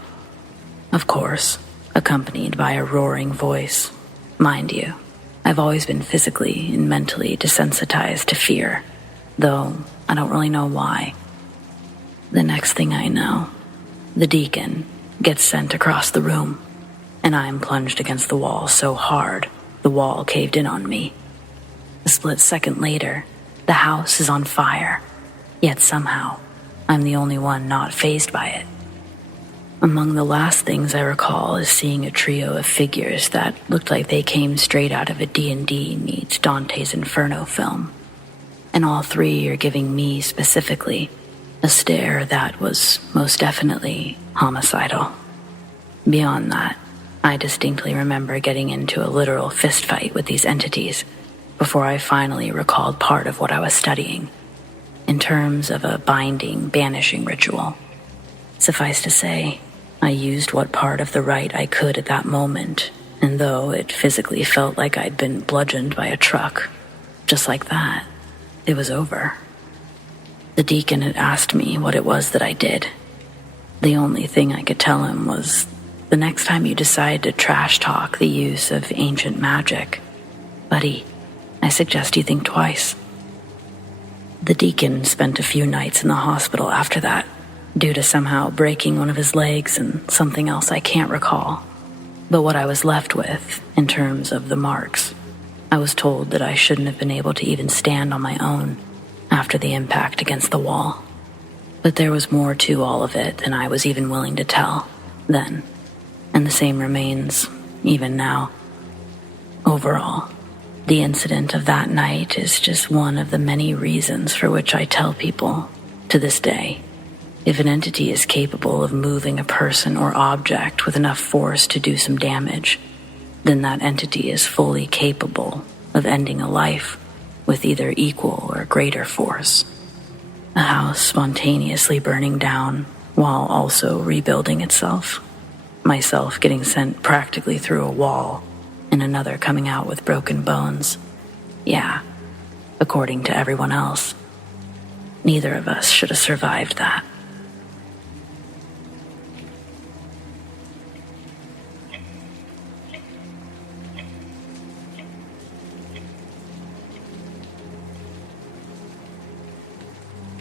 Of course, accompanied by a roaring voice. Mind you, I've always been physically and mentally desensitized to fear, though I don't really know why. The next thing I know, the deacon gets sent across the room, and I'm plunged against the wall so hard the wall caved in on me. A split second later, the house is on fire, yet somehow I'm the only one not fazed by it. Among the last things I recall is seeing a trio of figures that looked like they came straight out of a D&D meets Dante's Inferno film. And all 3 are giving me specifically a stare that was most definitely homicidal. Beyond that, I distinctly remember getting into a literal fistfight with these entities before I finally recalled part of what I was studying, in terms of a binding, banishing ritual. Suffice to say, I used what part of the rite I could at that moment, and though it physically felt like I'd been bludgeoned by a truck, just like that, it was over. The deacon had asked me what it was that I did. The only thing I could tell him was, the next time you decide to trash talk the use of ancient magic, buddy, I suggest you think twice. The deacon spent a few nights in the hospital after that, due to somehow breaking one of his legs and something else I can't recall. But what I was left with, in terms of the marks, I was told that I shouldn't have been able to even stand on my own after the impact against the wall. But there was more to all of it than I was even willing to tell then, and the same remains even now. Overall, the incident of that night is just one of the many reasons for which I tell people, to this day, if an entity is capable of moving a person or object with enough force to do some damage, then that entity is fully capable of ending a life with either equal or greater force. A house spontaneously burning down while also rebuilding itself. Myself getting sent practically through a wall, and another coming out with broken bones. Yeah, according to everyone else. Neither of us should have survived that.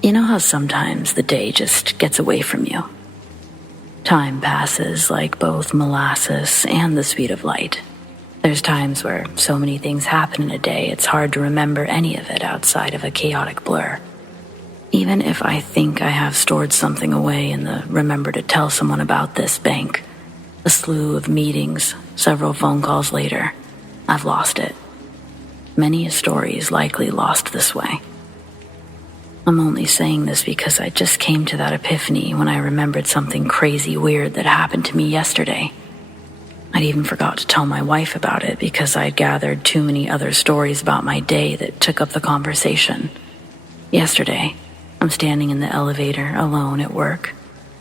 You know how sometimes the day just gets away from you? Time passes like both molasses and the speed of light. There's times where so many things happen in a day, it's hard to remember any of it outside of a chaotic blur. Even if I think I have stored something away in the remember to tell someone about this bank, a slew of meetings, several phone calls later, I've lost it. Many a story is likely lost this way. I'm only saying this because I just came to that epiphany when I remembered something crazy weird that happened to me yesterday. I'd even forgot to tell my wife about it because I'd gathered too many other stories about my day that took up the conversation. Yesterday, I'm standing in the elevator alone at work.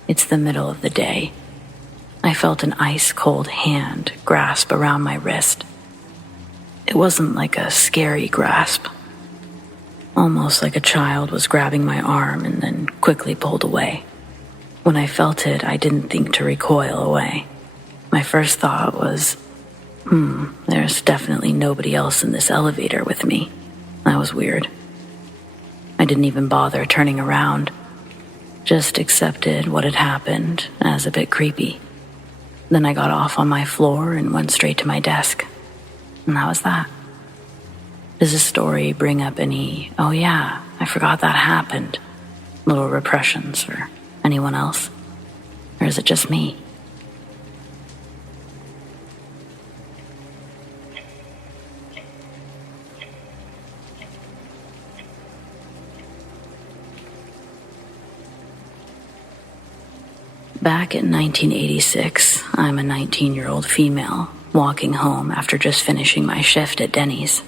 It's the middle of the day. I felt an ice-cold hand grasp around my wrist. It wasn't like a scary grasp. Almost like a child was grabbing my arm and then quickly pulled away. When I felt it, I didn't think to recoil away. My first thought was, there's definitely nobody else in this elevator with me. That was weird. I didn't even bother turning around. Just accepted what had happened as a bit creepy. Then I got off on my floor and went straight to my desk. And that was that. Does this story bring up any, oh yeah, I forgot that happened, little repressions for anyone else? Or is it just me? Back in 1986, I'm a 19-year-old female walking home after just finishing my shift at Denny's.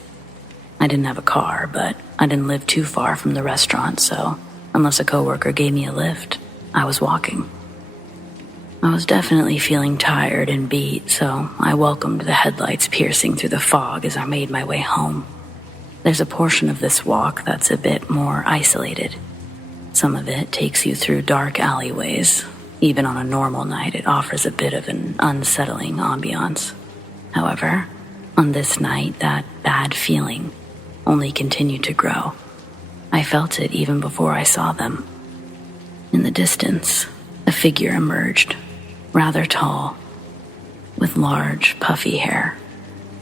I didn't have a car, but I didn't live too far from the restaurant, so unless a coworker gave me a lift, I was walking. I was definitely feeling tired and beat, so I welcomed the headlights piercing through the fog as I made my way home. There's a portion of this walk that's a bit more isolated. Some of it takes you through dark alleyways. Even on a normal night, it offers a bit of an unsettling ambiance. However, on this night, that bad feeling only continued to grow. I felt it even before I saw them. In the distance, a figure emerged, rather tall, with large, puffy hair,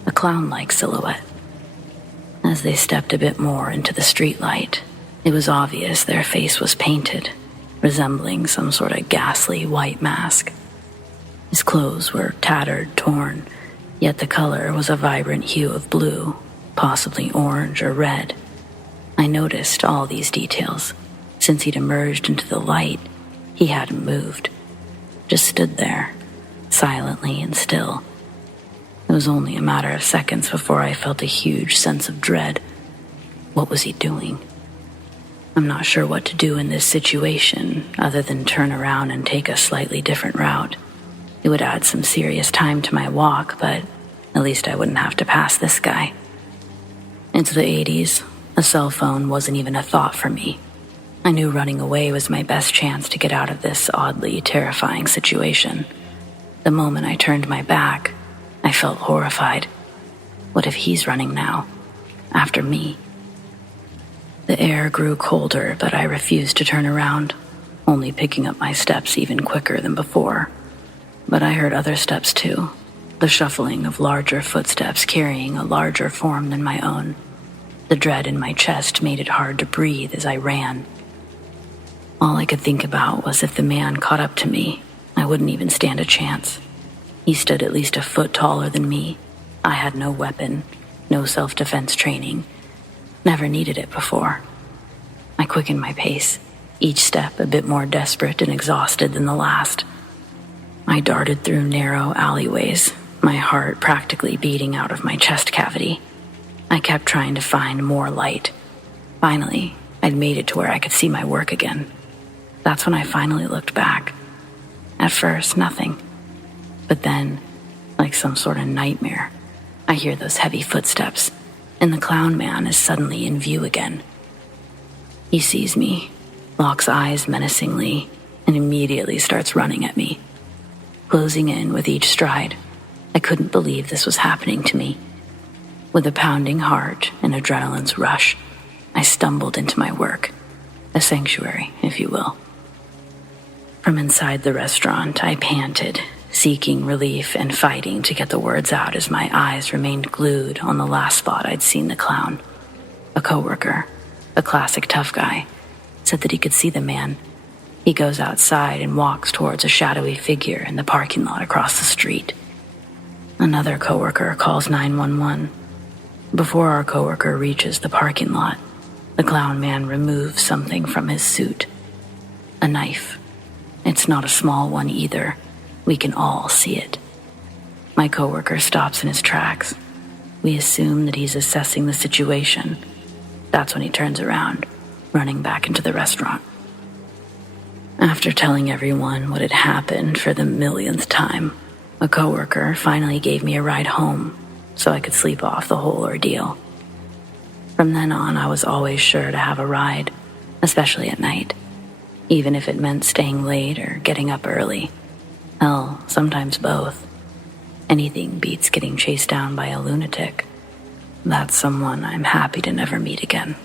a clown-like silhouette. As they stepped a bit more into the streetlight, it was obvious their face was painted, resembling some sort of ghastly white mask. His clothes were tattered, torn, yet the color was a vibrant hue of blue, possibly orange or red. I noticed all these details. Since he'd emerged into the light, he hadn't moved, just stood there, silently and still. It was only a matter of seconds before I felt a huge sense of dread. What was he doing? I'm not sure what to do in this situation other than turn around and take a slightly different route. It would add some serious time to my walk, but at least I wouldn't have to pass this guy. Into the 80s, a cell phone wasn't even a thought for me. I knew running away was my best chance to get out of this oddly terrifying situation. The moment I turned my back, I felt horrified. What if he's running now? after me. The air grew colder, but I refused to turn around, only picking up my steps even quicker than before. But I heard other steps too, the shuffling of larger footsteps carrying a larger form than my own. The dread in my chest made it hard to breathe as I ran. All I could think about was if the man caught up to me, I wouldn't even stand a chance. He stood at least a foot taller than me. I had no weapon, no self-defense training. Never needed it before. I quickened my pace, each step a bit more desperate and exhausted than the last. I darted through narrow alleyways, my heart practically beating out of my chest cavity. I kept trying to find more light. Finally, I'd made it to where I could see my work again. That's when I finally looked back. At first, nothing. But then, like some sort of nightmare, I hear those heavy footsteps, and the clown man is suddenly in view again. He sees me, locks eyes menacingly, and immediately starts running at me, closing in with each stride. I couldn't believe this was happening to me. With a pounding heart and adrenaline's rush, I stumbled into my work, a sanctuary, if you will. From inside the restaurant, I panted, seeking relief and fighting to get the words out as my eyes remained glued on the last spot I'd seen the clown. A coworker, a classic tough guy, said that he could see the man. He goes outside and walks towards a shadowy figure in the parking lot across the street. Another coworker calls 911. Before our coworker reaches the parking lot, the clown man removes something from his suit. A knife. It's not a small one either. We can all see it. My coworker stops in his tracks. We assume that he's assessing the situation. That's when he turns around, running back into the restaurant. After telling everyone what had happened for the millionth time, a coworker finally gave me a ride home so I could sleep off the whole ordeal. From then on, I was always sure to have a ride, especially at night, even if it meant staying late or getting up early. Hell, sometimes both. Anything beats getting chased down by a lunatic. That's someone I'm happy to never meet again.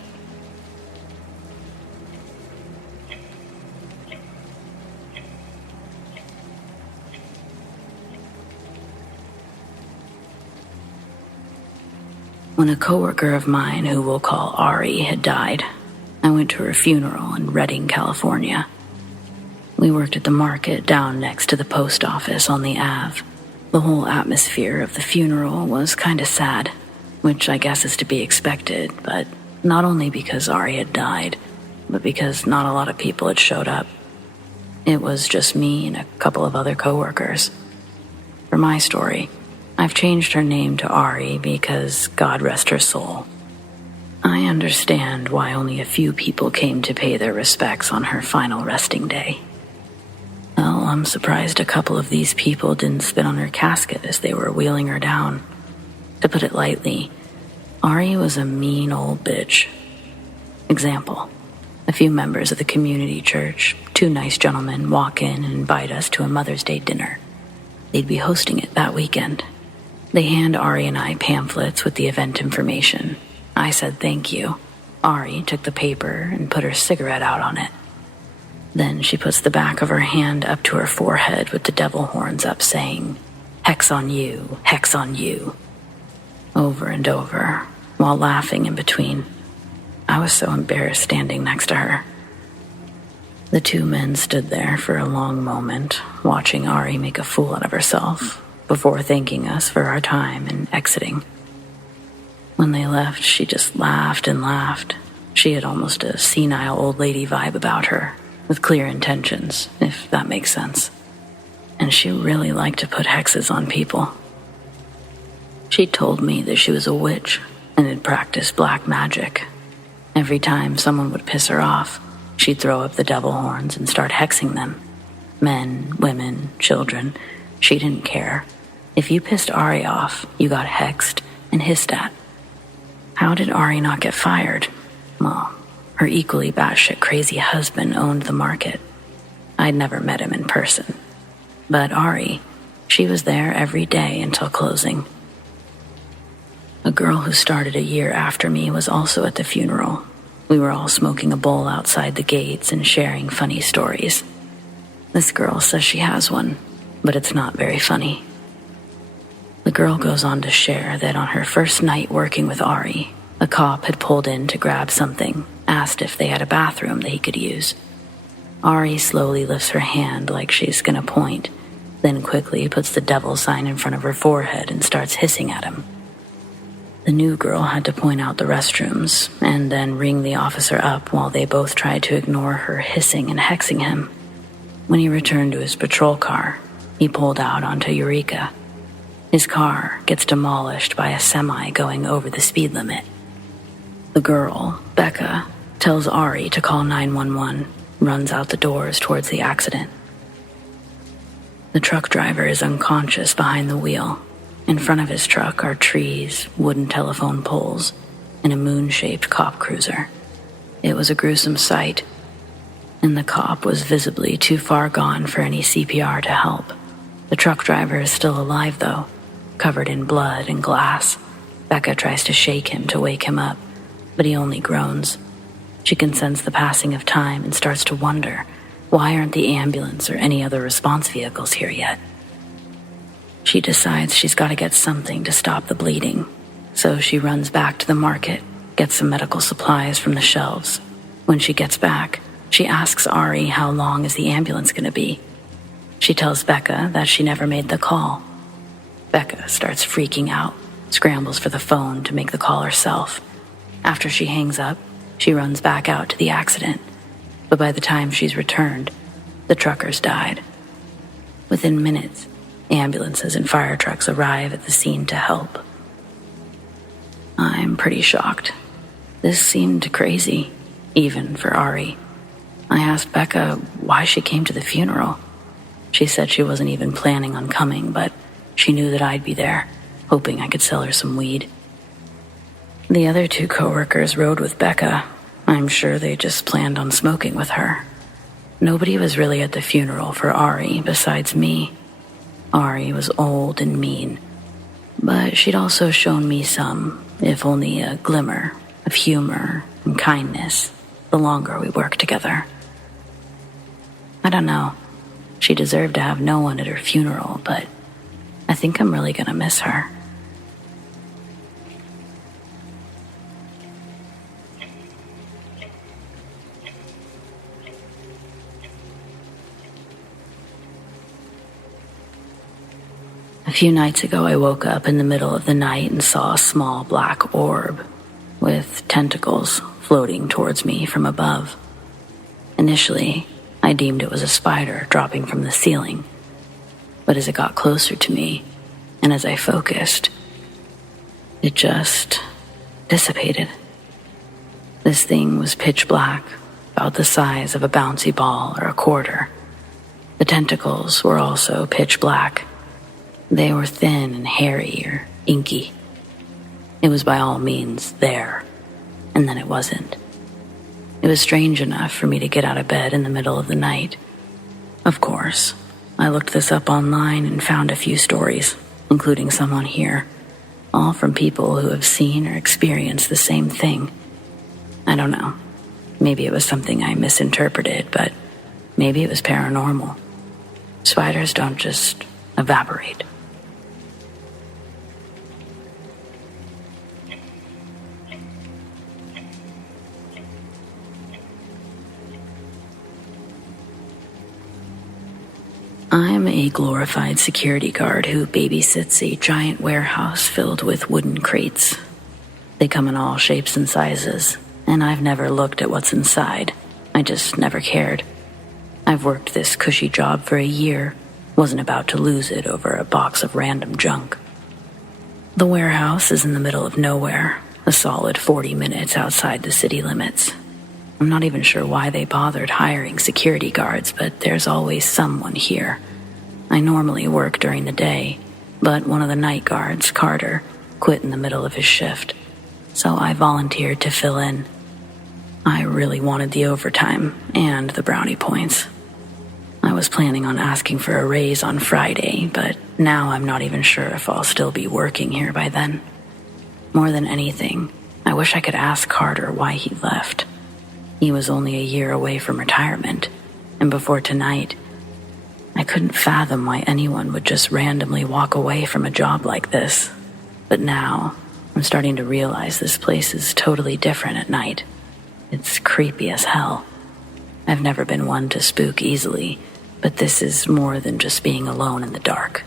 When a coworker of mine who we'll call Ari had died, I went to her funeral in Redding, California. We worked at the market down next to the post office on the Ave. The whole atmosphere of the funeral was kind of sad, which I guess is to be expected, but not only because Ari had died, but because not a lot of people had showed up. It was just me and a couple of other coworkers. For my story, I've changed her name to Ari because God rest her soul. I understand why only a few people came to pay their respects on her final resting day. Well, I'm surprised a couple of these people didn't spit on her casket as they were wheeling her down. To put it lightly, Ari was a mean old bitch. Example, a few members of the community church, two nice gentlemen, walk in and invite us to a Mother's Day dinner. They'd be hosting it that weekend. They hand Ari and I pamphlets with the event information. I said thank you. Ari took the paper and put her cigarette out on it. Then she puts the back of her hand up to her forehead with the devil horns up, saying, "Hex on you, hex on you," over and over, while laughing in between. I was so embarrassed standing next to her. The two men stood there for a long moment, watching Ari make a fool out of herself, before thanking us for our time and exiting. When they left, she just laughed and laughed. She had almost a senile old lady vibe about her, with clear intentions, if that makes sense. And she really liked to put hexes on people. She told me that she was a witch and had practiced black magic. Every time someone would piss her off, she'd throw up the devil horns and start hexing them. Men, women, children, she didn't care. If you pissed Ari off, you got hexed and hissed at. How did Ari not get fired? Well, her equally batshit crazy husband owned the market. I'd never met him in person. But Ari, she was there every day until closing. A girl who started a year after me was also at the funeral. We were all smoking a bowl outside the gates and sharing funny stories. This girl says she has one, but it's not very funny. The girl goes on to share that on her first night working with Ari, a cop had pulled in to grab something, asked if they had a bathroom that he could use. Ari slowly lifts her hand like she's gonna point, then quickly puts the devil sign in front of her forehead and starts hissing at him. The new girl had to point out the restrooms and then ring the officer up while they both tried to ignore her hissing and hexing him. When he returned to his patrol car, he pulled out onto Eureka. His car gets demolished by a semi going over the speed limit. The girl, Becca, tells Ari to call 911, runs out the doors towards the accident. The truck driver is unconscious behind the wheel. In front of his truck are trees, wooden telephone poles, and a moon-shaped cop cruiser. It was a gruesome sight, and the cop was visibly too far gone for any CPR to help. The truck driver is still alive, though, covered in blood and glass. Becca tries to shake him to wake him up, but he only groans. She can sense the passing of time and starts to wonder, why aren't the ambulance or any other response vehicles here yet? She decides she's got to get something to stop the bleeding, so she runs back to the market, gets some medical supplies from the shelves. When she gets back, she asks Ari how long is the ambulance going to be. She tells Becca that she never made the call. Becca starts freaking out, scrambles for the phone to make the call herself. After she hangs up, she runs back out to the accident, but by the time she's returned, the truckers died. Within minutes, ambulances and fire trucks arrive at the scene to help. I'm pretty shocked. This seemed crazy, even for Ari. I asked Becca why she came to the funeral. She said she wasn't even planning on coming, but she knew that I'd be there, hoping I could sell her some weed. The other two coworkers rode with Becca. I'm sure they just planned on smoking with her. Nobody was really at the funeral for Ari besides me. Ari was old and mean, but she'd also shown me some, if only a glimmer, of humor and kindness the longer we worked together. I don't know. She deserved to have no one at her funeral, but I think I'm really gonna miss her. A few nights ago, I woke up in the middle of the night and saw a small black orb with tentacles floating towards me from above. Initially, I deemed it was a spider dropping from the ceiling, but as it got closer to me, and as I focused, it just dissipated. This thing was pitch black, about the size of a bouncy ball or a quarter. The tentacles were also pitch black. They were thin and hairy or inky. It was by all means there, and then it wasn't. It was strange enough for me to get out of bed in the middle of the night. Of course, I looked this up online and found a few stories, including some on here, all from people who have seen or experienced the same thing. I don't know. Maybe it was something I misinterpreted, but maybe it was paranormal. Spiders don't just evaporate. I'm a glorified security guard who babysits a giant warehouse filled with wooden crates. They come in all shapes and sizes, and I've never looked at what's inside. I just never cared. I've worked this cushy job for a year, wasn't about to lose it over a box of random junk. The warehouse is in the middle of nowhere, a solid 40 minutes outside the city limits. I'm not even sure why they bothered hiring security guards, but there's always someone here. I normally work during the day, but one of the night guards, Carter, quit in the middle of his shift, so I volunteered to fill in. I really wanted the overtime and the brownie points. I was planning on asking for a raise on Friday, but now I'm not even sure if I'll still be working here by then. More than anything, I wish I could ask Carter why he left. He was only a year away from retirement, and before tonight, I couldn't fathom why anyone would just randomly walk away from a job like this. But now, I'm starting to realize this place is totally different at night. It's creepy as hell. I've never been one to spook easily, but this is more than just being alone in the dark.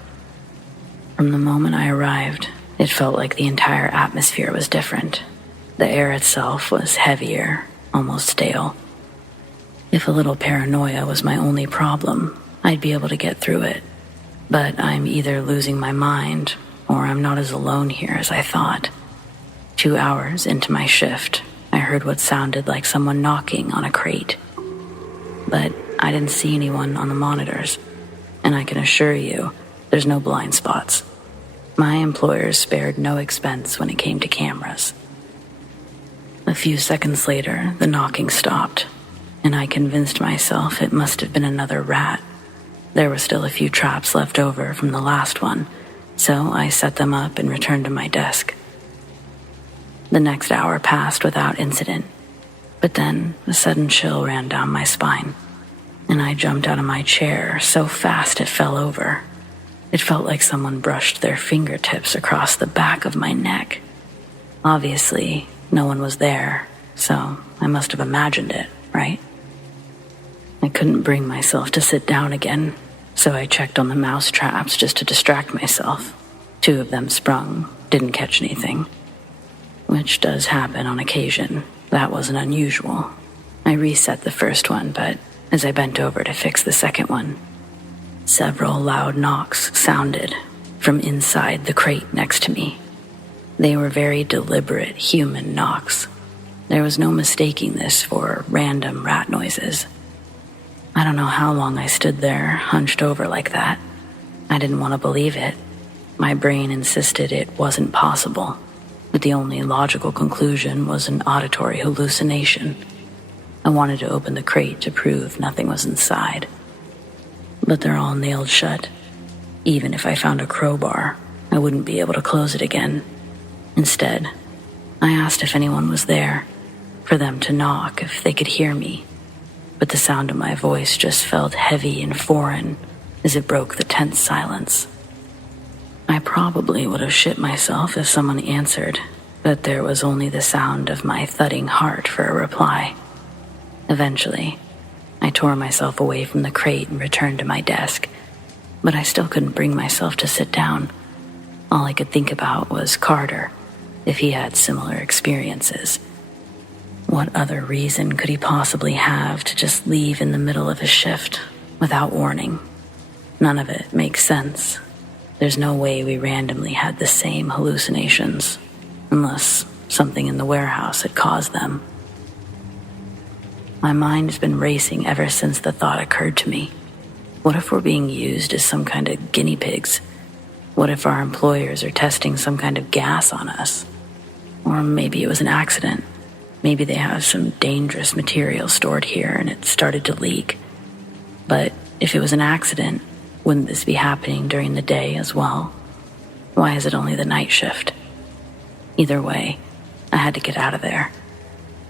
From the moment I arrived, it felt like the entire atmosphere was different. The air itself was heavier, almost stale. If a little paranoia was my only problem, I'd be able to get through it. But I'm either losing my mind, or I'm not as alone here as I thought. 2 hours into my shift, I heard what sounded like someone knocking on a crate. But I didn't see anyone on the monitors, and I can assure you, there's no blind spots. My employers spared no expense when it came to cameras. A few seconds later, the knocking stopped, and I convinced myself it must have been another rat. There were still a few traps left over from the last one, so I set them up and returned to my desk. The next hour passed without incident, but then a sudden chill ran down my spine, and I jumped out of my chair so fast it fell over. It felt like someone brushed their fingertips across the back of my neck. Obviously, no one was there, so I must have imagined it, right? I couldn't bring myself to sit down again, so I checked on the mouse traps just to distract myself. 2 of them sprung, didn't catch anything, which does happen on occasion. That wasn't unusual. I reset the first one, but as I bent over to fix the second one, several loud knocks sounded from inside the crate next to me. They were very deliberate human knocks. There was no mistaking this for random rat noises. I don't know how long I stood there, hunched over like that. I didn't want to believe it. My brain insisted it wasn't possible, but the only logical conclusion was an auditory hallucination. I wanted to open the crate to prove nothing was inside. But they're all nailed shut. Even if I found a crowbar, I wouldn't be able to close it again. Instead, I asked if anyone was there, for them to knock if they could hear me. But the sound of my voice just felt heavy and foreign as it broke the tense silence. I probably would have shit myself if someone answered, but there was only the sound of my thudding heart for a reply. Eventually, I tore myself away from the crate and returned to my desk, but I still couldn't bring myself to sit down. All I could think about was Carter, if he had similar experiences. What other reason could he possibly have to just leave in the middle of his shift without warning? None of it makes sense. There's no way we randomly had the same hallucinations, unless something in the warehouse had caused them. My mind's been racing ever since the thought occurred to me. What if we're being used as some kind of guinea pigs? What if our employers are testing some kind of gas on us? Or maybe it was an accident. Maybe they have some dangerous material stored here and it started to leak. But if it was an accident, wouldn't this be happening during the day as well? Why is it only the night shift? Either way, I had to get out of there.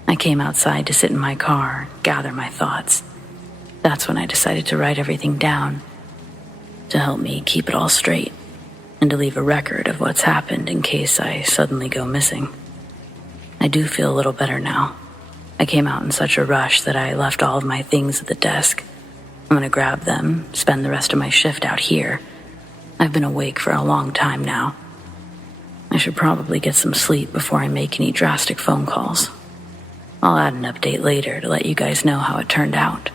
I came outside to sit in my car, gather my thoughts. That's when I decided to write everything down, to help me keep it all straight, and to leave a record of what's happened in case I suddenly go missing. I do feel a little better now. I came out in such a rush that I left all of my things at the desk. I'm going to grab them, spend the rest of my shift out here. I've been awake for a long time now. I should probably get some sleep before I make any drastic phone calls. I'll add an update later to let you guys know how it turned out.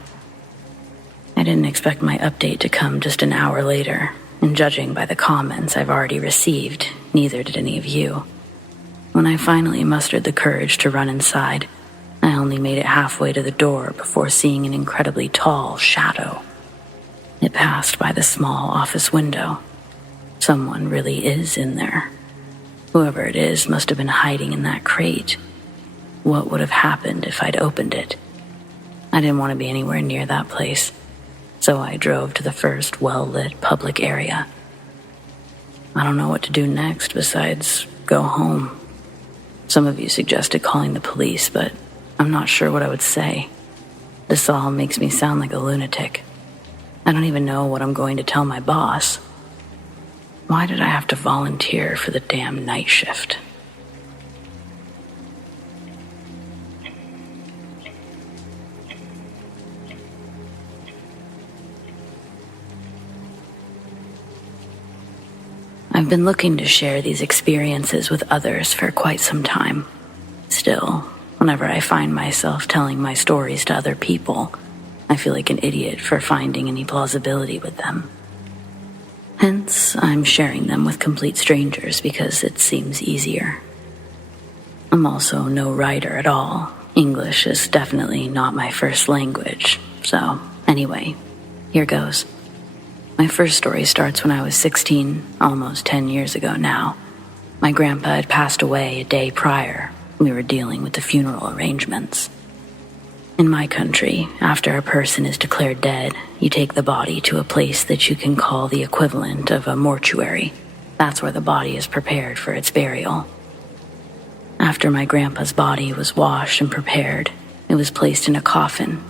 I didn't expect my update to come just an hour later, and judging by the comments I've already received, neither did any of you. When I finally mustered the courage to run inside, I only made it halfway to the door before seeing an incredibly tall shadow. It passed by the small office window. Someone really is in there. Whoever it is must have been hiding in that crate. What would have happened if I'd opened it? I didn't want to be anywhere near that place, so I drove to the first well-lit public area. I don't know what to do next besides go home. Some of you suggested calling the police, but I'm not sure what I would say. This all makes me sound like a lunatic. I don't even know what I'm going to tell my boss. Why did I have to volunteer for the damn night shift? I've been looking to share these experiences with others for quite some time. Still, whenever I find myself telling my stories to other people, I feel like an idiot for finding any plausibility with them. Hence, I'm sharing them with complete strangers because it seems easier. I'm also no writer at all. English is definitely not my first language. So, anyway, here goes. My first story starts when I was 16, almost 10 years ago now. My grandpa had passed away a day prior. We were dealing with the funeral arrangements. In my country, after a person is declared dead, you take the body to a place that you can call the equivalent of a mortuary. That's where the body is prepared for its burial. After my grandpa's body was washed and prepared, it was placed in a coffin.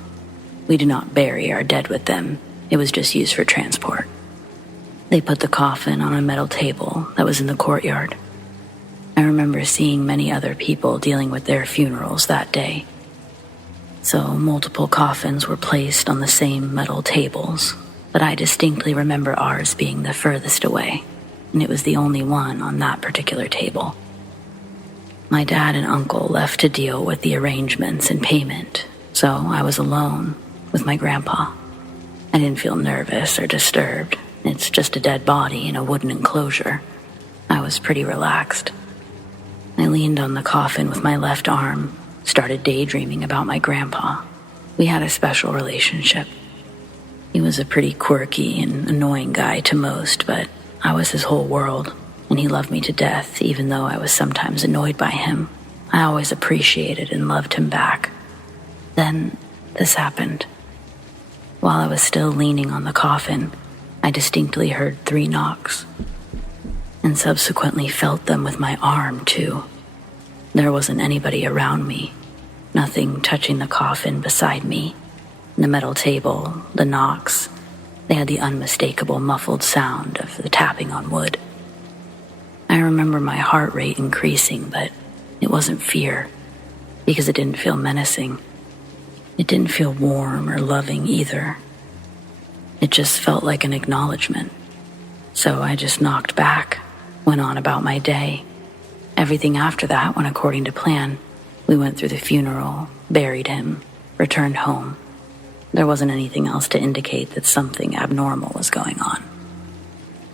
We do not bury our dead with them. It was just used for transport. They put the coffin on a metal table that was in the courtyard. I remember seeing many other people dealing with their funerals that day. So multiple coffins were placed on the same metal tables, but I distinctly remember ours being the furthest away, and it was the only one on that particular table. My dad and uncle left to deal with the arrangements and payment, so I was alone with my grandpa. I didn't feel nervous or disturbed. It's just a dead body in a wooden enclosure. I was pretty relaxed. I leaned on the coffin with my left arm, started daydreaming about my grandpa. We had a special relationship. He was a pretty quirky and annoying guy to most, but I was his whole world, and he loved me to death, even though I was sometimes annoyed by him. I always appreciated and loved him back. Then this happened. While I was still leaning on the coffin, I distinctly heard 3 knocks, and subsequently felt them with my arm, too. There wasn't anybody around me, nothing touching the coffin beside me. The metal table, the knocks, they had the unmistakable muffled sound of the tapping on wood. I remember my heart rate increasing, but it wasn't fear, because it didn't feel menacing. It didn't feel warm or loving either. It just felt like an acknowledgement. So I just knocked back, went on about my day. Everything after that went according to plan. We went through the funeral, buried him, returned home. There wasn't anything else to indicate that something abnormal was going on.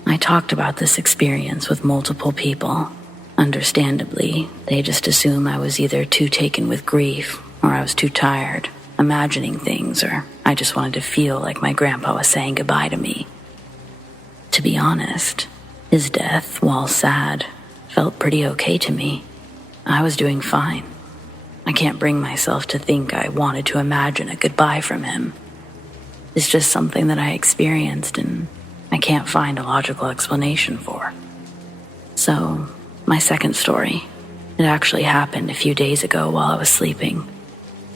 I talked about this experience with multiple people. Understandably, they just assume I was either too taken with grief or I was too tired, imagining things, or I just wanted to feel like my grandpa was saying goodbye to me. To be honest, his death, while sad, felt pretty okay to me. I was doing fine. I can't bring myself to think I wanted to imagine a goodbye from him. It's just something that I experienced and I can't find a logical explanation for. So, my second story, it actually happened a few days ago while I was sleeping.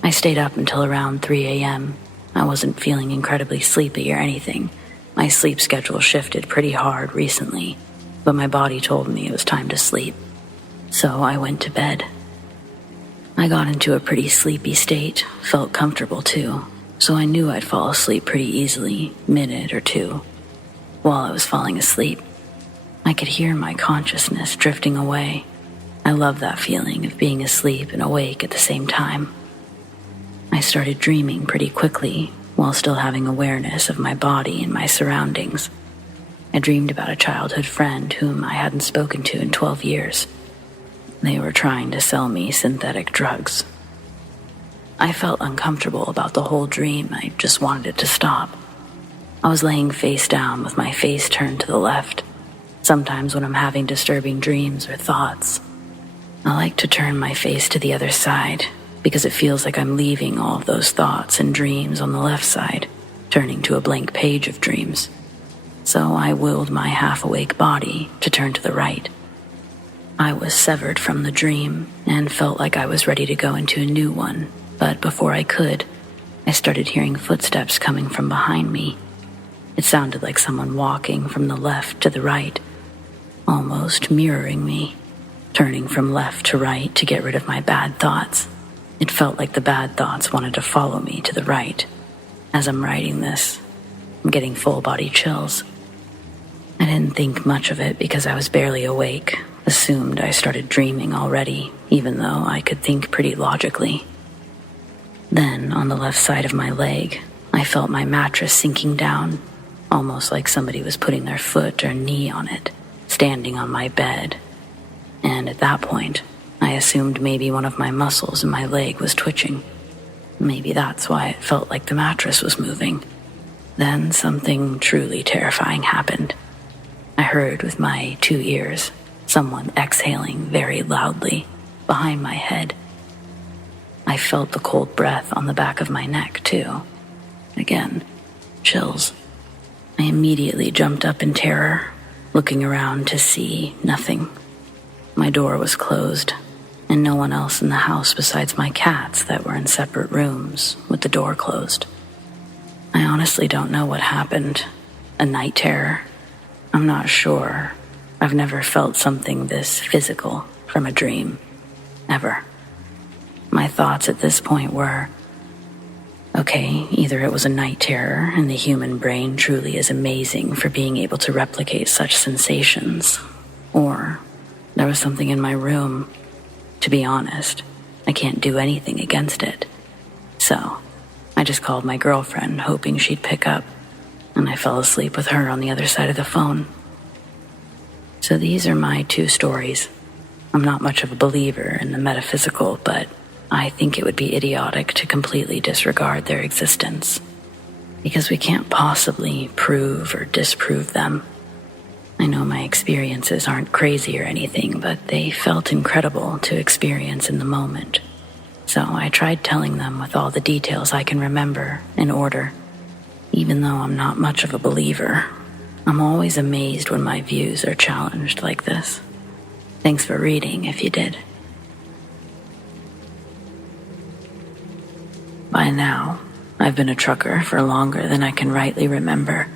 I stayed up until around 3 a.m. I wasn't feeling incredibly sleepy or anything. My sleep schedule shifted pretty hard recently, but my body told me it was time to sleep. So I went to bed. I got into a pretty sleepy state, felt comfortable too, so I knew I'd fall asleep pretty easily, minute or two. While I was falling asleep, I could hear my consciousness drifting away. I love that feeling of being asleep and awake at the same time. I started dreaming pretty quickly while still having awareness of my body and my surroundings. I dreamed about a childhood friend whom I hadn't spoken to in 12 years. They were trying to sell me synthetic drugs. I felt uncomfortable about the whole dream. I just wanted it to stop. I was laying face down with my face turned to the left. Sometimes when I'm having disturbing dreams or thoughts, I like to turn my face to the other side because it feels like I'm leaving all of those thoughts and dreams on the left side, turning to a blank page of dreams. So I willed my half-awake body to turn to the right. I was severed from the dream and felt like I was ready to go into a new one, but before I could, I started hearing footsteps coming from behind me. It sounded like someone walking from the left to the right, almost mirroring me, turning from left to right to get rid of my bad thoughts. It felt like the bad thoughts wanted to follow me to the right. As I'm writing this, I'm getting full-body chills. I didn't think much of it because I was barely awake, assumed I started dreaming already, even though I could think pretty logically. Then, on the left side of my leg, I felt my mattress sinking down, almost like somebody was putting their foot or knee on it, standing on my bed. And at that point, I assumed maybe one of my muscles in my leg was twitching. Maybe that's why it felt like the mattress was moving. Then something truly terrifying happened. I heard with my 2 ears someone exhaling very loudly behind my head. I felt the cold breath on the back of my neck, too. Again, chills. I immediately jumped up in terror, looking around to see nothing. My door was closed, and no one else in the house besides my cats that were in separate rooms with the door closed. I honestly don't know what happened. A night terror? I'm not sure. I've never felt something this physical from a dream. Ever. My thoughts at this point were, okay, either it was a night terror and the human brain truly is amazing for being able to replicate such sensations, or there was something in my room. To be honest, I can't do anything against it. So, I just called my girlfriend, hoping she'd pick up, and I fell asleep with her on the other side of the phone. So these are my 2 stories. I'm not much of a believer in the metaphysical, but I think it would be idiotic to completely disregard their existence, because we can't possibly prove or disprove them. I know my experiences aren't crazy or anything, but they felt incredible to experience in the moment. So I tried telling them with all the details I can remember in order. Even though I'm not much of a believer, I'm always amazed when my views are challenged like this. Thanks for reading if you did. By now, I've been a trucker for longer than I can rightly remember,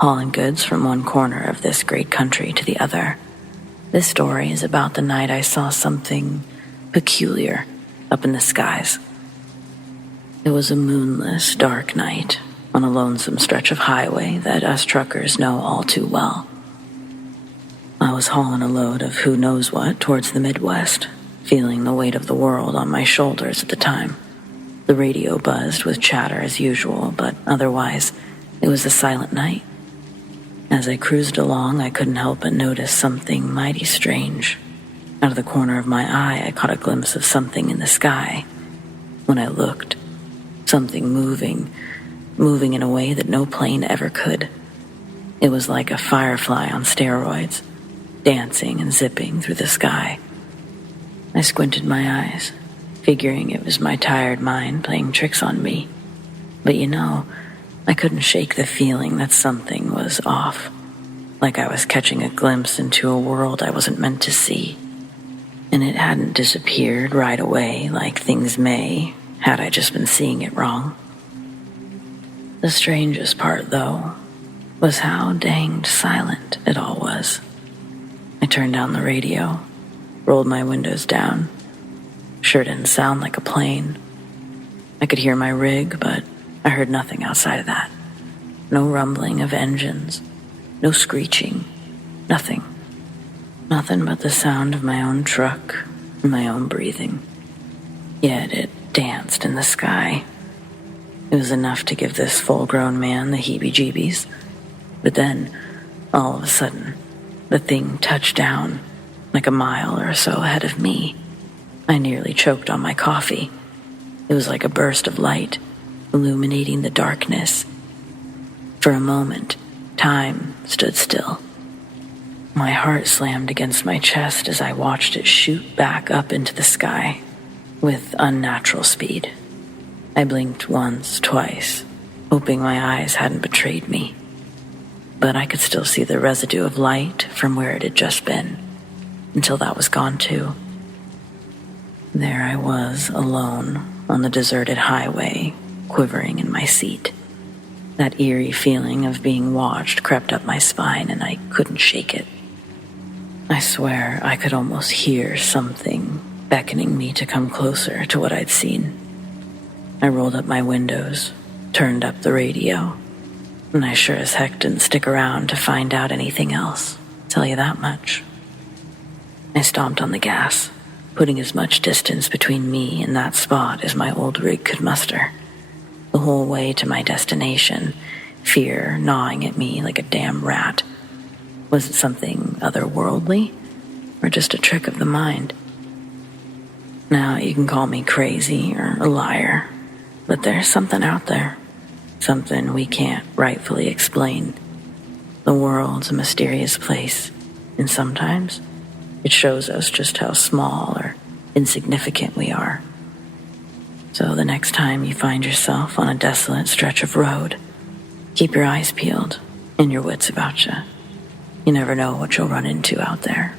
hauling goods from one corner of this great country to the other. This story is about the night I saw something peculiar up in the skies. It was a moonless, dark night on a lonesome stretch of highway that us truckers know all too well. I was hauling a load of who knows what towards the Midwest, feeling the weight of the world on my shoulders at the time. The radio buzzed with chatter as usual, but otherwise, it was a silent night. As I cruised along, I couldn't help but notice something mighty strange. Out of the corner of my eye, I caught a glimpse of something in the sky. When I looked, something moving in a way that no plane ever could. It was like a firefly on steroids, dancing and zipping through the sky. I squinted my eyes, figuring it was my tired mind playing tricks on me. But I couldn't shake the feeling that something was off, like I was catching a glimpse into a world I wasn't meant to see. And it hadn't disappeared right away like things may, had I just been seeing it wrong. The strangest part, though, was how danged silent it all was. I turned down the radio, rolled my windows down. Sure didn't sound like a plane. I could hear my rig, but I heard nothing outside of that. No rumbling of engines, no screeching, nothing. Nothing but the sound of my own truck and my own breathing. Yet it danced in the sky. It was enough to give this full-grown man the heebie-jeebies. But then, all of a sudden, the thing touched down, like a mile or so ahead of me. I nearly choked on my coffee. It was like a burst of light, illuminating the darkness. For a moment, time stood still. My heart slammed against my chest as I watched it shoot back up into the sky with unnatural speed. I blinked once, twice, hoping my eyes hadn't betrayed me. But I could still see the residue of light from where it had just been. until that was gone too. There I was, alone, on the deserted highway, quivering in my seat. That eerie feeling of being watched crept up my spine, and I couldn't shake it. I swear I could almost hear something beckoning me to come closer to what I'd seen. I rolled up my windows, turned up the radio, and I sure as heck didn't stick around to find out anything else, tell you that much. I stomped on the gas, putting as much distance between me and that spot as my old rig could muster. The whole way to my destination, fear gnawing at me like a damn rat. Was it something otherworldly, or just a trick of the mind? Now, you can call me crazy or a liar, but there's something out there, something we can't rightfully explain. The world's a mysterious place, and sometimes it shows us just how small or insignificant we are. So the next time you find yourself on a desolate stretch of road, keep your eyes peeled and your wits about you. You never know what you'll run into out there.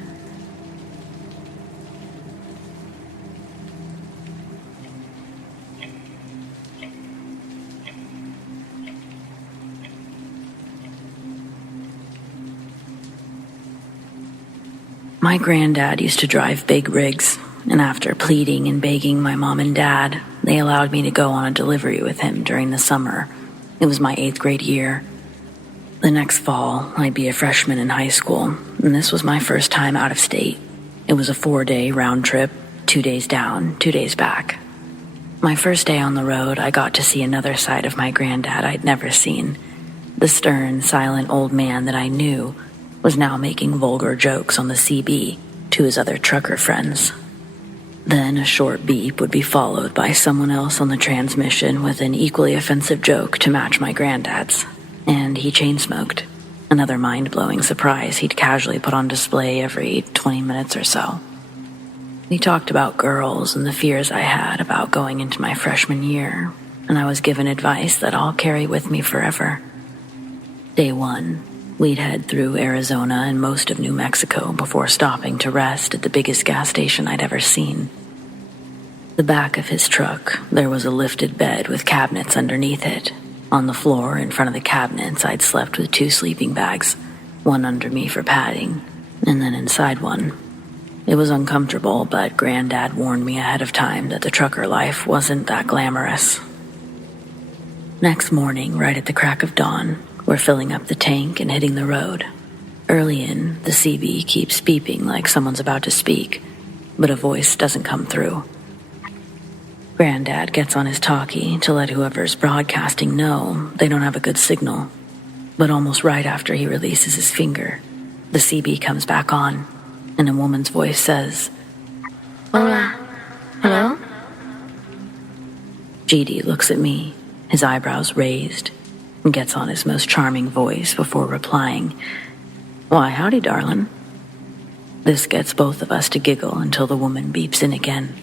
My granddad used to drive big rigs, and after pleading and begging my mom and dad, they allowed me to go on a delivery with him during the summer. It was my 8th grade year. The next fall, I'd be a freshman in high school, and this was my first time out of state. It was a 4-day round trip, 2 days down, 2 days back. My first day on the road, I got to see another side of my granddad I'd never seen. The stern, silent old man that I knew was now making vulgar jokes on the CB to his other trucker friends. Then a short beep would be followed by someone else on the transmission with an equally offensive joke to match my granddad's. And he chain-smoked, another mind-blowing surprise he'd casually put on display every 20 minutes or so. We talked about girls and the fears I had about going into my freshman year, and I was given advice that I'll carry with me forever. Day 1, we'd head through Arizona and most of New Mexico before stopping to rest at the biggest gas station I'd ever seen. The back of his truck, there was a lifted bed with cabinets underneath it. On the floor in front of the cabinets, I'd slept with 2 sleeping bags, one under me for padding, and then inside one. It was uncomfortable, but Granddad warned me ahead of time that the trucker life wasn't that glamorous. Next morning, right at the crack of dawn, we're filling up the tank and hitting the road. Early in, the CB keeps beeping like someone's about to speak, but a voice doesn't come through. Granddad gets on his talkie to let whoever's broadcasting know they don't have a good signal. But almost right after he releases his finger, the CB comes back on, and a woman's voice says, "Hola. Hello?" GD looks at me, his eyebrows raised, and gets on his most charming voice before replying, "Why, howdy, darlin'." This gets both of us to giggle until the woman beeps in again.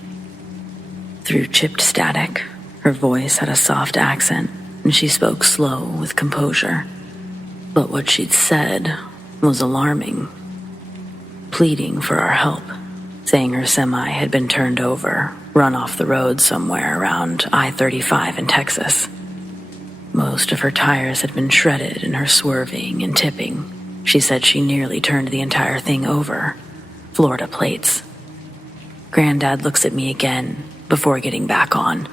Through chipped static, her voice had a soft accent, and she spoke slow with composure. But what she'd said was alarming. Pleading for our help, saying her semi had been turned over, run off the road somewhere around I-35 in Texas. Most of her tires had been shredded in her swerving and tipping. She said she nearly turned the entire thing over. Florida plates. Granddad looks at me again before getting back on,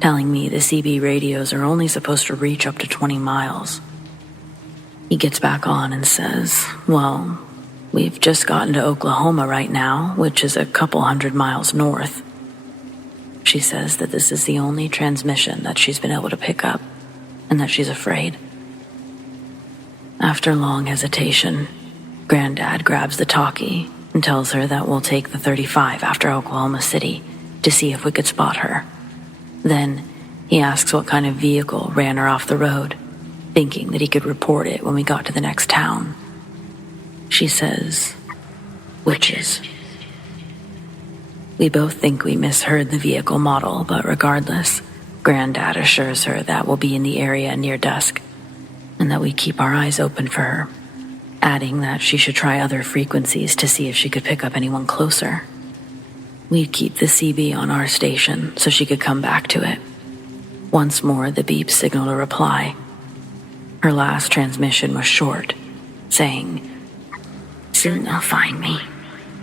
telling me the CB radios are only supposed to reach up to 20 miles. He gets back on and says, "Well, we've just gotten to Oklahoma right now, which is a couple 100 miles north." She says that this is the only transmission that she's been able to pick up, and that she's afraid. After long hesitation, Granddad grabs the talkie and tells her that we'll take the 35 after Oklahoma City to see if we could spot her. Then he asks what kind of vehicle ran her off the road, thinking that he could report it when we got to the next town. She says, "Witches." We both think we misheard the vehicle model, but regardless, Granddad assures her that we'll be in the area near dusk, and that we keep our eyes open for her. adding that she should try other frequencies to see if she could pick up anyone closer. We'd keep the CB on our station so she could come back to it. Once more, the beep signaled a reply. Her last transmission was short, saying, "Soon they'll find me,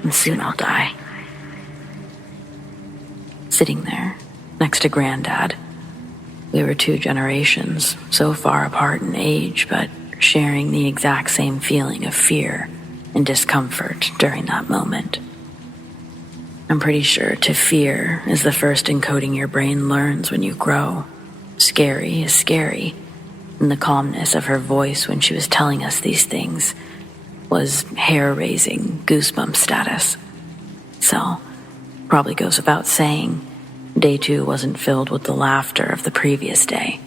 and soon I'll die." Sitting there, next to Granddad, we were 2 generations, so far apart in age, but sharing the exact same feeling of fear and discomfort during that moment. I'm pretty sure to fear is the first encoding your brain learns when you grow. Scary is scary, and the calmness of her voice when she was telling us these things was hair-raising goosebump status. So, probably goes without saying, day 2 wasn't filled with the laughter of the previous day.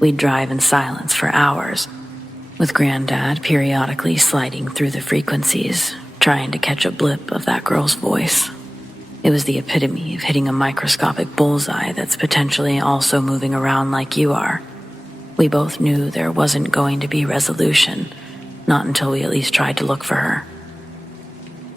We'd drive in silence for hours, with Granddad periodically sliding through the frequencies, trying to catch a blip of that girl's voice. It was the epitome of hitting a microscopic bullseye that's potentially also moving around like you are. We both knew there wasn't going to be resolution, not until we at least tried to look for her.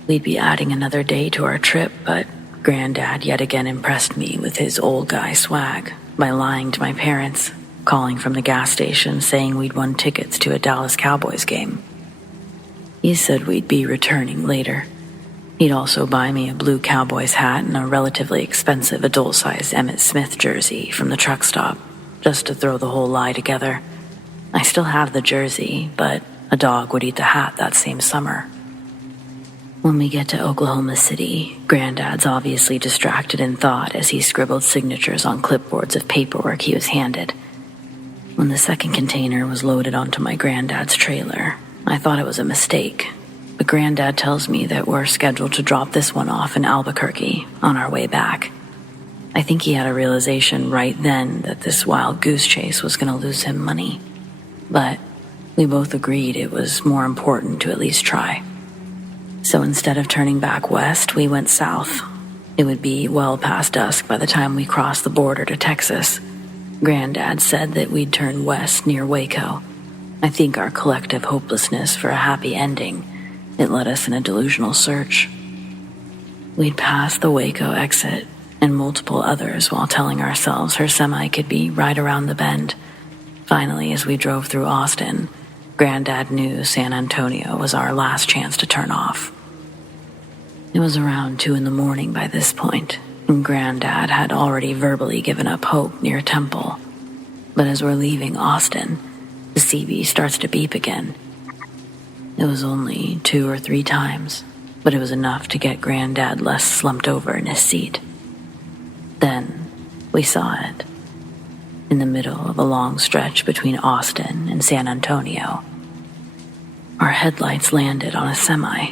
We'd be adding another day to our trip, but Granddad yet again impressed me with his old guy swag by lying to my parents, calling from the gas station saying we'd won tickets to a Dallas Cowboys game. He said we'd be returning later. He'd also buy me a blue Cowboys hat and a relatively expensive adult-sized Emmitt Smith jersey from the truck stop, just to throw the whole lie together. I still have the jersey, but a dog would eat the hat that same summer. When we get to Oklahoma City, Granddad's obviously distracted in thought as he scribbled signatures on clipboards of paperwork he was handed. When the second container was loaded onto my granddad's trailer, I thought it was a mistake. But Granddad tells me that we're scheduled to drop this one off in Albuquerque on our way back. I think he had a realization right then that this wild goose chase was going to lose him money. But we both agreed it was more important to at least try. So instead of turning back west, we went south. It would be well past dusk by the time we crossed the border to Texas. Granddad said that we'd turn west near Waco. I think our collective hopelessness for a happy ending, it led us in a delusional search. We'd passed the Waco exit and multiple others while telling ourselves her semi could be right around the bend. Finally, as we drove through Austin, Granddad knew San Antonio was our last chance to turn off. It was around 2 a.m. by this point, and Granddad had already verbally given up hope near Temple. But as we're leaving Austin, the CB starts to beep again. It was only 2 or 3 times, but it was enough to get Granddad less slumped over in his seat. Then we saw it. In the middle of a long stretch between Austin and San Antonio, our headlights landed on a semi,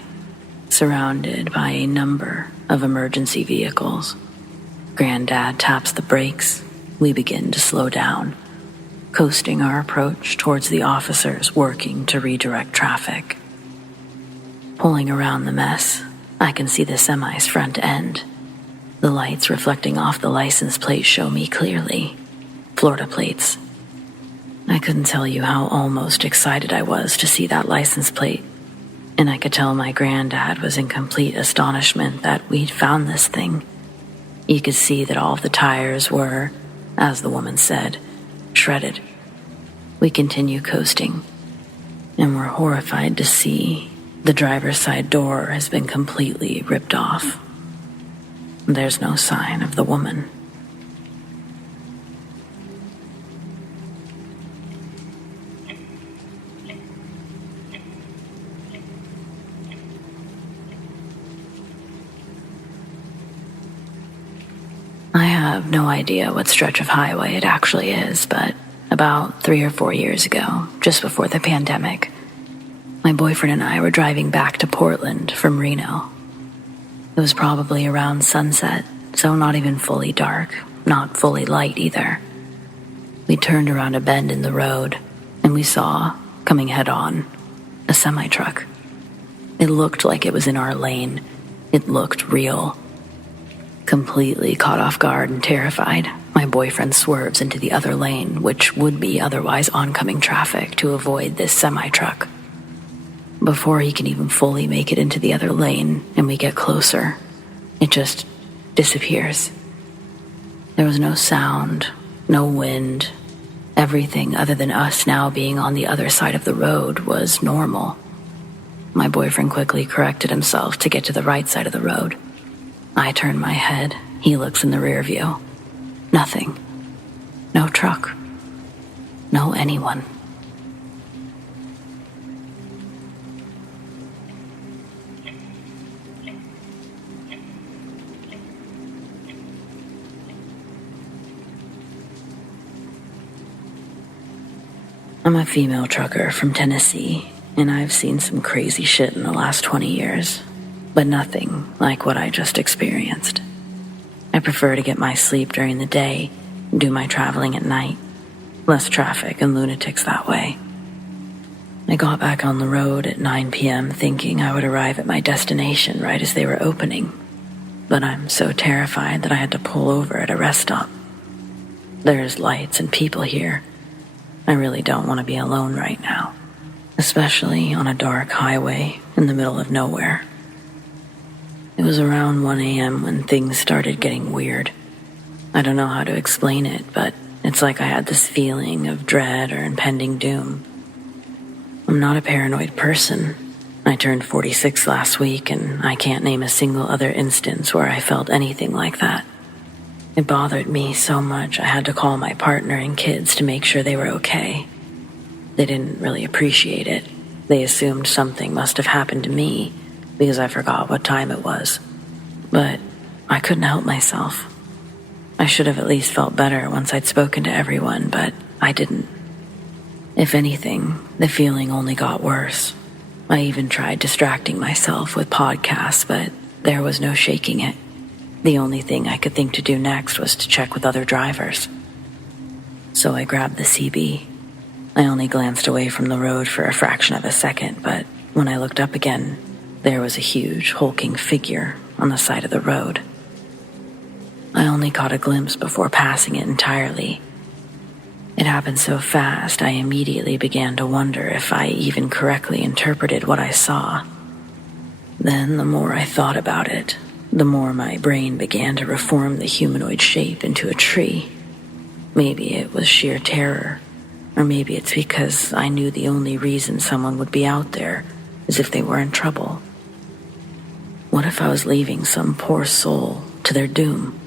surrounded by a number of emergency vehicles. Granddad taps the brakes. We begin to slow down, coasting our approach towards the officers working to redirect traffic. Pulling around the mess, I can see the semi's front end. The lights reflecting off the license plate show me clearly. Florida plates. I couldn't tell you how almost excited I was to see that license plate, and I could tell my granddad was in complete astonishment that we'd found this thing. You could see that all of the tires were, as the woman said, shredded. We continue coasting, and we're horrified to see the driver's side door has been completely ripped off. There's no sign of the woman. I have no idea what stretch of highway it actually is, but about 3 or 4 years ago, just before the pandemic, my boyfriend and I were driving back to Portland from Reno. It was probably around sunset, so not even fully dark, not fully light either. We turned around a bend in the road, and we saw, coming head-on, a semi-truck. It looked like it was in our lane. It looked real. Completely caught off guard and terrified, my boyfriend swerves into the other lane, which would be otherwise oncoming traffic, to avoid this semi-truck. Before he can even fully make it into the other lane and we get closer, it just disappears. There was no sound, no wind. Everything other than us now being on the other side of the road was normal. My boyfriend quickly corrected himself to get to the right side of the road. I turn my head. He looks in the rear view. Nothing. No truck. No anyone. I'm a female trucker from Tennessee, and I've seen some crazy shit in the last 20 years, but nothing like what I just experienced. I prefer to get my sleep during the day and do my traveling at night. Less traffic and lunatics that way. I got back on the road at 9 p.m. thinking I would arrive at my destination right as they were opening, but I'm so terrified that I had to pull over at a rest stop. There's lights and people here. I really don't want to be alone right now, especially on a dark highway in the middle of nowhere. It was around 1 a.m. when things started getting weird. I don't know how to explain it, but it's like I had this feeling of dread or impending doom. I'm not a paranoid person. I turned 46 last week, and I can't name a single other instance where I felt anything like that. It bothered me so much I had to call my partner and kids to make sure they were okay. They didn't really appreciate it. They assumed something must have happened to me because I forgot what time it was. But I couldn't help myself. I should have at least felt better once I'd spoken to everyone, but I didn't. If anything, the feeling only got worse. I even tried distracting myself with podcasts, but there was no shaking it. The only thing I could think to do next was to check with other drivers. So I grabbed the CB. I only glanced away from the road for a fraction of a second, but when I looked up again, there was a huge, hulking figure on the side of the road. I only caught a glimpse before passing it entirely. It happened so fast, I immediately began to wonder if I even correctly interpreted what I saw. Then, the more I thought about it, the more my brain began to reform the humanoid shape into a tree. Maybe it was sheer terror, or maybe it's because I knew the only reason someone would be out there is if they were in trouble. What if I was leaving some poor soul to their doom?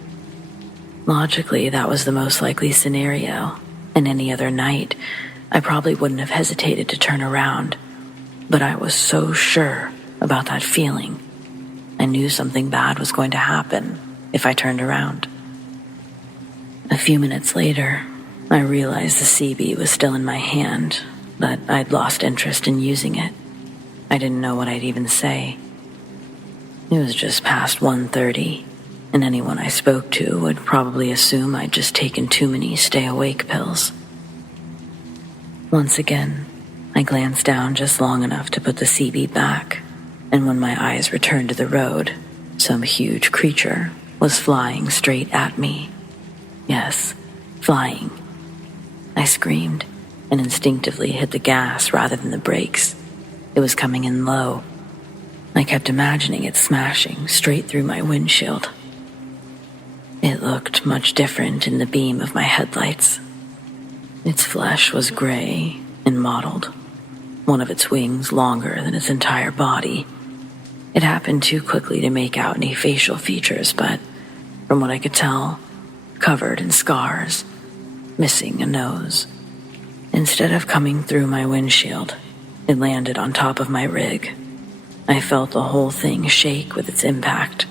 Logically, that was the most likely scenario, and any other night, I probably wouldn't have hesitated to turn around, but I was so sure about that feeling. I knew something bad was going to happen if I turned around. A few minutes later, I realized the CB was still in my hand, but I'd lost interest in using it. I didn't know what I'd even say. It was just past 1:30, and anyone I spoke to would probably assume I'd just taken too many stay-awake pills. Once again, I glanced down just long enough to put the CB back, and when my eyes returned to the road, some huge creature was flying straight at me. Yes, flying. I screamed and instinctively hit the gas rather than the brakes. It was coming in low. I kept imagining it smashing straight through my windshield. It looked much different in the beam of my headlights. Its flesh was gray and mottled, one of its wings longer than its entire body. It happened too quickly to make out any facial features, but from what I could tell, covered in scars, missing a nose. Instead of coming through my windshield, it landed on top of my rig. I felt the whole thing shake with its impact,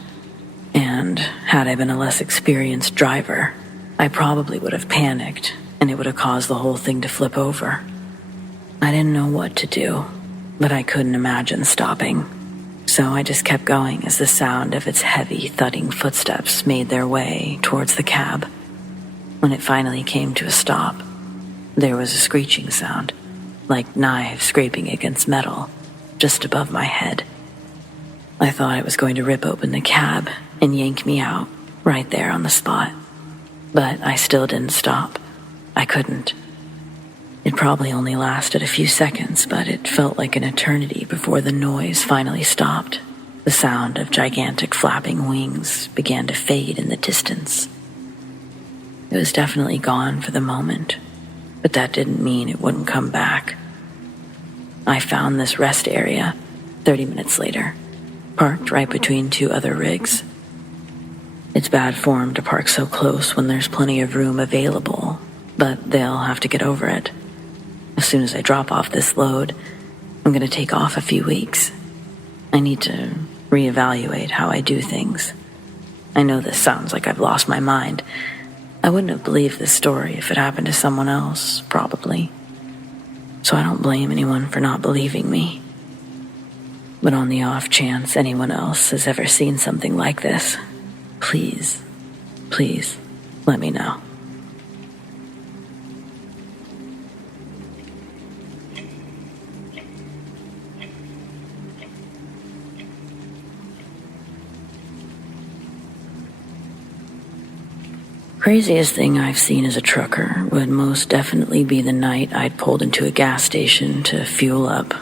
and had I been a less experienced driver, I probably would have panicked, and it would have caused the whole thing to flip over. I didn't know what to do, but I couldn't imagine stopping. So I just kept going as the sound of its heavy, thudding footsteps made their way towards the cab. When it finally came to a stop, there was a screeching sound, like knives scraping against metal, just above my head. I thought it was going to rip open the cab and yank me out right there on the spot. But I still didn't stop. I couldn't. It probably only lasted a few seconds, but it felt like an eternity before the noise finally stopped. The sound of gigantic flapping wings began to fade in the distance. It was definitely gone for the moment, but that didn't mean it wouldn't come back. I found this rest area 30 minutes later, parked right between two other rigs. It's bad form to park so close when there's plenty of room available, but they'll have to get over it. As soon as I drop off this load, I'm going to take off a few weeks. I need to reevaluate how I do things. I know this sounds like I've lost my mind. I wouldn't have believed this story if it happened to someone else, probably. So I don't blame anyone for not believing me. But on the off chance anyone else has ever seen something like this, please, please, let me know. Craziest thing I've seen as a trucker would most definitely be the night I'd pulled into a gas station to fuel up.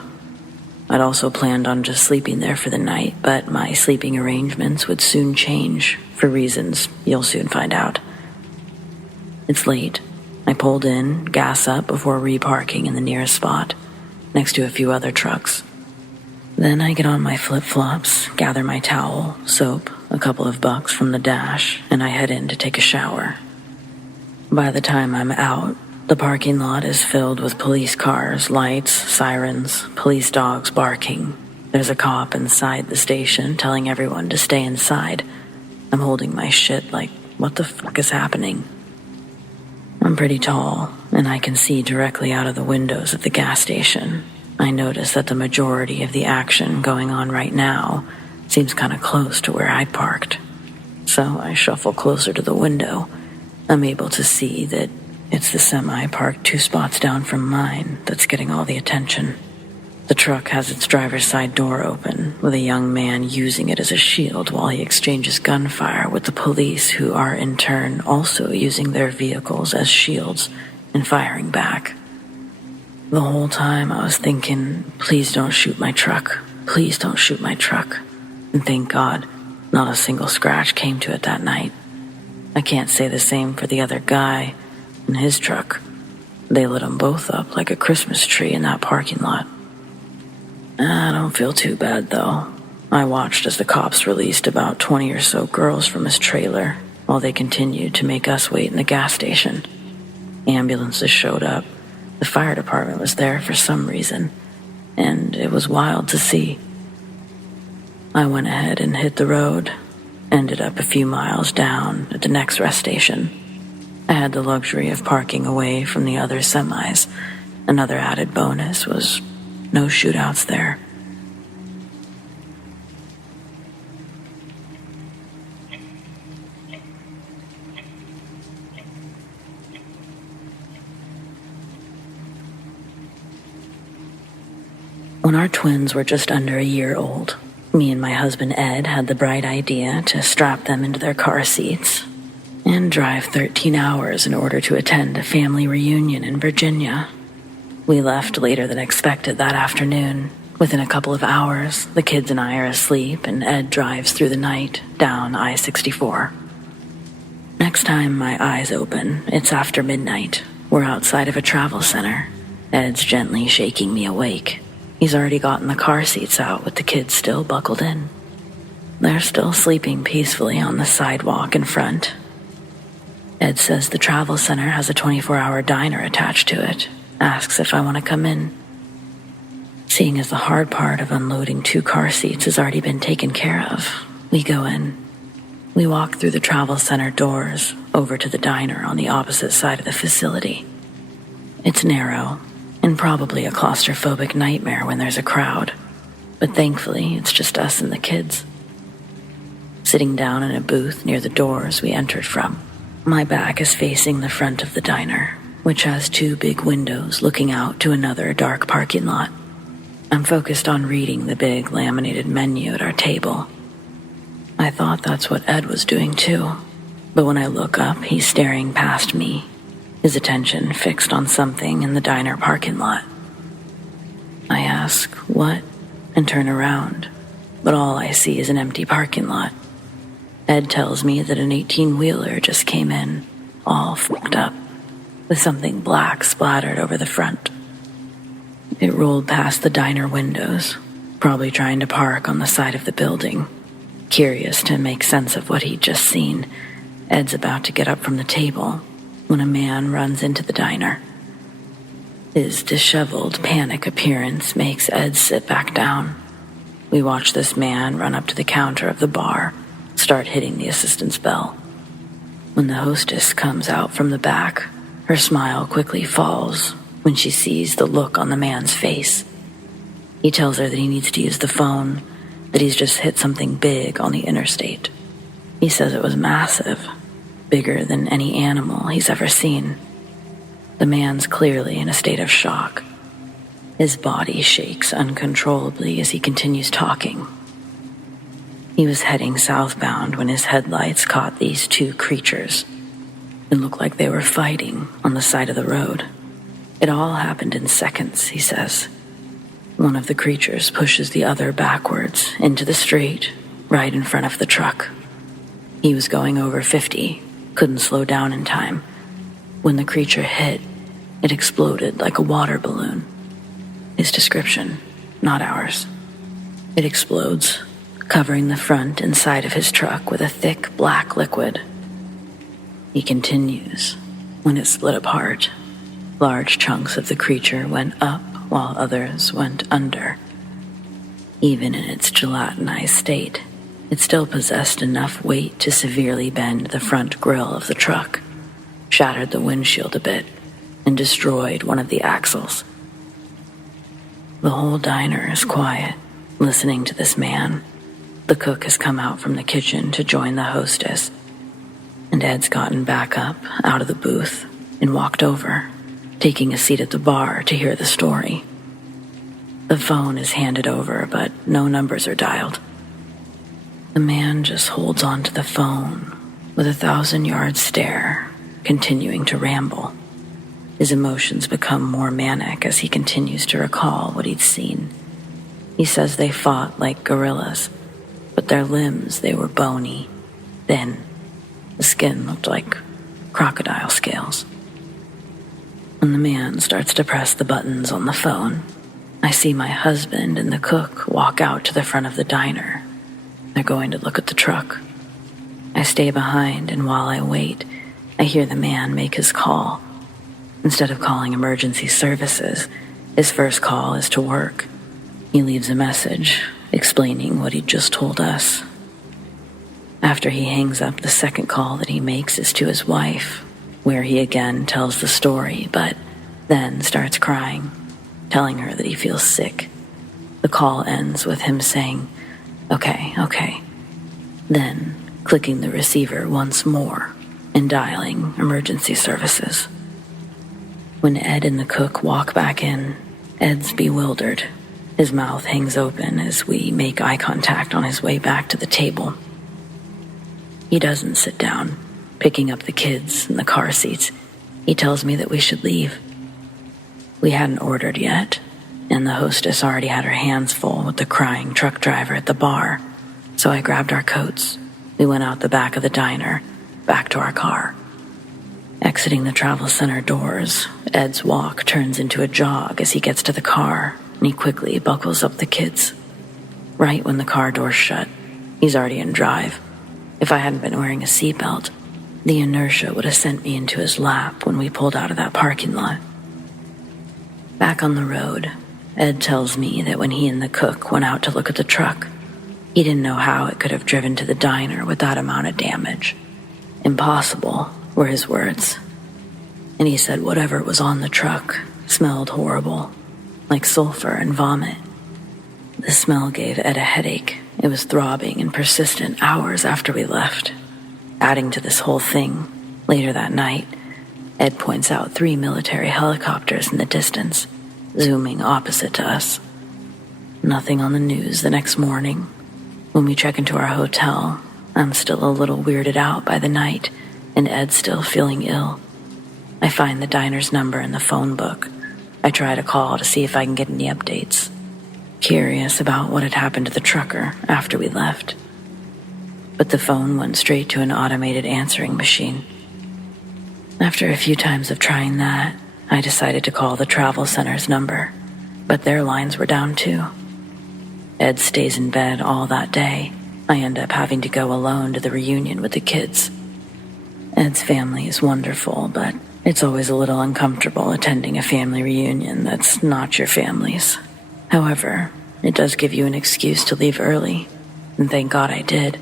I'd also planned on just sleeping there for the night, but my sleeping arrangements would soon change for reasons you'll soon find out. It's late. I pulled in, gas up before reparking in the nearest spot, next to a few other trucks. Then I get on my flip-flops, gather my towel, soap, a couple of bucks from the dash, and I head in to take a shower. By the time I'm out, the parking lot is filled with police cars, lights, sirens, police dogs barking. There's a cop inside the station telling everyone to stay inside. I'm holding my shit like, what the fuck is happening? I'm pretty tall, and I can see directly out of the windows of the gas station. I notice that the majority of the action going on right now seems kind of close to where I'd parked. So I shuffle closer to the window. I'm able to see that it's the semi parked 2 spots down from mine that's getting all the attention. The truck has its driver's side door open, with a young man using it as a shield while he exchanges gunfire with the police, who are in turn also using their vehicles as shields and firing back. The whole time I was thinking, please don't shoot my truck. Please don't shoot my truck. And thank God, not a single scratch came to it that night. I can't say the same for the other guy and his truck. They lit them both up like a Christmas tree in that parking lot. I don't feel too bad, though. I watched as the cops released about 20 or so girls from his trailer while they continued to make us wait in the gas station. Ambulances showed up. The fire department was there for some reason, and it was wild to see. I went ahead and hit the road, ended up a few miles down at the next rest station. I had the luxury of parking away from the other semis. Another added bonus was no shootouts there. When our twins were just under a year old, me and my husband Ed had the bright idea to strap them into their car seats and drive 13 hours in order to attend a family reunion in Virginia. We left later than expected that afternoon. Within a couple of hours, the kids and I are asleep, and Ed drives through the night down I-64. Next time my eyes open, it's after midnight. We're outside of a travel center. Ed's gently shaking me awake. He's already gotten the car seats out with the kids still buckled in. They're still sleeping peacefully on the sidewalk in front. Ed says the travel center has a 24-hour diner attached to it, asks if I want to come in. Seeing as the hard part of unloading 2 car seats has already been taken care of, we go in. We walk through the travel center doors over to the diner on the opposite side of the facility. It's narrow, and probably a claustrophobic nightmare when there's a crowd, but thankfully it's just us and the kids. Sitting down in a booth near the doors we entered from, my back is facing the front of the diner, which has 2 big windows looking out to another dark parking lot. I'm focused on reading the big laminated menu at our table. I thought that's what Ed was doing too, but when I look up, he's staring past me, his attention fixed on something in the diner parking lot. I ask, what, and turn around, but all I see is an empty parking lot. Ed tells me that an 18-wheeler just came in, all fucked up, with something black splattered over the front. It rolled past the diner windows, probably trying to park on the side of the building. Curious to make sense of what he'd just seen, Ed's about to get up from the table when a man runs into the diner. His disheveled, panic appearance makes Ed sit back down. We watch this man run up to the counter of the bar, start hitting the assistant's bell. When the hostess comes out from the back, her smile quickly falls when she sees the look on the man's face. He tells her that he needs to use the phone, that he's just hit something big on the interstate. He says it was massive, bigger than any animal he's ever seen. The man's clearly in a state of shock. His body shakes uncontrollably as he continues talking. He was heading southbound when his headlights caught these two creatures. It looked like they were fighting on the side of the road. It all happened in seconds, he says. One of the creatures pushes the other backwards into the street, right in front of the truck. He was going over 50, couldn't slow down in time. When the creature hit, it exploded like a water balloon. His description, not ours. It explodes, covering the front and side of his truck with a thick black liquid. He continues. When it split apart, large chunks of the creature went up while others went under. Even in its gelatinized state, it still possessed enough weight to severely bend the front grille of the truck, shattered the windshield a bit, and destroyed one of the axles. The whole diner is quiet, listening to this man. The cook has come out from the kitchen to join the hostess, and Ed's gotten back up out of the booth and walked over, taking a seat at the bar to hear the story. The phone is handed over, but no numbers are dialed. The man just holds on to the phone with a 1,000-yard stare, continuing to ramble. His emotions become more manic as he continues to recall what he'd seen. He says they fought like gorillas, but their limbs, they were bony, thin. The skin looked like crocodile scales. When the man starts to press the buttons on the phone, I see my husband and the cook walk out to the front of the diner. They're going to look at the truck. I stay behind, and while I wait, I hear the man make his call. Instead of calling emergency services, his first call is to work. He leaves a message explaining what he'd just told us. After he hangs up, the second call that he makes is to his wife, where he again tells the story, but then starts crying, telling her that he feels sick. The call ends with him saying, okay, then clicking the receiver once more and dialing emergency services. When Ed and the cook walk back in, Ed's bewildered. His mouth hangs open as we make eye contact on his way back to the table. He doesn't sit down, picking up the kids in the car seats. He tells me that we should leave. We hadn't ordered yet, and the hostess already had her hands full with the crying truck driver at the bar, so I grabbed our coats. We went out the back of the diner, back to our car. Exiting the travel center doors, Ed's walk turns into a jog as he gets to the car, and he quickly buckles up the kids. Right when the car doors shut, he's already in drive. If I hadn't been wearing a seatbelt, the inertia would have sent me into his lap when we pulled out of that parking lot. Back on the road, Ed tells me that when he and the cook went out to look at the truck, he didn't know how it could have driven to the diner with that amount of damage. Impossible, were his words. And he said whatever was on the truck smelled horrible, like sulfur and vomit. The smell gave Ed a headache. It was throbbing and persistent hours after we left. Adding to this whole thing, later that night, Ed points out 3 military helicopters in the distance, zooming opposite to us. Nothing on the news the next morning. When we check into our hotel, I'm still a little weirded out by the night, and Ed's still feeling ill. I find the diner's number in the phone book. I try to call to see if I can get any updates. Curious about what had happened to the trucker after we left. But the phone went straight to an automated answering machine. After a few times of trying that, I decided to call the travel center's number, but their lines were down too. Ed stays in bed all that day. I end up having to go alone to the reunion with the kids. Ed's family is wonderful, but it's always a little uncomfortable attending a family reunion that's not your family's. However, it does give you an excuse to leave early, and thank God I did.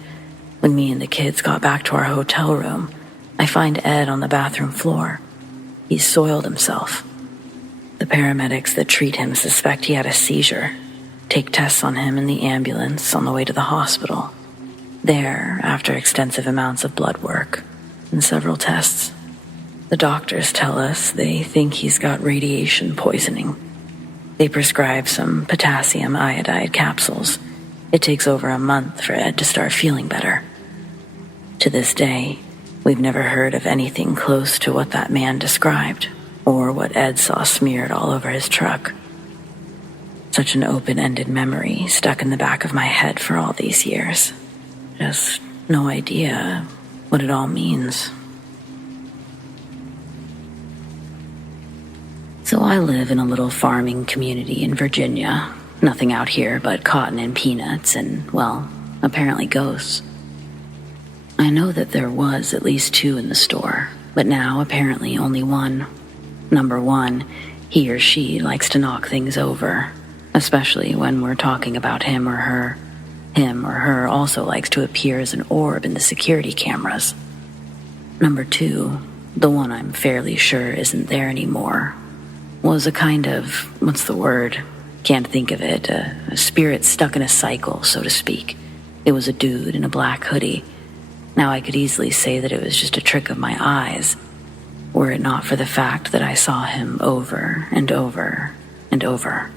When me and the kids got back to our hotel room, I find Ed on the bathroom floor. He's soiled himself. The paramedics that treat him suspect he had a seizure, take tests on him in the ambulance on the way to the hospital. There, after extensive amounts of blood work and several tests, the doctors tell us they think he's got radiation poisoning. They prescribe some potassium iodide capsules. It takes over a month for Ed to start feeling better. To this day, we've never heard of anything close to what that man described, or what Ed saw smeared all over his truck. Such an open-ended memory stuck in the back of my head for all these years. Just no idea what it all means. So I live in a little farming community in Virginia. Nothing out here but cotton and peanuts and, well, apparently ghosts. I know that there was at least 2 in the store, but now apparently only 1. Number 1, he or she likes to knock things over, especially when we're talking about him or her. Him or her also likes to appear as an orb in the security cameras. Number 2, the one I'm fairly sure isn't there anymore, was a kind of, what's the word? Can't think of it, a spirit stuck in a cycle, so to speak. It was a dude in a black hoodie. Now I could easily say that it was just a trick of my eyes, were it not for the fact that I saw him over and over and over,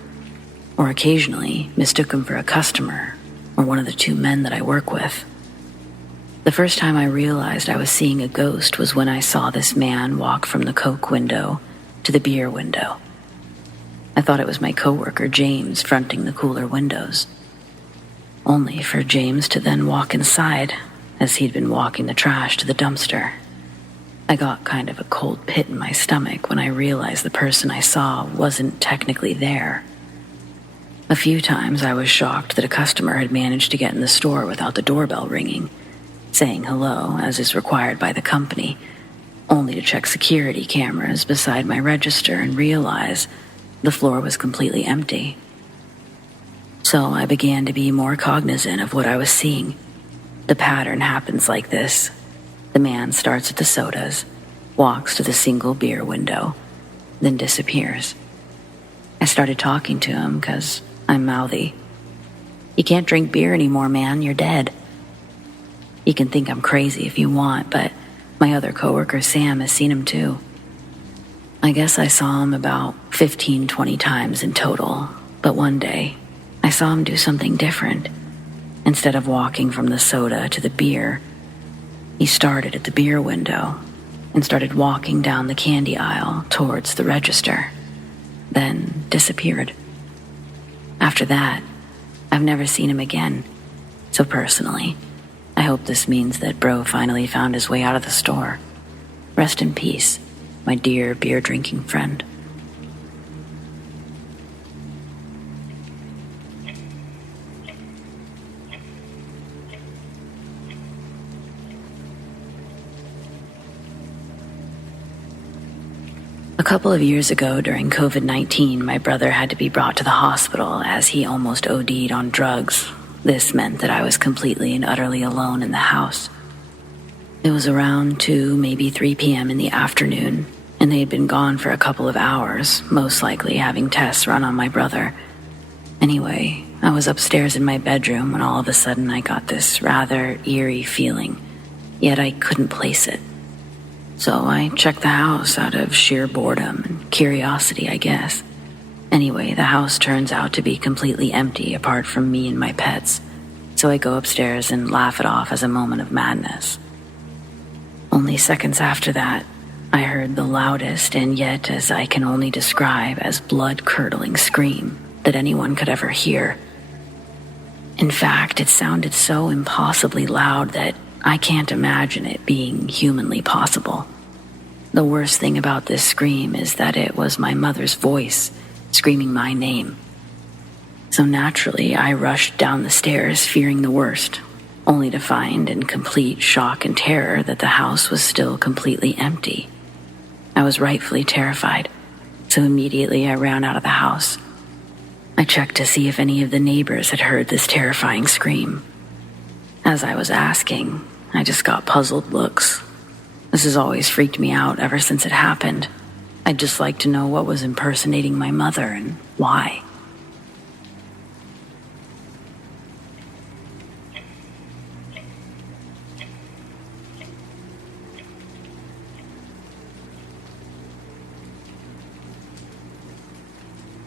or occasionally mistook him for a customer or one of the 2 men that I work with. The first time I realized I was seeing a ghost was when I saw this man walk from the Coke window to the beer window. I thought it was my coworker James fronting the cooler windows, only for James to then walk inside as he'd been walking the trash to the dumpster. I got kind of a cold pit in my stomach when I realized the person I saw wasn't technically there. A few times I was shocked that a customer had managed to get in the store without the doorbell ringing, saying hello as is required by the company, only to check security cameras beside my register and realize the floor was completely empty. So I began to be more cognizant of what I was seeing. The pattern happens like this. The man starts at the sodas, walks to the single beer window, then disappears. I started talking to him because I'm mouthy. You can't drink beer anymore, man. You're dead. You can think I'm crazy if you want, but my other coworker Sam has seen him too. I guess I saw him about 15-20 times in total, but one day I saw him do something different. Instead of walking from the soda to the beer, he started at the beer window and started walking down the candy aisle towards the register, then disappeared. After that, I've never seen him again. So personally, I hope this means that bro finally found his way out of the store. Rest in peace, my dear beer-drinking friend. A couple of years ago during COVID-19, my brother had to be brought to the hospital as he almost OD'd on drugs. This meant that I was completely and utterly alone in the house. It was around 2, maybe 3 p.m. in the afternoon, and they had been gone for a couple of hours, most likely having tests run on my brother. Anyway, I was upstairs in my bedroom when all of a sudden I got this rather eerie feeling, yet I couldn't place it. So I checked the house out of sheer boredom and curiosity, I guess. Anyway, the house turns out to be completely empty apart from me and my pets, so I go upstairs and laugh it off as a moment of madness. Only seconds after that, I heard the loudest and yet, as I can only describe, as blood-curdling scream that anyone could ever hear. In fact, it sounded so impossibly loud that I can't imagine it being humanly possible. The worst thing about this scream is that it was my mother's voice screaming my name. So naturally, I rushed down the stairs, fearing the worst, only to find in complete shock and terror that the house was still completely empty. I was rightfully terrified, so immediately I ran out of the house. I checked to see if any of the neighbors had heard this terrifying scream. As I was asking, I just got puzzled looks. This has always freaked me out ever since it happened. I'd just like to know what was impersonating my mother and why.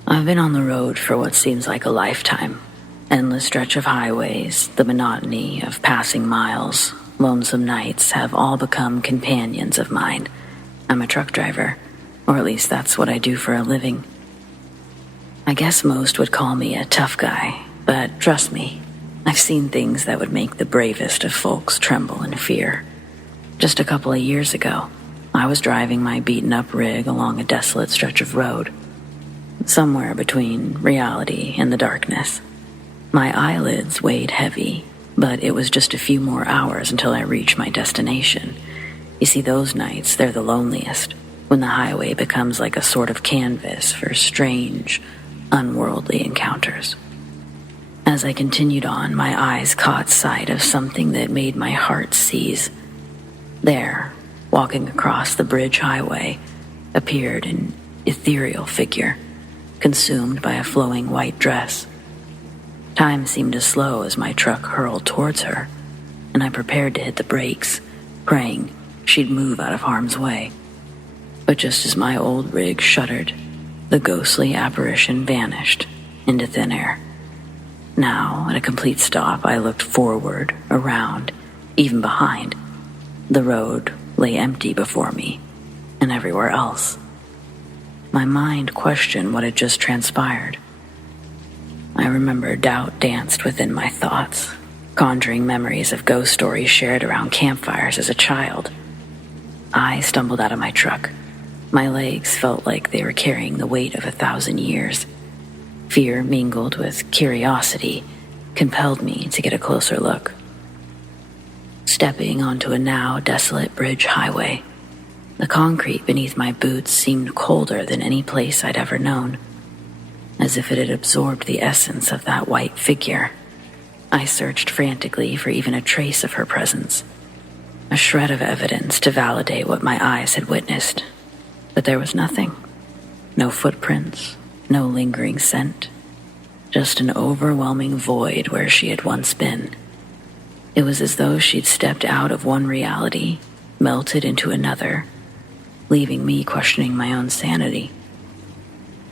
I've been on the road for what seems like a lifetime. Endless stretch of highways, the monotony of passing miles, lonesome nights have all become companions of mine. I'm a truck driver, or at least that's what I do for a living. I guess most would call me a tough guy, but trust me, I've seen things that would make the bravest of folks tremble in fear. Just a couple of years ago, I was driving my beaten-up rig along a desolate stretch of road, somewhere between reality and the darkness. My eyelids weighed heavy, but it was just a few more hours until I reached my destination. You see, those nights, they're the loneliest, when the highway becomes like a sort of canvas for strange, unworldly encounters. As I continued on, my eyes caught sight of something that made my heart seize. There, walking across the bridge highway, appeared an ethereal figure, consumed by a flowing white dress. Time seemed to slow as my truck hurled towards her, and I prepared to hit the brakes, praying she'd move out of harm's way. But just as my old rig shuddered, the ghostly apparition vanished into thin air. Now, at a complete stop, I looked forward, around, even behind. The road lay empty before me, and everywhere else. My mind questioned what had just transpired. I remember doubt danced within my thoughts, conjuring memories of ghost stories shared around campfires as a child. I stumbled out of my truck. My legs felt like they were carrying the weight of 1,000 years. Fear mingled with curiosity compelled me to get a closer look. Stepping onto a now desolate bridge highway, the concrete beneath my boots seemed colder than any place I'd ever known, as if it had absorbed the essence of that white figure. I searched frantically for even a trace of her presence, a shred of evidence to validate what my eyes had witnessed, but there was nothing. No footprints, no lingering scent, just an overwhelming void where she had once been. It was as though she'd stepped out of one reality, melted into another, leaving me questioning my own sanity.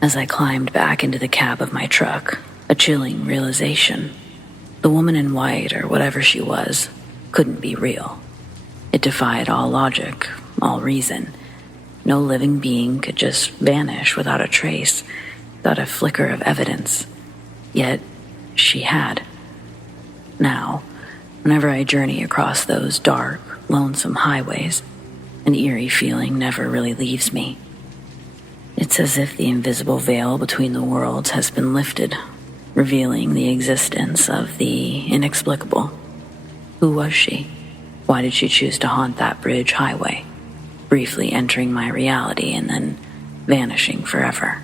As I climbed back into the cab of my truck, a chilling realization. The woman in white, or whatever she was, couldn't be real. It defied all logic, all reason. No living being could just vanish without a trace, without a flicker of evidence. Yet, she had. Now, whenever I journey across those dark, lonesome highways, an eerie feeling never really leaves me. It's as if the invisible veil between the worlds has been lifted, revealing the existence of the inexplicable. Who was she? Why did she choose to haunt that bridge highway, briefly entering my reality and then vanishing forever?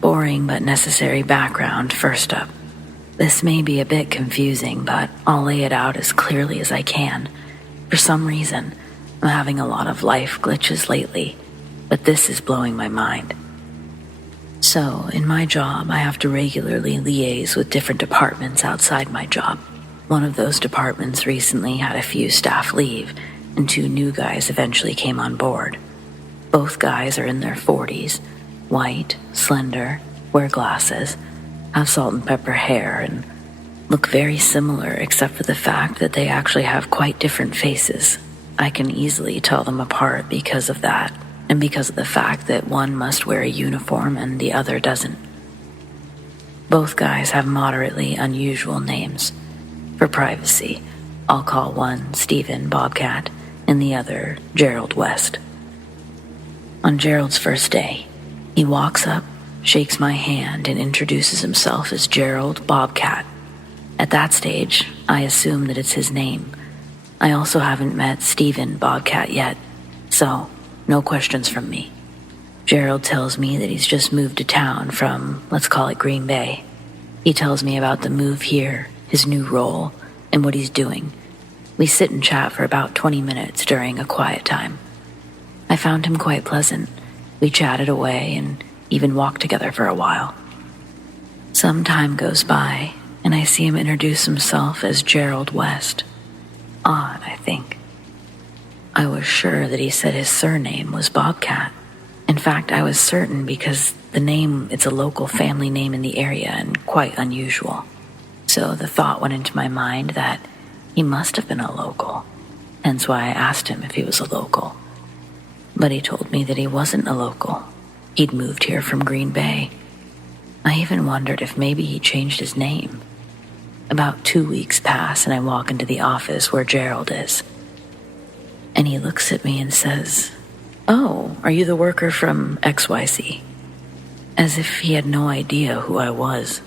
Boring but necessary background first up. This may be a bit confusing, but I'll lay it out as clearly as I can. For some reason, I'm having a lot of life glitches lately, but this is blowing my mind. So, in my job, I have to regularly liaise with different departments outside my job. One of those departments recently had a few staff leave, and 2 new guys eventually came on board. Both guys are in their 40s, white, slender, wear glasses, have salt and pepper hair, and look very similar except for the fact that they actually have quite different faces. I can easily tell them apart because of that, and because of the fact that one must wear a uniform and the other doesn't. Both guys have moderately unusual names. For privacy, I'll call one Stephen Bobcat and the other Gerald West. On Gerald's first day, he walks up, shakes my hand, and introduces himself as Gerald Bobcat. At that stage, I assume that it's his name. I also haven't met Stephen Bobcat yet, so no questions from me. Gerald tells me that he's just moved to town from, let's call it Green Bay. He tells me about the move here, his new role, and what he's doing. We sit and chat for about 20 minutes during a quiet time. I found him quite pleasant. We chatted away and even walked together for a while. Some time goes by, and I see him introduce himself as Gerald West. Odd, I think. I was sure that he said his surname was Bobcat. In fact, I was certain because the name, it's a local family name in the area and quite unusual. So the thought went into my mind that he must have been a local, hence why I asked him if he was a local. But he told me that he wasn't a local. He'd moved here from Green Bay. I even wondered if maybe he changed his name. About 2 weeks pass and I walk into the office where Gerald is. And he looks at me and says, "Oh, are you the worker from XYZ?" As if he had no idea who I was.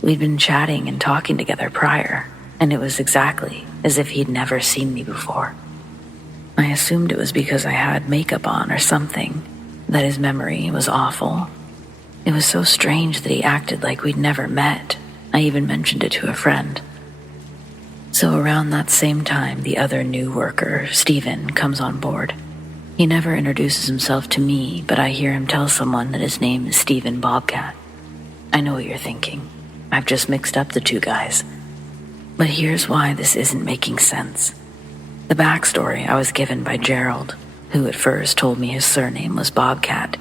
We'd been chatting and talking together prior, and it was exactly as if he'd never seen me before. I assumed it was because I had makeup on or something, that his memory was awful. It was so strange that he acted like we'd never met. I even mentioned it to a friend. So around that same time, the other new worker, Stephen, comes on board. He never introduces himself to me, but I hear him tell someone that his name is Stephen Bobcat. I know what you're thinking. I've just mixed up the two guys. But here's why this isn't making sense. The backstory I was given by Gerald, who at first told me his surname was Bobcat,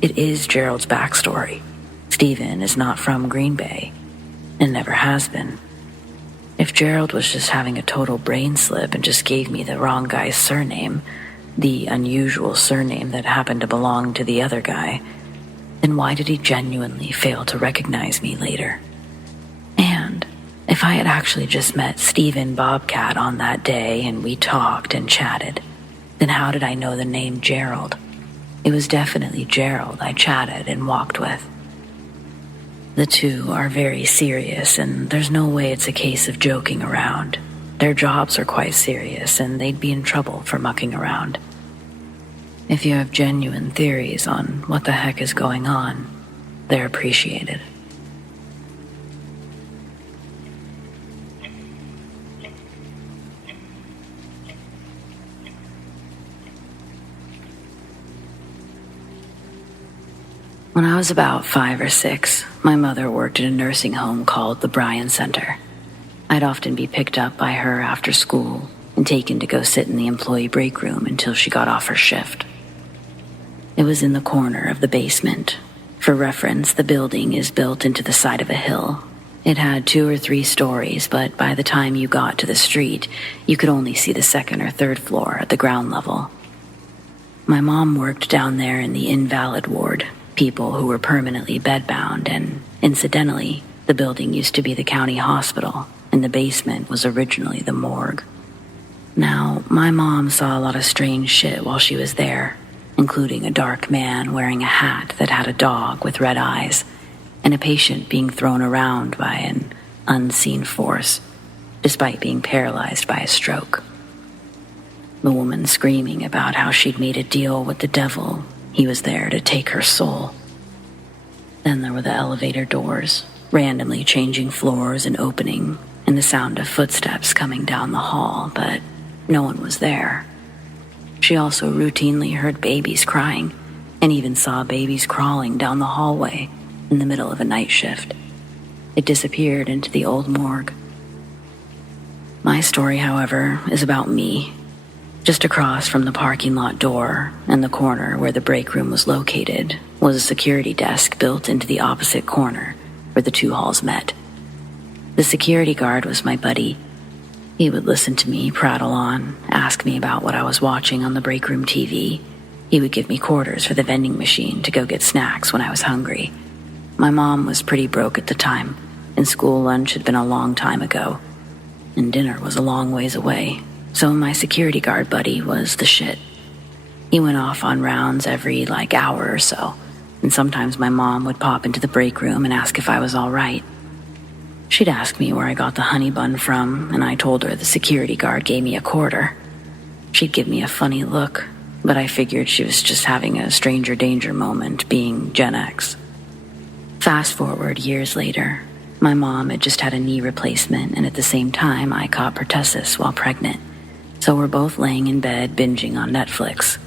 it is Gerald's backstory. Stephen is not from Green Bay, and never has been. If Gerald was just having a total brain slip and just gave me the wrong guy's surname, the unusual surname that happened to belong to the other guy, then why did he genuinely fail to recognize me later? And if I had actually just met Stephen Bobcat on that day and we talked and chatted, then how did I know the name Gerald? It was definitely Gerald I chatted and walked with. The two are very serious, and there's no way it's a case of joking around. Their jobs are quite serious, and they'd be in trouble for mucking around. If you have genuine theories on what the heck is going on, they're appreciated. When I was about 5 or 6, my mother worked at a nursing home called the Bryan Center. I'd often be picked up by her after school and taken to go sit in the employee break room until she got off her shift. It was in the corner of the basement. For reference, the building is built into the side of a hill. It had 2 or 3 stories, but by the time you got to the street, you could only see the 2nd or 3rd floor at the ground level. My mom worked down there in the invalid ward, people who were permanently bedbound, and incidentally, the building used to be the county hospital, and the basement was originally the morgue. Now, my mom saw a lot of strange shit while she was there, including a dark man wearing a hat that had a dog with red eyes, and a patient being thrown around by an unseen force, despite being paralyzed by a stroke. The woman screaming about how she'd made a deal with the devil. He was there to take her soul. Then there were the elevator doors, randomly changing floors and opening, and the sound of footsteps coming down the hall, but no one was there. She also routinely heard babies crying, and even saw babies crawling down the hallway in the middle of a night shift. It disappeared into the old morgue. My story, however, is about me. Just across from the parking lot door and the corner where the break room was located was a security desk built into the opposite corner where the two halls met. The security guard was my buddy. He would listen to me prattle on, ask me about what I was watching on the break room TV. He would give me quarters for the vending machine to go get snacks when I was hungry. My mom was pretty broke at the time, and school lunch had been a long time ago, and dinner was a long ways away, so my security guard buddy was the shit. He went off on rounds every, hour or so, and sometimes my mom would pop into the break room and ask if I was all right. She'd ask me where I got the honey bun from, and I told her the security guard gave me a quarter. She'd give me a funny look, but I figured she was just having a stranger danger moment being Gen X. Fast forward years later, my mom had just had a knee replacement, and at the same time I caught pertussis while pregnant, so we're both laying in bed binging on Netflix.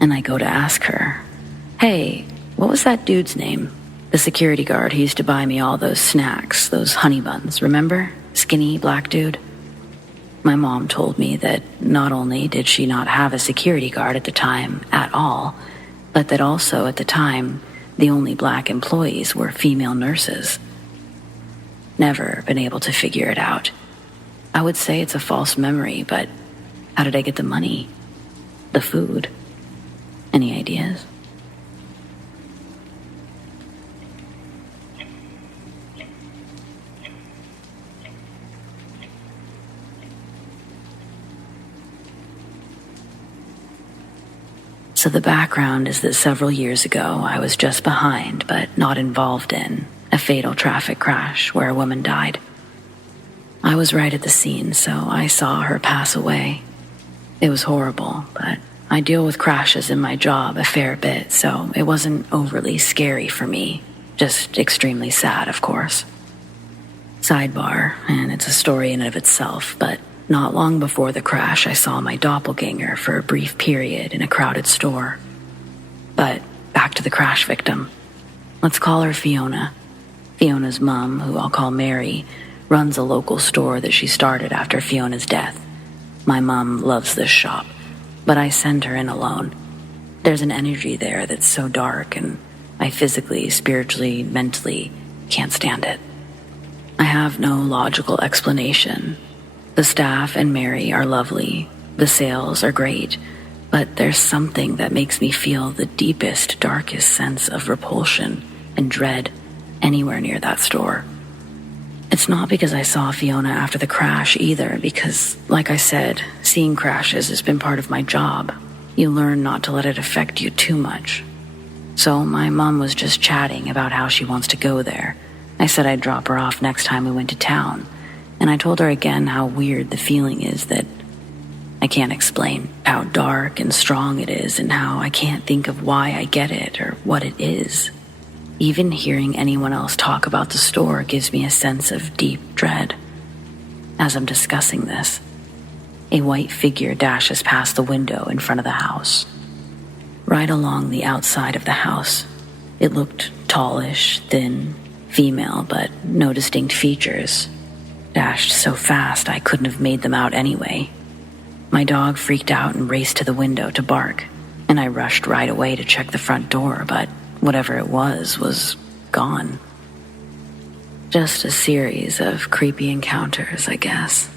And I go to ask her, "Hey, what was that dude's name? The security guard who used to buy me all those snacks, those honey buns, remember? Skinny black dude?" My mom told me that not only did she not have a security guard at the time at all, but that also at the time, the only black employees were female nurses. Never been able to figure it out. I would say it's a false memory, but how did I get the money? The food? Any ideas? So the background is that several years ago, I was just behind, but not involved in, a fatal traffic crash where a woman died. I was right at the scene, so I saw her pass away. It was horrible, but I deal with crashes in my job a fair bit, so it wasn't overly scary for me, just extremely sad, of course. Sidebar, and it's a story in and of itself, but not long before the crash, I saw my doppelganger for a brief period in a crowded store. But back to the crash victim. Let's call her Fiona. Fiona's mom, who I'll call Mary, runs a local store that she started after Fiona's death. My mom loves this shop, but I send her in alone. There's an energy there that's so dark, and I physically, spiritually, mentally can't stand it. I have no logical explanation. The staff and Mary are lovely. The sales are great. But there's something that makes me feel the deepest, darkest sense of repulsion and dread anywhere near that store. It's not because I saw Fiona after the crash either, because, like I said, seeing crashes has been part of my job. You learn not to let it affect you too much. So my mom was just chatting about how she wants to go there. I said I'd drop her off next time we went to town. And I told her again how weird the feeling is that I can't explain, how dark and strong it is, and how I can't think of why I get it or what it is. Even hearing anyone else talk about the store gives me a sense of deep dread. As I'm discussing this, a white figure dashes past the window in front of the house. Right along the outside of the house, it looked tallish, thin, female, but no distinct features. Dashed so fast I couldn't have made them out anyway. My dog freaked out and raced to the window to bark, and I rushed right away to check the front door, but whatever it was gone. Just a series of creepy encounters, I guess.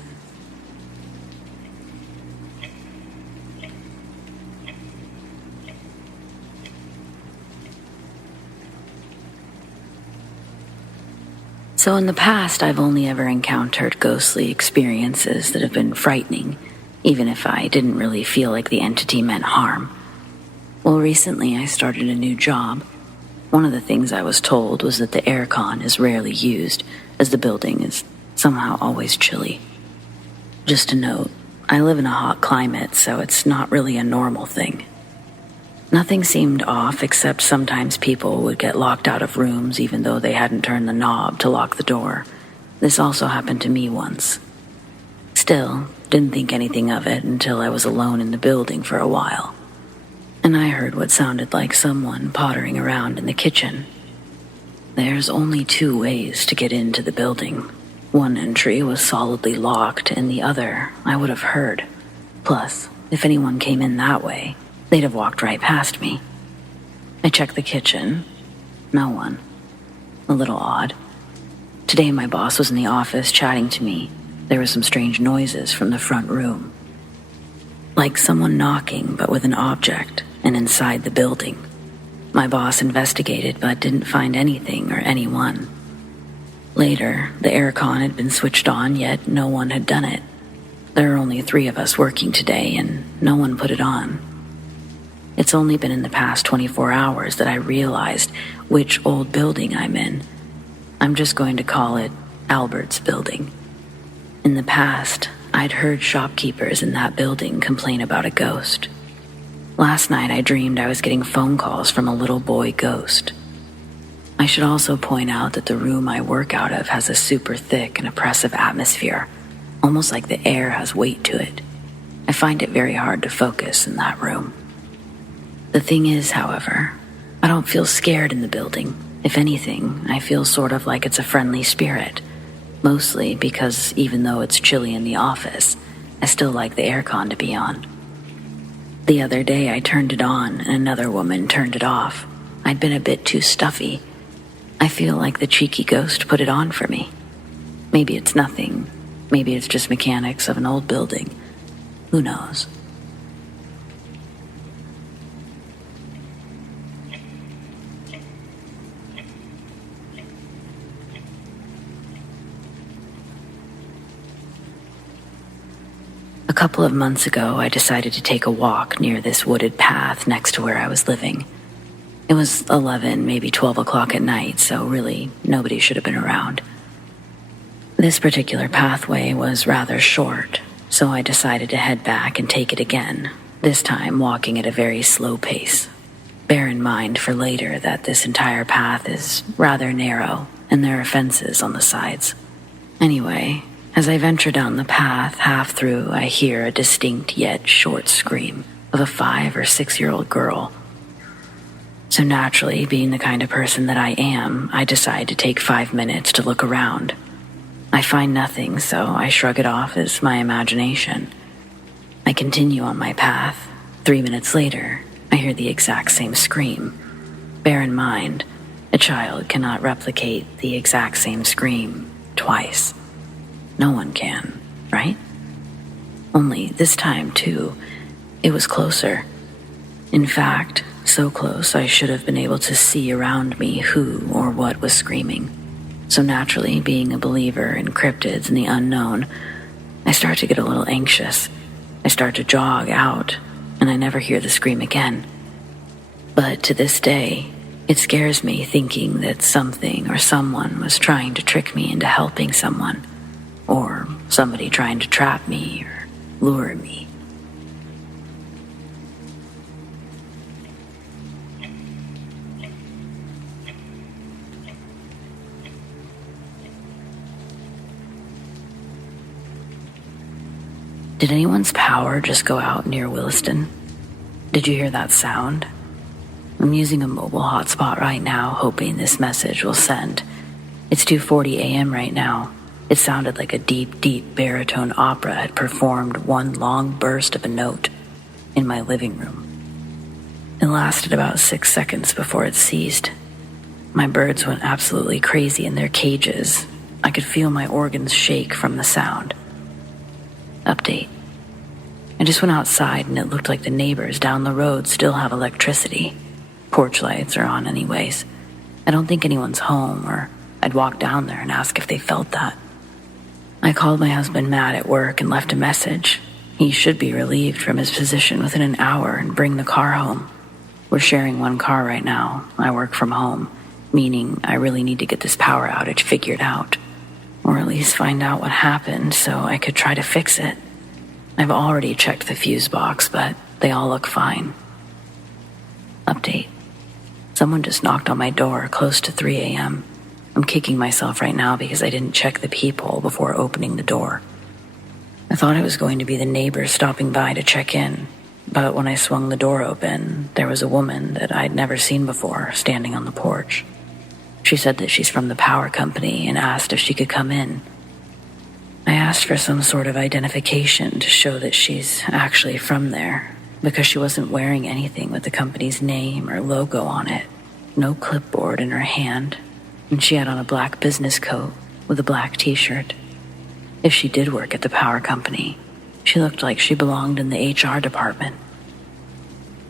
So in the past, I've only ever encountered ghostly experiences that have been frightening, even if I didn't really feel like the entity meant harm. Well, recently I started a new job. One of the things I was told was that the aircon is rarely used, as the building is somehow always chilly. Just a note, I live in a hot climate, so it's not really a normal thing. Nothing seemed off, except sometimes people would get locked out of rooms even though they hadn't turned the knob to lock the door. This also happened to me once. Still, didn't think anything of it until I was alone in the building for a while. And I heard what sounded like someone pottering around in the kitchen. There's only 2 ways to get into the building. One entry was solidly locked, and the other I would have heard. Plus, if anyone came in that way, they'd have walked right past me. I checked the kitchen. No one. A little odd. Today my boss was in the office chatting to me. There were some strange noises from the front room. Like someone knocking, but with an object, and inside the building. My boss investigated, but didn't find anything or anyone. Later, the aircon had been switched on, yet no one had done it. There are only 3 of us working today, and no one put it on. It's only been in the past 24 hours that I realized which old building I'm in. I'm just going to call it Albert's building. In the past, I'd heard shopkeepers in that building complain about a ghost. Last night I dreamed I was getting phone calls from a little boy ghost. I should also point out that the room I work out of has a super thick and oppressive atmosphere, almost like the air has weight to it. I find it very hard to focus in that room. The thing is, however, I don't feel scared in the building. If anything, I feel sort of like it's a friendly spirit, mostly because even though it's chilly in the office, I still like the aircon to be on. The other day I turned it on and another woman turned it off. I'd been a bit too stuffy. I feel like the cheeky ghost put it on for me. Maybe it's nothing. Maybe it's just mechanics of an old building. Who knows? A couple of months ago, I decided to take a walk near this wooded path next to where I was living. It was 11, maybe 12 o'clock at night, so really, nobody should have been around. This particular pathway was rather short, so I decided to head back and take it again, this time walking at a very slow pace. Bear in mind for later that this entire path is rather narrow, and there are fences on the sides. Anyway, as I venture down the path, half through, I hear a distinct yet short scream of a 5 or 6-year-old girl. So naturally, being the kind of person that I am, I decide to take 5 minutes to look around. I find nothing, so I shrug it off as my imagination. I continue on my path. 3 minutes later, I hear the exact same scream. Bear in mind, a child cannot replicate the exact same scream twice. No one can, right? Only this time, too, it was closer. In fact, so close I should have been able to see around me who or what was screaming. So naturally, being a believer in cryptids and the unknown, I start to get a little anxious. I start to jog out, and I never hear the scream again. But to this day, it scares me thinking that something or someone was trying to trick me into helping someone. Or somebody trying to trap me or lure me. Did anyone's power just go out near Williston? Did you hear that sound? I'm using a mobile hotspot right now, hoping this message will send. It's 2:40 a.m. right now. It sounded like a deep, deep baritone opera had performed one long burst of a note in my living room. It lasted about 6 seconds before it ceased. My birds went absolutely crazy in their cages. I could feel my organs shake from the sound. Update. I just went outside and it looked like the neighbors down the road still have electricity. Porch lights are on anyways. I don't think anyone's home, or I'd walk down there and ask if they felt that. I called my husband Matt at work and left a message. He should be relieved from his position within an hour and bring the car home. We're sharing one car right now. I work from home, meaning I really need to get this power outage figured out. Or at least find out what happened so I could try to fix it. I've already checked the fuse box, but they all look fine. Update. Someone just knocked on my door close to 3 a.m. I'm kicking myself right now because I didn't check the peephole before opening the door. I thought it was going to be the neighbors stopping by to check in, but when I swung the door open, there was a woman that I'd never seen before standing on the porch. She said that she's from the power company and asked if she could come in. I asked for some sort of identification to show that she's actually from there, because she wasn't wearing anything with the company's name or logo on it, no clipboard in her hand, and she had on a black business coat with a black t-shirt. If she did work at the power company, she looked like she belonged in the HR department.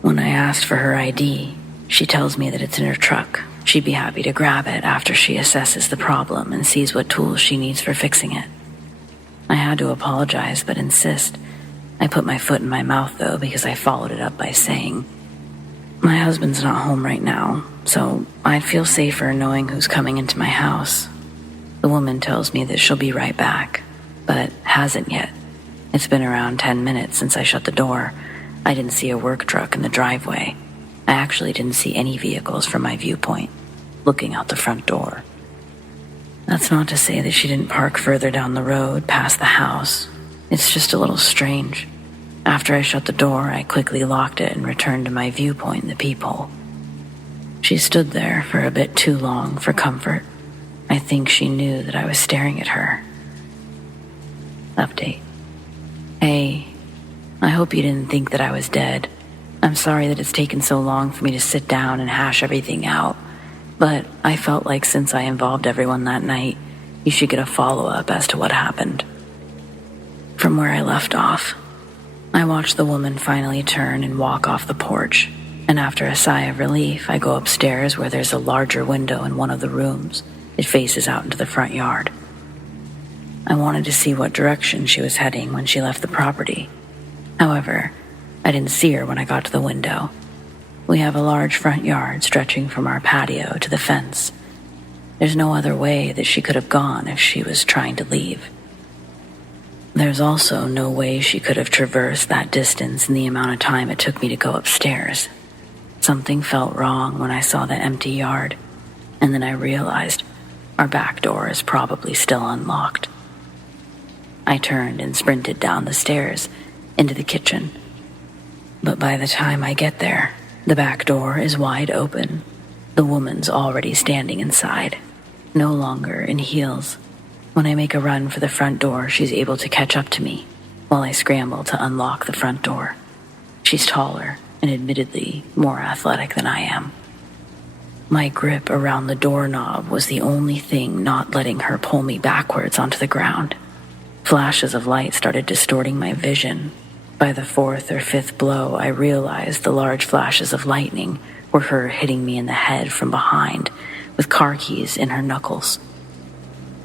When I asked for her ID, she tells me that it's in her truck. She'd be happy to grab it after she assesses the problem and sees what tools she needs for fixing it. I had to apologize, but insist. I put my foot in my mouth, though, because I followed it up by saying, "My husband's not home right now, so I'd feel safer knowing who's coming into my house." The woman tells me that she'll be right back, but hasn't yet. It's been around 10 minutes since I shut the door. I didn't see a work truck in the driveway. I actually didn't see any vehicles from my viewpoint, looking out the front door. That's not to say that she didn't park further down the road past the house. It's just a little strange. After I shut the door, I quickly locked it and returned to my viewpoint in the peephole. She stood there for a bit too long for comfort. I think she knew that I was staring at her. Update. Hey, I hope you didn't think that I was dead. I'm sorry that it's taken so long for me to sit down and hash everything out, but I felt like since I involved everyone that night, you should get a follow-up as to what happened. From where I left off, I watched the woman finally turn and walk off the porch, and after a sigh of relief, I go upstairs where there's a larger window in one of the rooms. It faces out into the front yard. I wanted to see what direction she was heading when she left the property. However, I didn't see her when I got to the window. We have a large front yard stretching from our patio to the fence. There's no other way that she could have gone if she was trying to leave. There's also no way she could have traversed that distance in the amount of time it took me to go upstairs. Something felt wrong when I saw the empty yard, and then I realized our back door is probably still unlocked. I turned and sprinted down the stairs into the kitchen. But by the time I get there, the back door is wide open. The woman's already standing inside, no longer in heels. When I make a run for the front door, she's able to catch up to me while I scramble to unlock the front door. She's taller and admittedly more athletic than I am. My grip around the doorknob was the only thing not letting her pull me backwards onto the ground. Flashes of light started distorting my vision. By the fourth or fifth blow, I realized the large flashes of lightning were her hitting me in the head from behind, with car keys in her knuckles.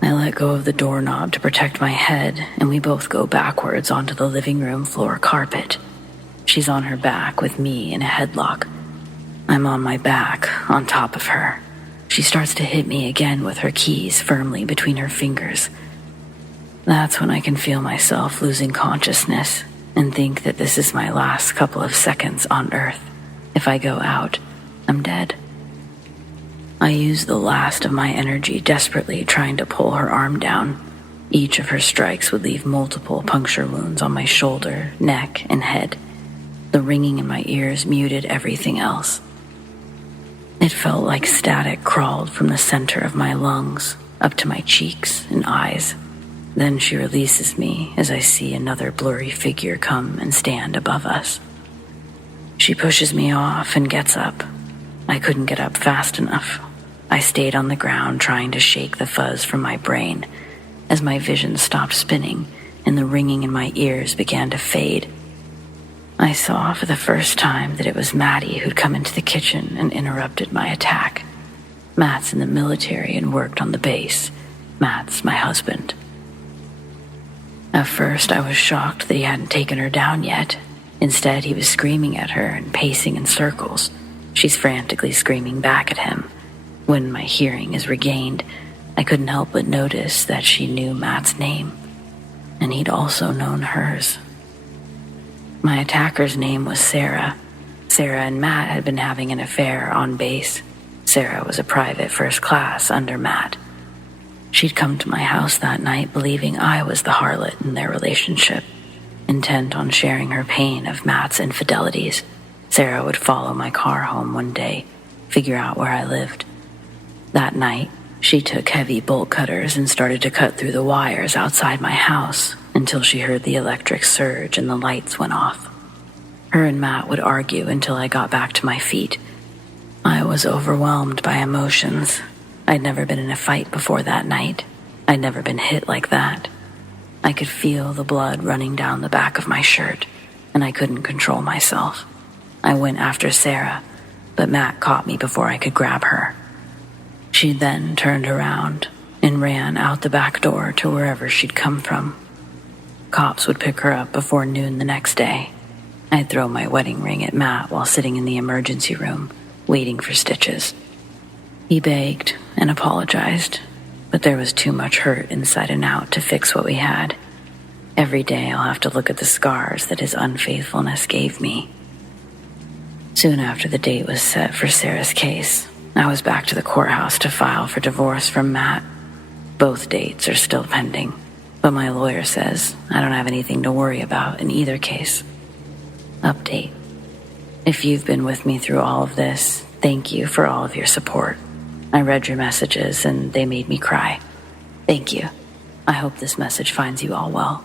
I let go of the doorknob to protect my head, and we both go backwards onto the living room floor carpet. She's on her back with me in a headlock. I'm on my back, on top of her. She starts to hit me again with her keys firmly between her fingers. That's when I can feel myself losing consciousness and think that this is my last couple of seconds on Earth. If I go out, I'm dead. I use the last of my energy desperately trying to pull her arm down. Each of her strikes would leave multiple puncture wounds on my shoulder, neck, and head. The ringing in my ears muted everything else. It felt like static crawled from the center of my lungs up to my cheeks and eyes. Then she releases me as I see another blurry figure come and stand above us. She pushes me off and gets up. I couldn't get up fast enough. I stayed on the ground trying to shake the fuzz from my brain as my vision stopped spinning and the ringing in my ears began to fade. I saw for the first time that it was Maddie who'd come into the kitchen and interrupted my attack. Matt's in the military and worked on the base. Matt's my husband. At first, I was shocked that he hadn't taken her down yet. Instead, he was screaming at her and pacing in circles. She's frantically screaming back at him. When my hearing is regained, I couldn't help but notice that she knew Matt's name, and he'd also known hers. My attacker's name was Sarah. Sarah and Matt had been having an affair on base. Sarah was a private first class under Matt. She'd come to my house that night believing I was the harlot in their relationship. Intent on sharing her pain of Matt's infidelities, Sarah would follow my car home one day, figure out where I lived. That night, She took heavy bolt cutters and started to cut through the wires outside my house until she heard the electric surge and the lights went off. Her and Matt would argue until I got back to my feet. I was overwhelmed by emotions. I'd never been in a fight before that night. I'd never been hit like that. I could feel the blood running down the back of my shirt, and I couldn't control myself. I went after Sarah, but Matt caught me before I could grab her. She then turned around and ran out the back door to wherever she'd come from. Cops would pick her up before noon the next day. I'd throw my wedding ring at Matt while sitting in the emergency room, waiting for stitches. He begged and apologized, but there was too much hurt inside and out to fix what we had. Every day I'll have to look at the scars that his unfaithfulness gave me. Soon after the date was set for Sarah's case, I was back to the courthouse to file for divorce from Matt. Both dates are still pending, but my lawyer says I don't have anything to worry about in either case. Update. If you've been with me through all of this, thank you for all of your support. I read your messages and they made me cry. Thank you. I hope this message finds you all well.